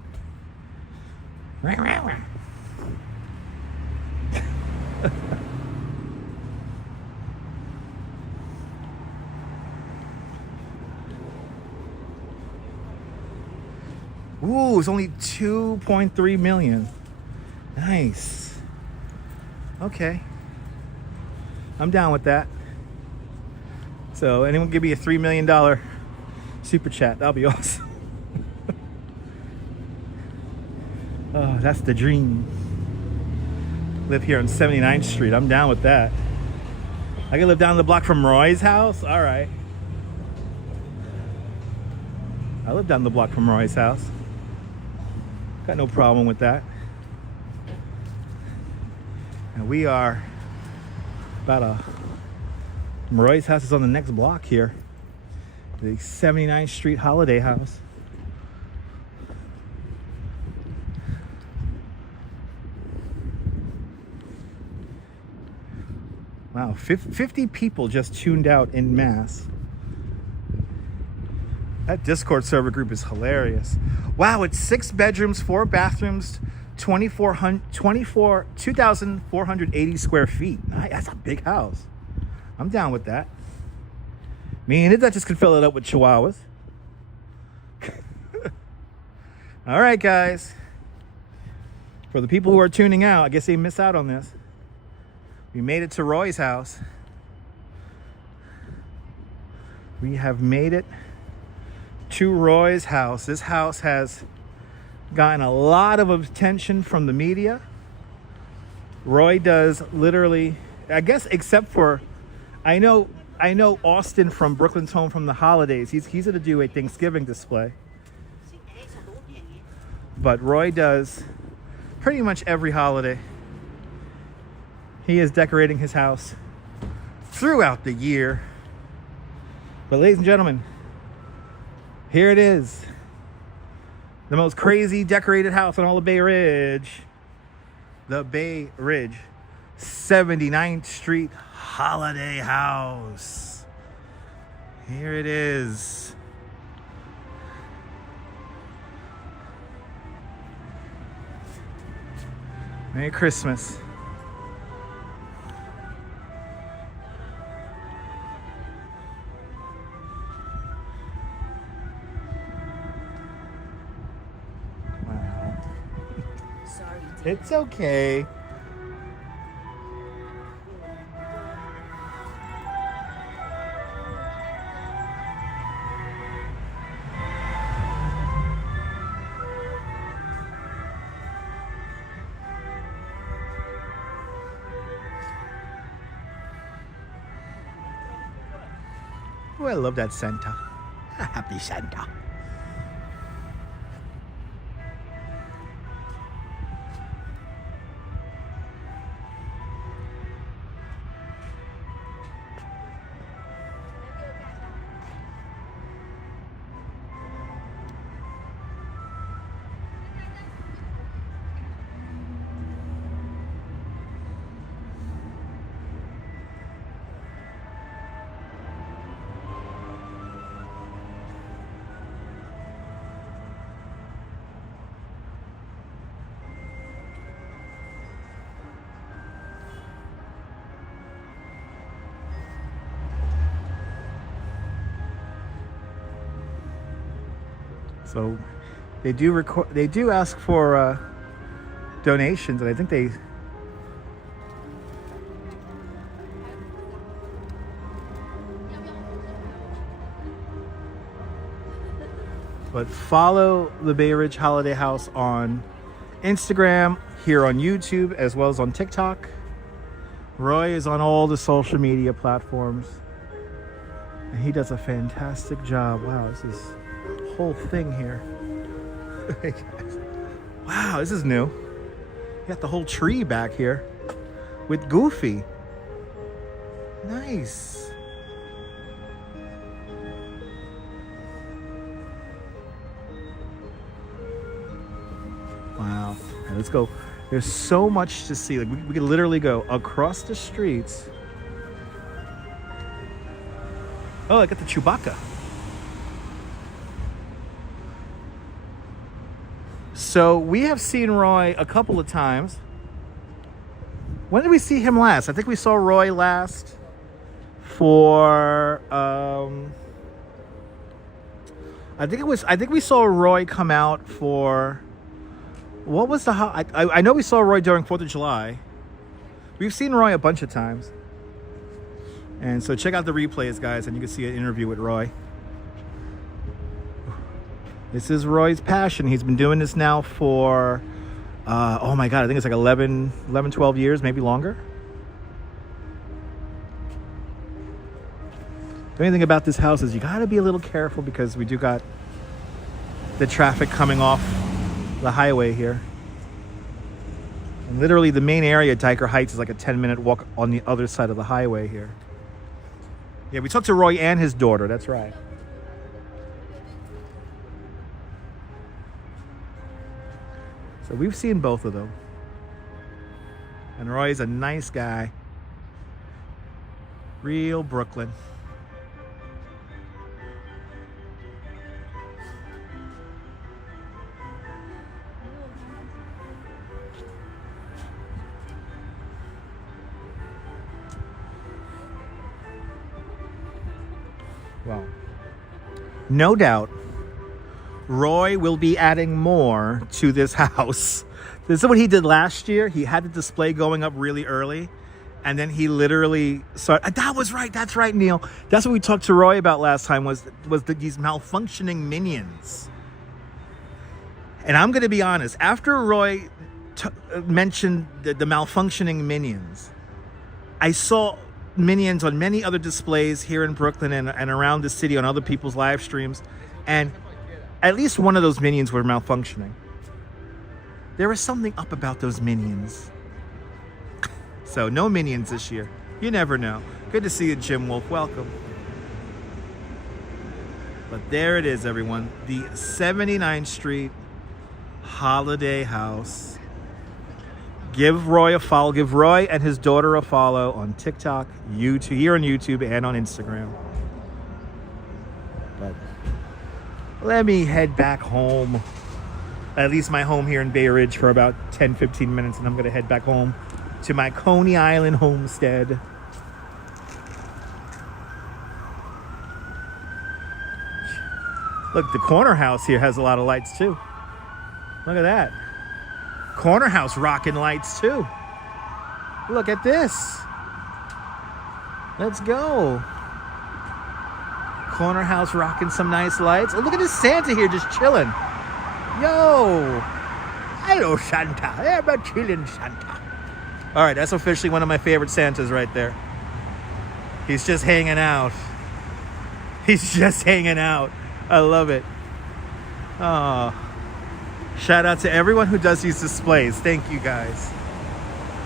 Ooh, it's only 2.3 million. Nice. Okay. I'm down with that. So anyone give me a $3 million super chat? That'll be awesome. Oh, that's the dream. Live here on 79th Street. I'm down with that. I can live down the block from Roy's house? All right. I live down the block from Roy's house. Got no problem with that. And we are Roy's house is on the next block here. The 79th Street Holiday House. Wow, 50 people just tuned out en masse. That Discord server group is hilarious. Wow, it's 6 bedrooms, 4 bathrooms, 2,480 square feet. That's a big house. I'm down with that. Me and that just could fill it up with chihuahuas. All right, guys. For the people who are tuning out, I guess they missed out on this. We made it to Roy's house. We have made it to Roy's house. This house has gotten a lot of attention from the media. Roy does literally, I guess, except for, I know Austin from Brooklyn's Home from the Holidays. He's going to do a Thanksgiving display. but Roy does pretty much every holiday. He is decorating his house throughout the year. But ladies and gentlemen, here it is. The most crazy decorated house on all of Bay Ridge. The Bay Ridge 79th Street Holiday House. Here it is. Merry Christmas. Wow. Sorry, dear. It's okay. Oh, I love that Santa. Happy Santa. So they do ask for donations, and I think they but follow the Bay Ridge Holiday House on Instagram, here on YouTube, as well as on TikTok. Roy is on all the social media platforms, and he does a fantastic job. Wow, this is whole thing here. Wow, this is new. You got the whole tree back here with Goofy. Nice. Wow. Right, let's go. There's so much to see. Like we could literally go across the streets. Oh, I got the Chewbacca. So we have seen Roy a couple of times. When did we see him last? I think we saw Roy last for I think we saw Roy come out for, what was the I know we saw Roy during 4th of July. We've seen Roy a bunch of times. And so check out the replays, guys, and you can see an interview with Roy. This is Roy's passion. He's been doing this now for, oh my God, I think it's like 11, 12 years, maybe longer. The only thing about this house is you got to be a little careful because we do got the traffic coming off the highway here. And literally the main area, Dyker Heights, is like a 10-minute walk on the other side of the highway here. Yeah, we talked to Roy and his daughter, that's right. So we've seen both of them. And Roy's a nice guy. Real Brooklyn. Well, no doubt Roy will be adding more to this house. This is what he did last year. He had the display going up really early, and then he literally started. That was right. That's right, Neil. That's what we talked to Roy about last time. Was these malfunctioning minions. And I'm going to be honest. After Roy mentioned the malfunctioning minions, I saw minions on many other displays here in Brooklyn and around the city on other people's live streams, and at least one of those minions were malfunctioning. There is something up about those minions. So no minions this year. You never know. Good to see you, Jim Wolf. Welcome. But there it is, everyone. The 79th Street Holiday House. Give Roy a follow. Give Roy and his daughter a follow on TikTok, YouTube, here on YouTube, and on Instagram. But let me head back home. At least my home here in Bay Ridge for about 10-15 minutes, and I'm going to head back home to my Coney Island homestead. Look, the corner house here has a lot of lights too. Look at that. Corner house rocking lights too. Look at this. Let's go. Corner house rocking some nice lights. Oh, look at this Santa here just chilling. Yo. Hello, Santa. Yeah, I'm chilling, Santa. All right, that's officially one of my favorite Santas right there. He's just hanging out. He's just hanging out. I love it. Oh. Shout out to everyone who does these displays. Thank you, guys.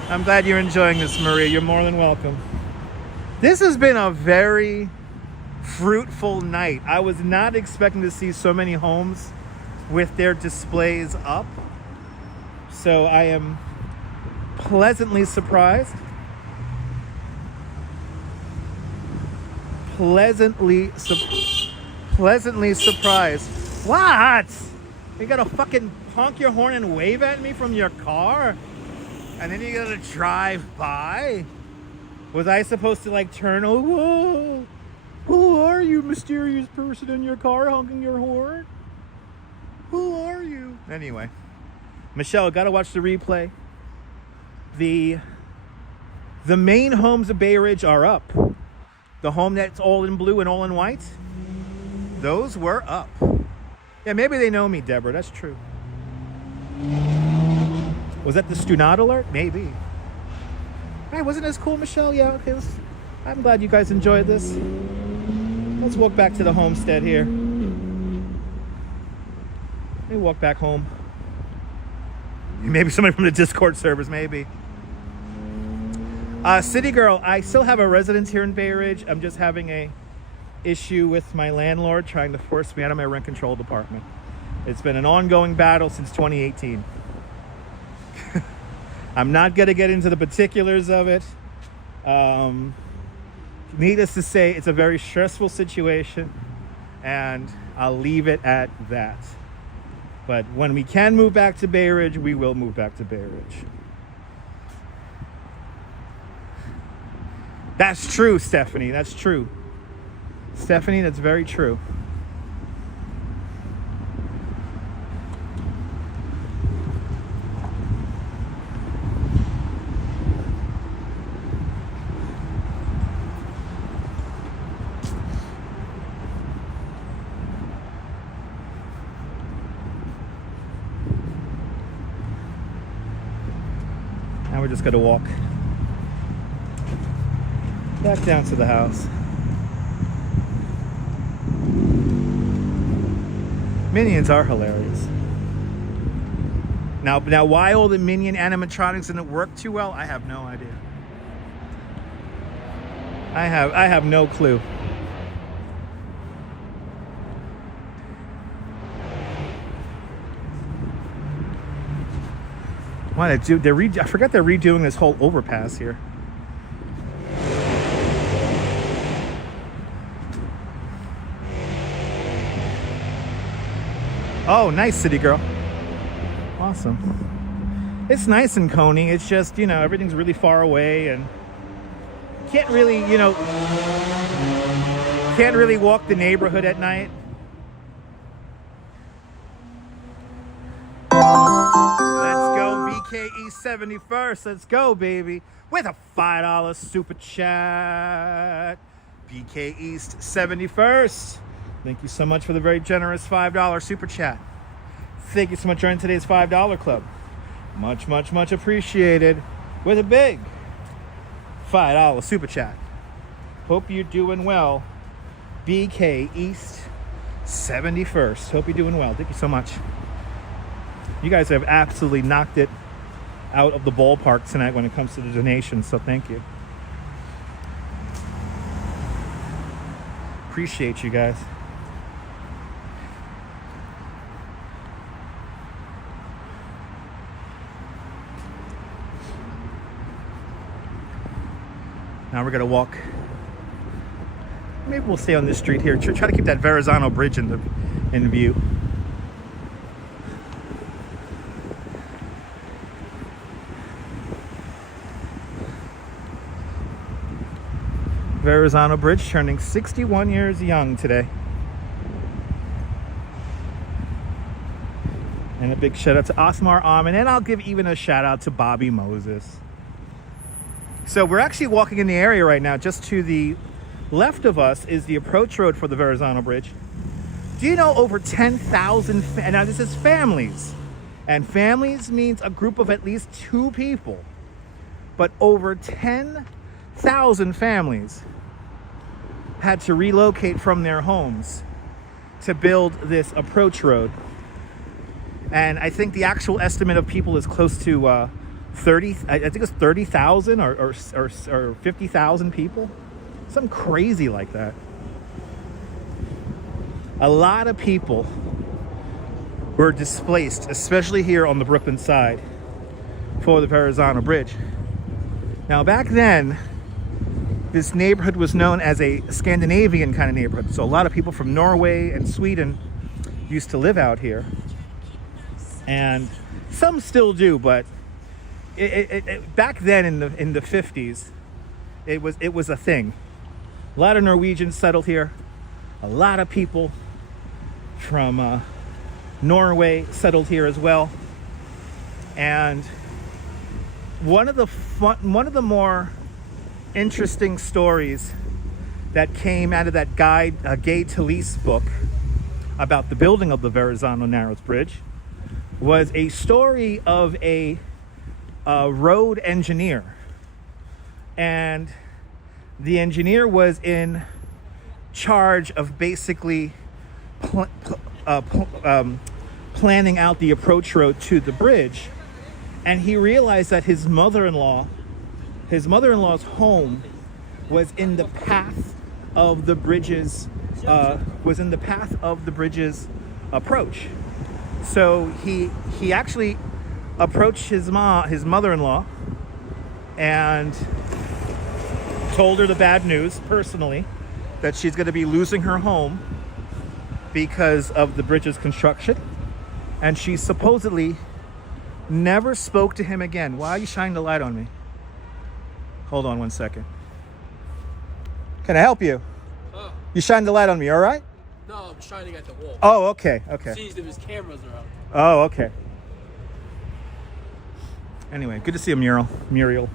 I'm glad you're enjoying this, Maria. You're more than welcome. This has been a very fruitful night. I was not expecting to see so many homes with their displays up. So I am pleasantly surprised. Pleasantly surprised. What? You gotta fucking honk your horn and wave at me from your car? And then you gotta drive by? Was I supposed to like turn, oh, whoa, who are you, mysterious person in your car honking your horn? Who are you? Anyway, Michelle, gotta watch the replay. The main homes of Bay Ridge are up. The home that's all in blue and all in white, those were up. Yeah, maybe they know me, Deborah. That's true. Was that the Stunat alert? Maybe. Hey, wasn't this cool, Michelle? Yeah, okay. I'm glad you guys enjoyed this. Let's walk back to the homestead here. Let me walk back home. Maybe somebody from the Discord servers, maybe. City Girl, I still have a residence here in Bay Ridge. I'm just having a issue with my landlord trying to force me out of my rent control department. It's been an ongoing battle since 2018. I'm not going to get into the particulars of it. Needless to say, it's a very stressful situation, and I'll leave it at that. But when we can move back to Bay Ridge, we will move back to Bay Ridge. That's true, Stephanie. That's true. Stephanie, that's very true. Now we're just going to walk back down to the house. Minions are hilarious. Now why all the Minion animatronics didn't work too well, I have no idea. I have no clue. Why I forgot they're redoing this whole overpass here. Oh, nice, City Girl. Awesome. It's nice in Coney. It's just, you know, everything's really far away and can't really, you know, can't really walk the neighborhood at night. Let's go, BKE 71st. Let's go, baby. With a $5 super chat. BK East 71st. Thank you so much for the very generous $5 super chat. Thank you so much for joining today's $5 club. Much, much, much appreciated. With a big $5 super chat. Hope you're doing well. BK East 71st. Hope you're doing well. Thank you so much. You guys have absolutely knocked it out of the ballpark tonight when it comes to the donations, so thank you. Appreciate you guys. Now we're gonna walk. Maybe we'll stay on this street here. Try to keep that Verrazano Bridge in view. Verrazano Bridge turning 61 years young today. And a big shout out to Osmo Armin, and I'll give even a shout out to Bobby Moses. So we're actually walking in the area right now. Just to the left of us is the approach road for the Verrazano Bridge. Do you know over 10,000, now this is families, and families means a group of at least 2 people, but over 10,000 families had to relocate from their homes to build this approach road. And I think the actual estimate of people is close to 30, I think it's 30,000 or 50,000 people. Something crazy like that. A lot of people were displaced, especially here on the Brooklyn side for the Verrazano Bridge. Now back then, this neighborhood was known as a Scandinavian kind of neighborhood. So a lot of people from Norway and Sweden used to live out here. And some still do, but back then in the 50s, it was a thing. A lot of Norwegians settled here. A lot of people from Norway settled here as well. And one of the more interesting stories that came out of that Gay Talese book about the building of the Verrazano-Narrows Bridge was a story of a road engineer. And the engineer was in charge of basically planning out the approach road to the bridge. And he realized that his mother-in-law's home was in the path of the bridge's approach. So he actually approached his mother-in-law and told her the bad news personally, that she's going to be losing her home because of the bridge's construction. And she supposedly never spoke to him again. Why are you shining the light on me? Hold on one second. Can I help you? You shined the light on me, all right? No, I'm shining at the wall. Oh, okay, okay. Sees if his cameras are out. Oh, okay. Anyway, good to see you, Muriel.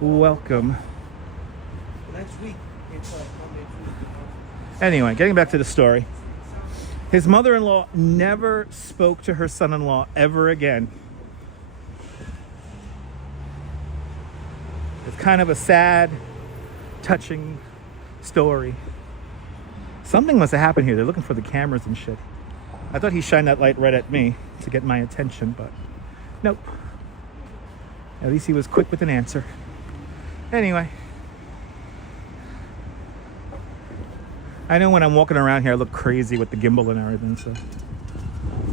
Welcome. Next week, it's Monday, Tuesday. Anyway, getting back to the story. His mother-in-law never spoke to her son-in-law ever again. It's kind of a sad, touching story. Something must have happened here. They're looking for the cameras and shit. I thought he shined that light right at me to get my attention, but nope. At least he was quick with an answer. Anyway. I know when I'm walking around here, I look crazy with the gimbal and everything, so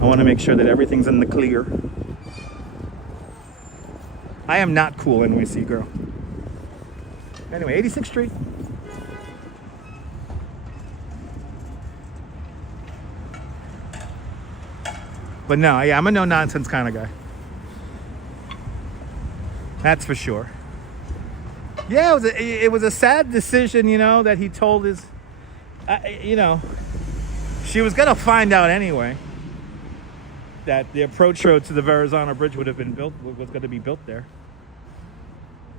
I want to make sure that everything's in the clear. I am not cool, NYC girl. Anyway, 86th Street. But no, yeah, I'm a no-nonsense kind of guy. That's for sure. Yeah, it was a sad decision, you know, that he told his... you know, she was going to find out anyway that the approach road to the Verrazano Bridge was going to be built there.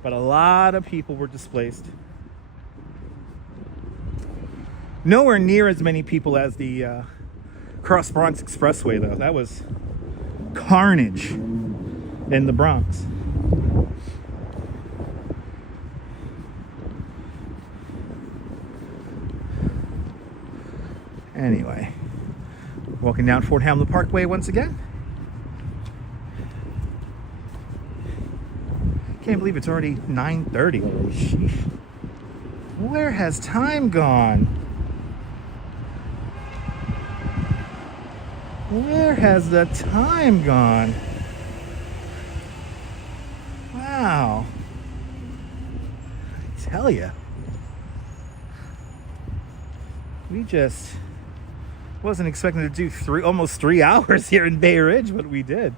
But a lot of people were displaced. Nowhere near as many people as the Cross Bronx Expressway, though. That was carnage in the Bronx. Anyway, walking down Fort Hamlin Parkway once again. Can't believe it's already 9:30 already. Sheesh. Where has time gone? Where has the time gone? Wow. I tell ya. We just wasn't expecting to do almost 3 hours here in Bay Ridge, but we did.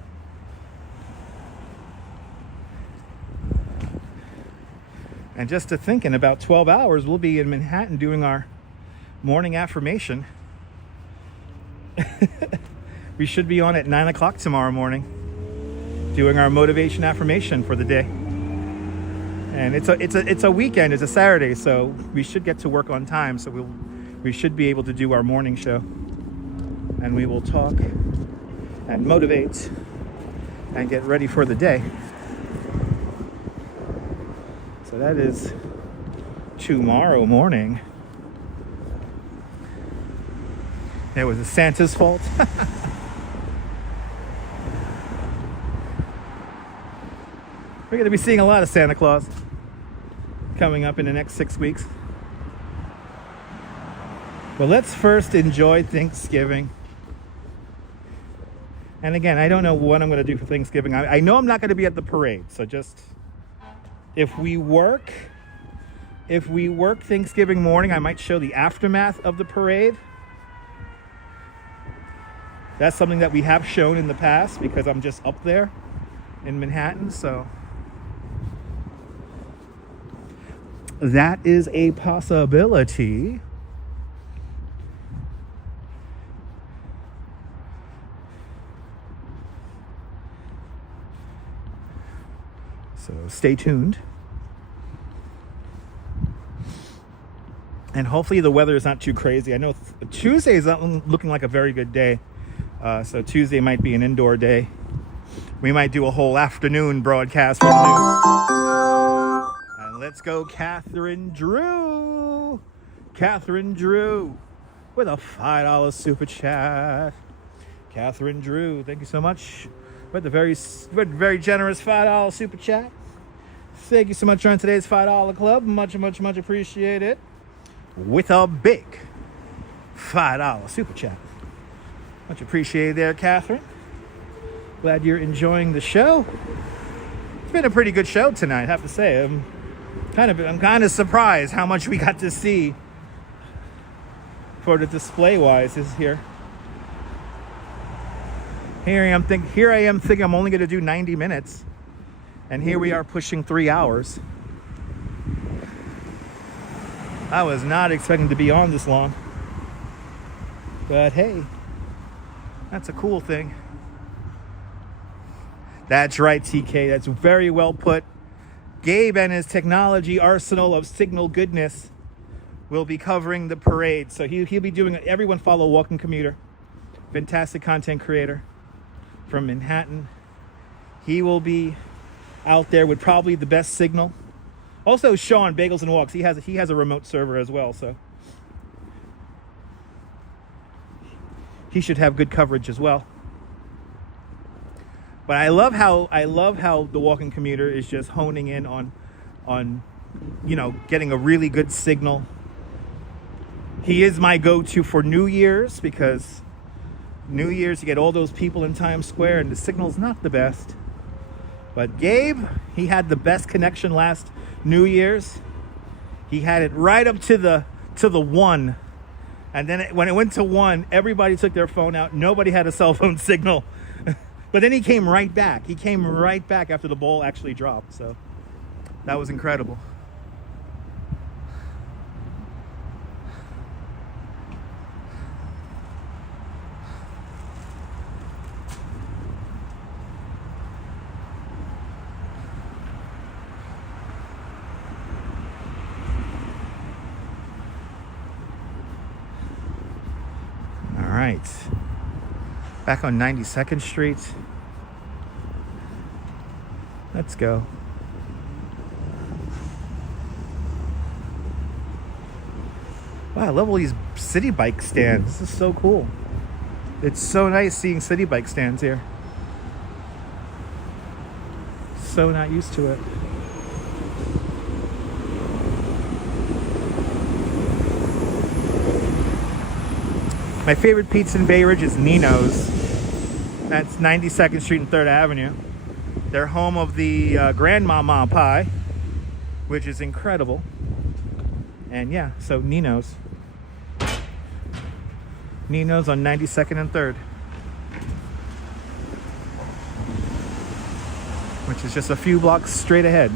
And just to think, in about 12 hours, we'll be in Manhattan doing our morning affirmation. We should be on at 9 o'clock tomorrow morning, doing our motivation affirmation for the day. And it's a weekend, it's a Saturday, so we should get to work on time. So we should be able to do our morning show, and we will talk and motivate and get ready for the day. So that is tomorrow morning. It was Santa's fault. We're going to be seeing a lot of Santa Claus coming up in the next 6 weeks. But let's first enjoy Thanksgiving. And again, I don't know what I'm going to do for Thanksgiving. I know I'm not going to be at the parade. So just, if we work Thanksgiving morning, I might show the aftermath of the parade. That's something that we have shown in the past because I'm just up there in Manhattan. So that is a possibility. So stay tuned. And hopefully the weather is not too crazy. I know Tuesday is not looking like a very good day. So Tuesday might be an indoor day. We might do a whole afternoon broadcast for the news. And let's go, Catherine Drew. Catherine Drew with a $5 super chat. Catherine Drew, thank you so much. With the very generous $5 super chat. Thank you so much on today's $5 club. Much appreciated. With a big $5 super chat. Much appreciated there, Catherine. Glad you're enjoying the show. It's been a pretty good show tonight, I have to say. I'm kind of surprised how much we got to see for the display wise is here. Here I am thinking I'm only going to do 90 minutes. And here we are pushing 3 hours. I was not expecting to be on this long. But hey, that's a cool thing. That's right, TK. That's very well put. Gabe and his technology arsenal of signal goodness will be covering the parade. So he'll be doing it. Everyone follow Walking Commuter. Fantastic content creator from Manhattan. He will be out there with probably the best signal. Also, Sean, Bagels and Walks. He has a remote server as well, so he should have good coverage as well. But I love how the Walking Commuter is just honing in on getting a really good signal. He is my go-to for New Year's because New Year's you get all those people in Times Square and the signal's not the best. But Gabe, he had the best connection last New Year's. He had it right up to the 1. And then when it went to 1, everybody took their phone out. Nobody had a cell phone signal. But then he came right back. He came right back after the ball actually dropped. So that was incredible. All right. Back on 92nd Street. Let's go. Wow, I love all these city bike stands. This is so cool. It's so nice seeing city bike stands here. So not used to it. My favorite pizza in Bay Ridge is Nino's. That's 92nd Street and 3rd Avenue. They're home of the Grandmama Pie, which is incredible. And yeah, so Nino's. Nino's on 92nd and 3rd. Which is just a few blocks straight ahead.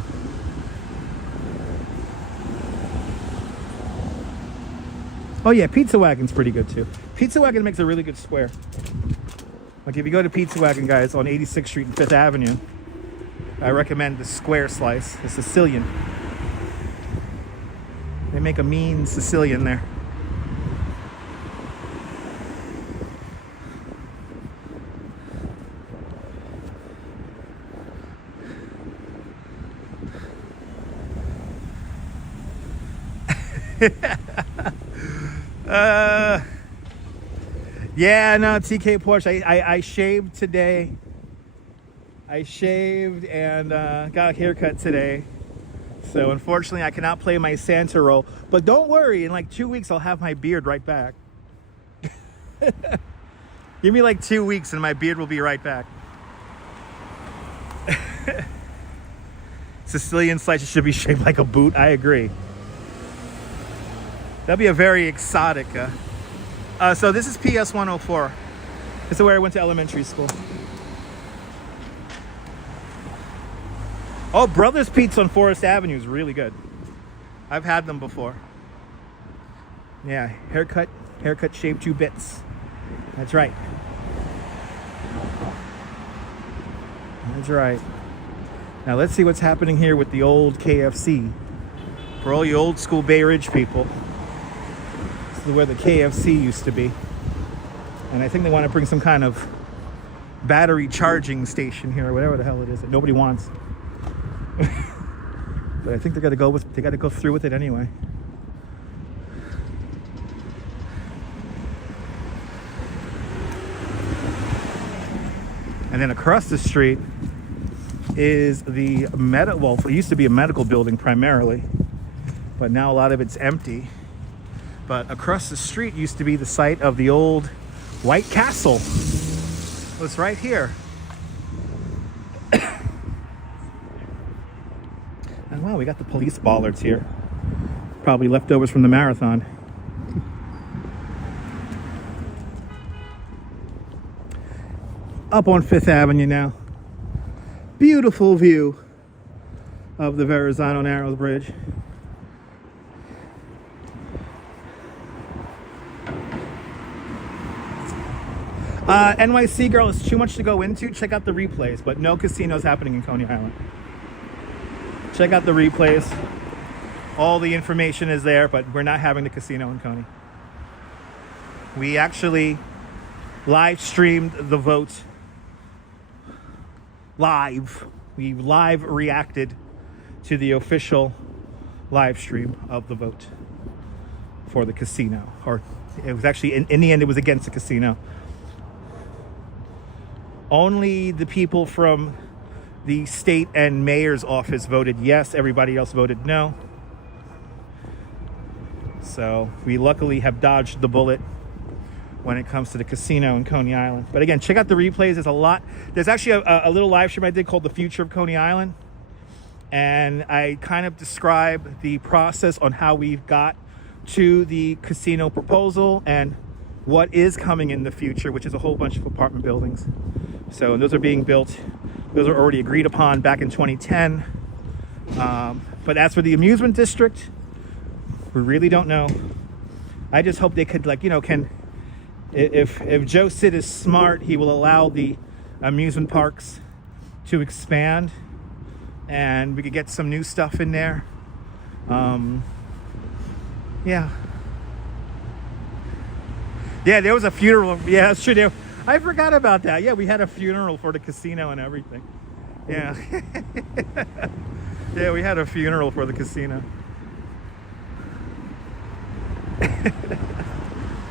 Oh yeah, Pizza Wagon's pretty good too. Pizza Wagon makes a really good square. Like if you go to Pizza Wagon, guys, on 86th Street and 5th Avenue, I recommend the square slice, the Sicilian. They make a mean Sicilian there. Yeah, no, TK Porsche. I shaved today. I shaved and got a haircut today. So unfortunately, I cannot play my Santa role. But don't worry, in like 2 weeks, I'll have my beard right back. Give me like 2 weeks and my beard will be right back. Sicilian slices should be shaped like a boot. I agree. That'd be a very exotic. So this is PS 104. This is where I went to elementary school. Oh, Brothers Pizza on Forest Avenue is really good. I've had them before. Yeah, haircut shaved 2 bits. That's right. That's right. Now let's see what's happening here with the old KFC. For all you old school Bay Ridge people, this is where the KFC used to be. And I think they want to bring some kind of battery charging station here, or whatever the hell it is that nobody wants. But I think they got to go through with it anyway. And then across the street is the well, it used to be a medical building primarily, but now a lot of it's empty. But across the street used to be the site of the old White Castle. It's right here. And wow, we got the police bollards here. Probably leftovers from the marathon. Up on 5th Avenue now. Beautiful view of the Verrazano-Narrows Bridge. NYC girl, is too much to go into. Check out the replays, but no casinos happening in Coney Island. Check out the replays. All the information is there, but we're not having the casino in Coney. We actually live streamed the vote live. We live reacted to the official live stream of the vote for the casino. Or it was actually, in the end, it was against the casino. Only the people from the state and mayor's office voted yes. Everybody else voted no. So we luckily have dodged the bullet when it comes to the casino in Coney Island. But again, check out the replays. There's a lot. There's actually a little live stream I did called The Future of Coney Island. And I kind of describe the process on how we've got to the casino proposal and what is coming in the future, which is a whole bunch of apartment buildings. So those are being built. Those are already agreed upon back in 2010. But as for the amusement district, we really don't know. I just hope they could, like, you know, if Joe Sid is smart, he will allow the amusement parks to expand and we could get some new stuff in there. Yeah, there was a funeral. Yeah, that's true. I forgot about that. Yeah, we had a funeral for the casino and everything. Yeah. Yeah, we had a funeral for the casino.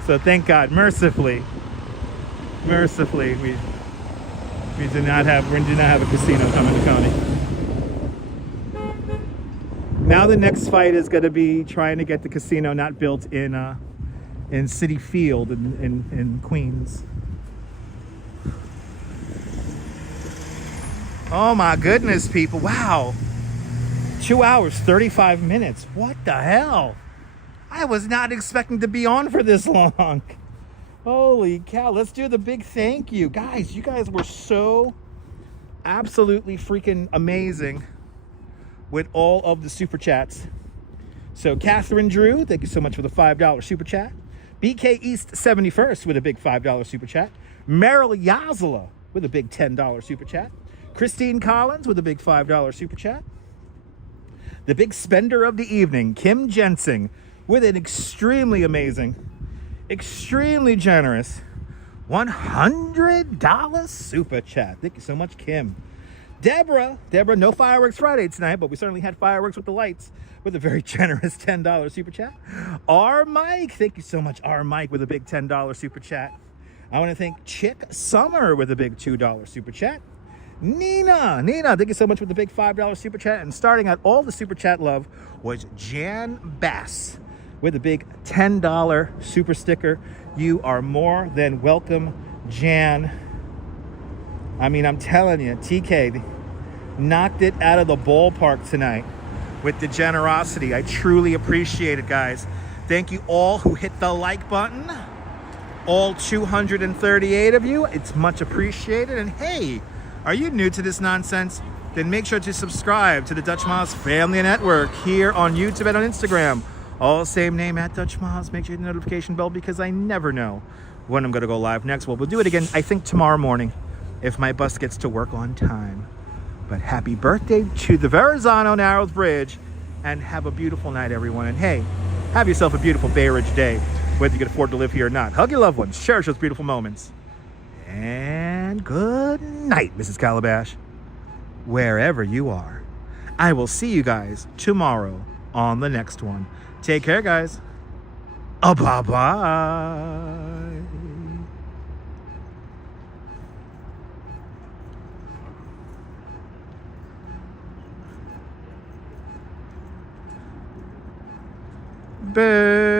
So thank God, mercifully, we do not have a casino coming to Coney. Now the next fight is going to be trying to get the casino not built in in City Field in Queens. Oh my goodness, people. Wow. 2 hours, 35 minutes. What the hell? I was not expecting to be on for this long. Holy cow. Let's do the big thank you. Guys, you guys were so absolutely freaking amazing with all of the super chats. So Catherine Drew, thank you so much for the $5 super chat. BK East 71st with a big $5 super chat. Meryl Yazala with a big $10 super chat. Christine Collins with a big $5 super chat. The big spender of the evening, Kim Jensing, with an extremely amazing, extremely generous $100 super chat. Thank you so much, Kim. Deborah, no fireworks Friday tonight, but we certainly had fireworks with the lights with a very generous $10 super chat. R. Mike, thank you so much, R. Mike, with a big $10 super chat. I want to thank Chick Summer with a big $2 super chat. Nina, thank you so much for the big $5 super chat. And starting out all the super chat love was Jan Bass with a big $10 super sticker. You are more than welcome, Jan. I mean, I'm telling you, TK knocked it out of the ballpark tonight with the generosity. I truly appreciate it, guys. Thank you all who hit the like button. All 238 of you. It's much appreciated. And hey, are you new to this nonsense? Then make sure to subscribe to the Dutch Miles Family Network here on YouTube and on Instagram. All same name at Dutch Miles. Make sure you hit the notification bell because I never know when I'm going to go live next. Well, we'll do it again, I think, tomorrow morning if my bus gets to work on time. But happy birthday to the Verrazano-Narrows Bridge and have a beautiful night, everyone. And hey, have yourself a beautiful Bay Ridge day, whether you can afford to live here or not. Hug your loved ones. Cherish those beautiful moments. And good night, Mrs. Calabash, wherever you are. I will see you guys tomorrow on the next one. Take care, guys. Bye-bye. Bye.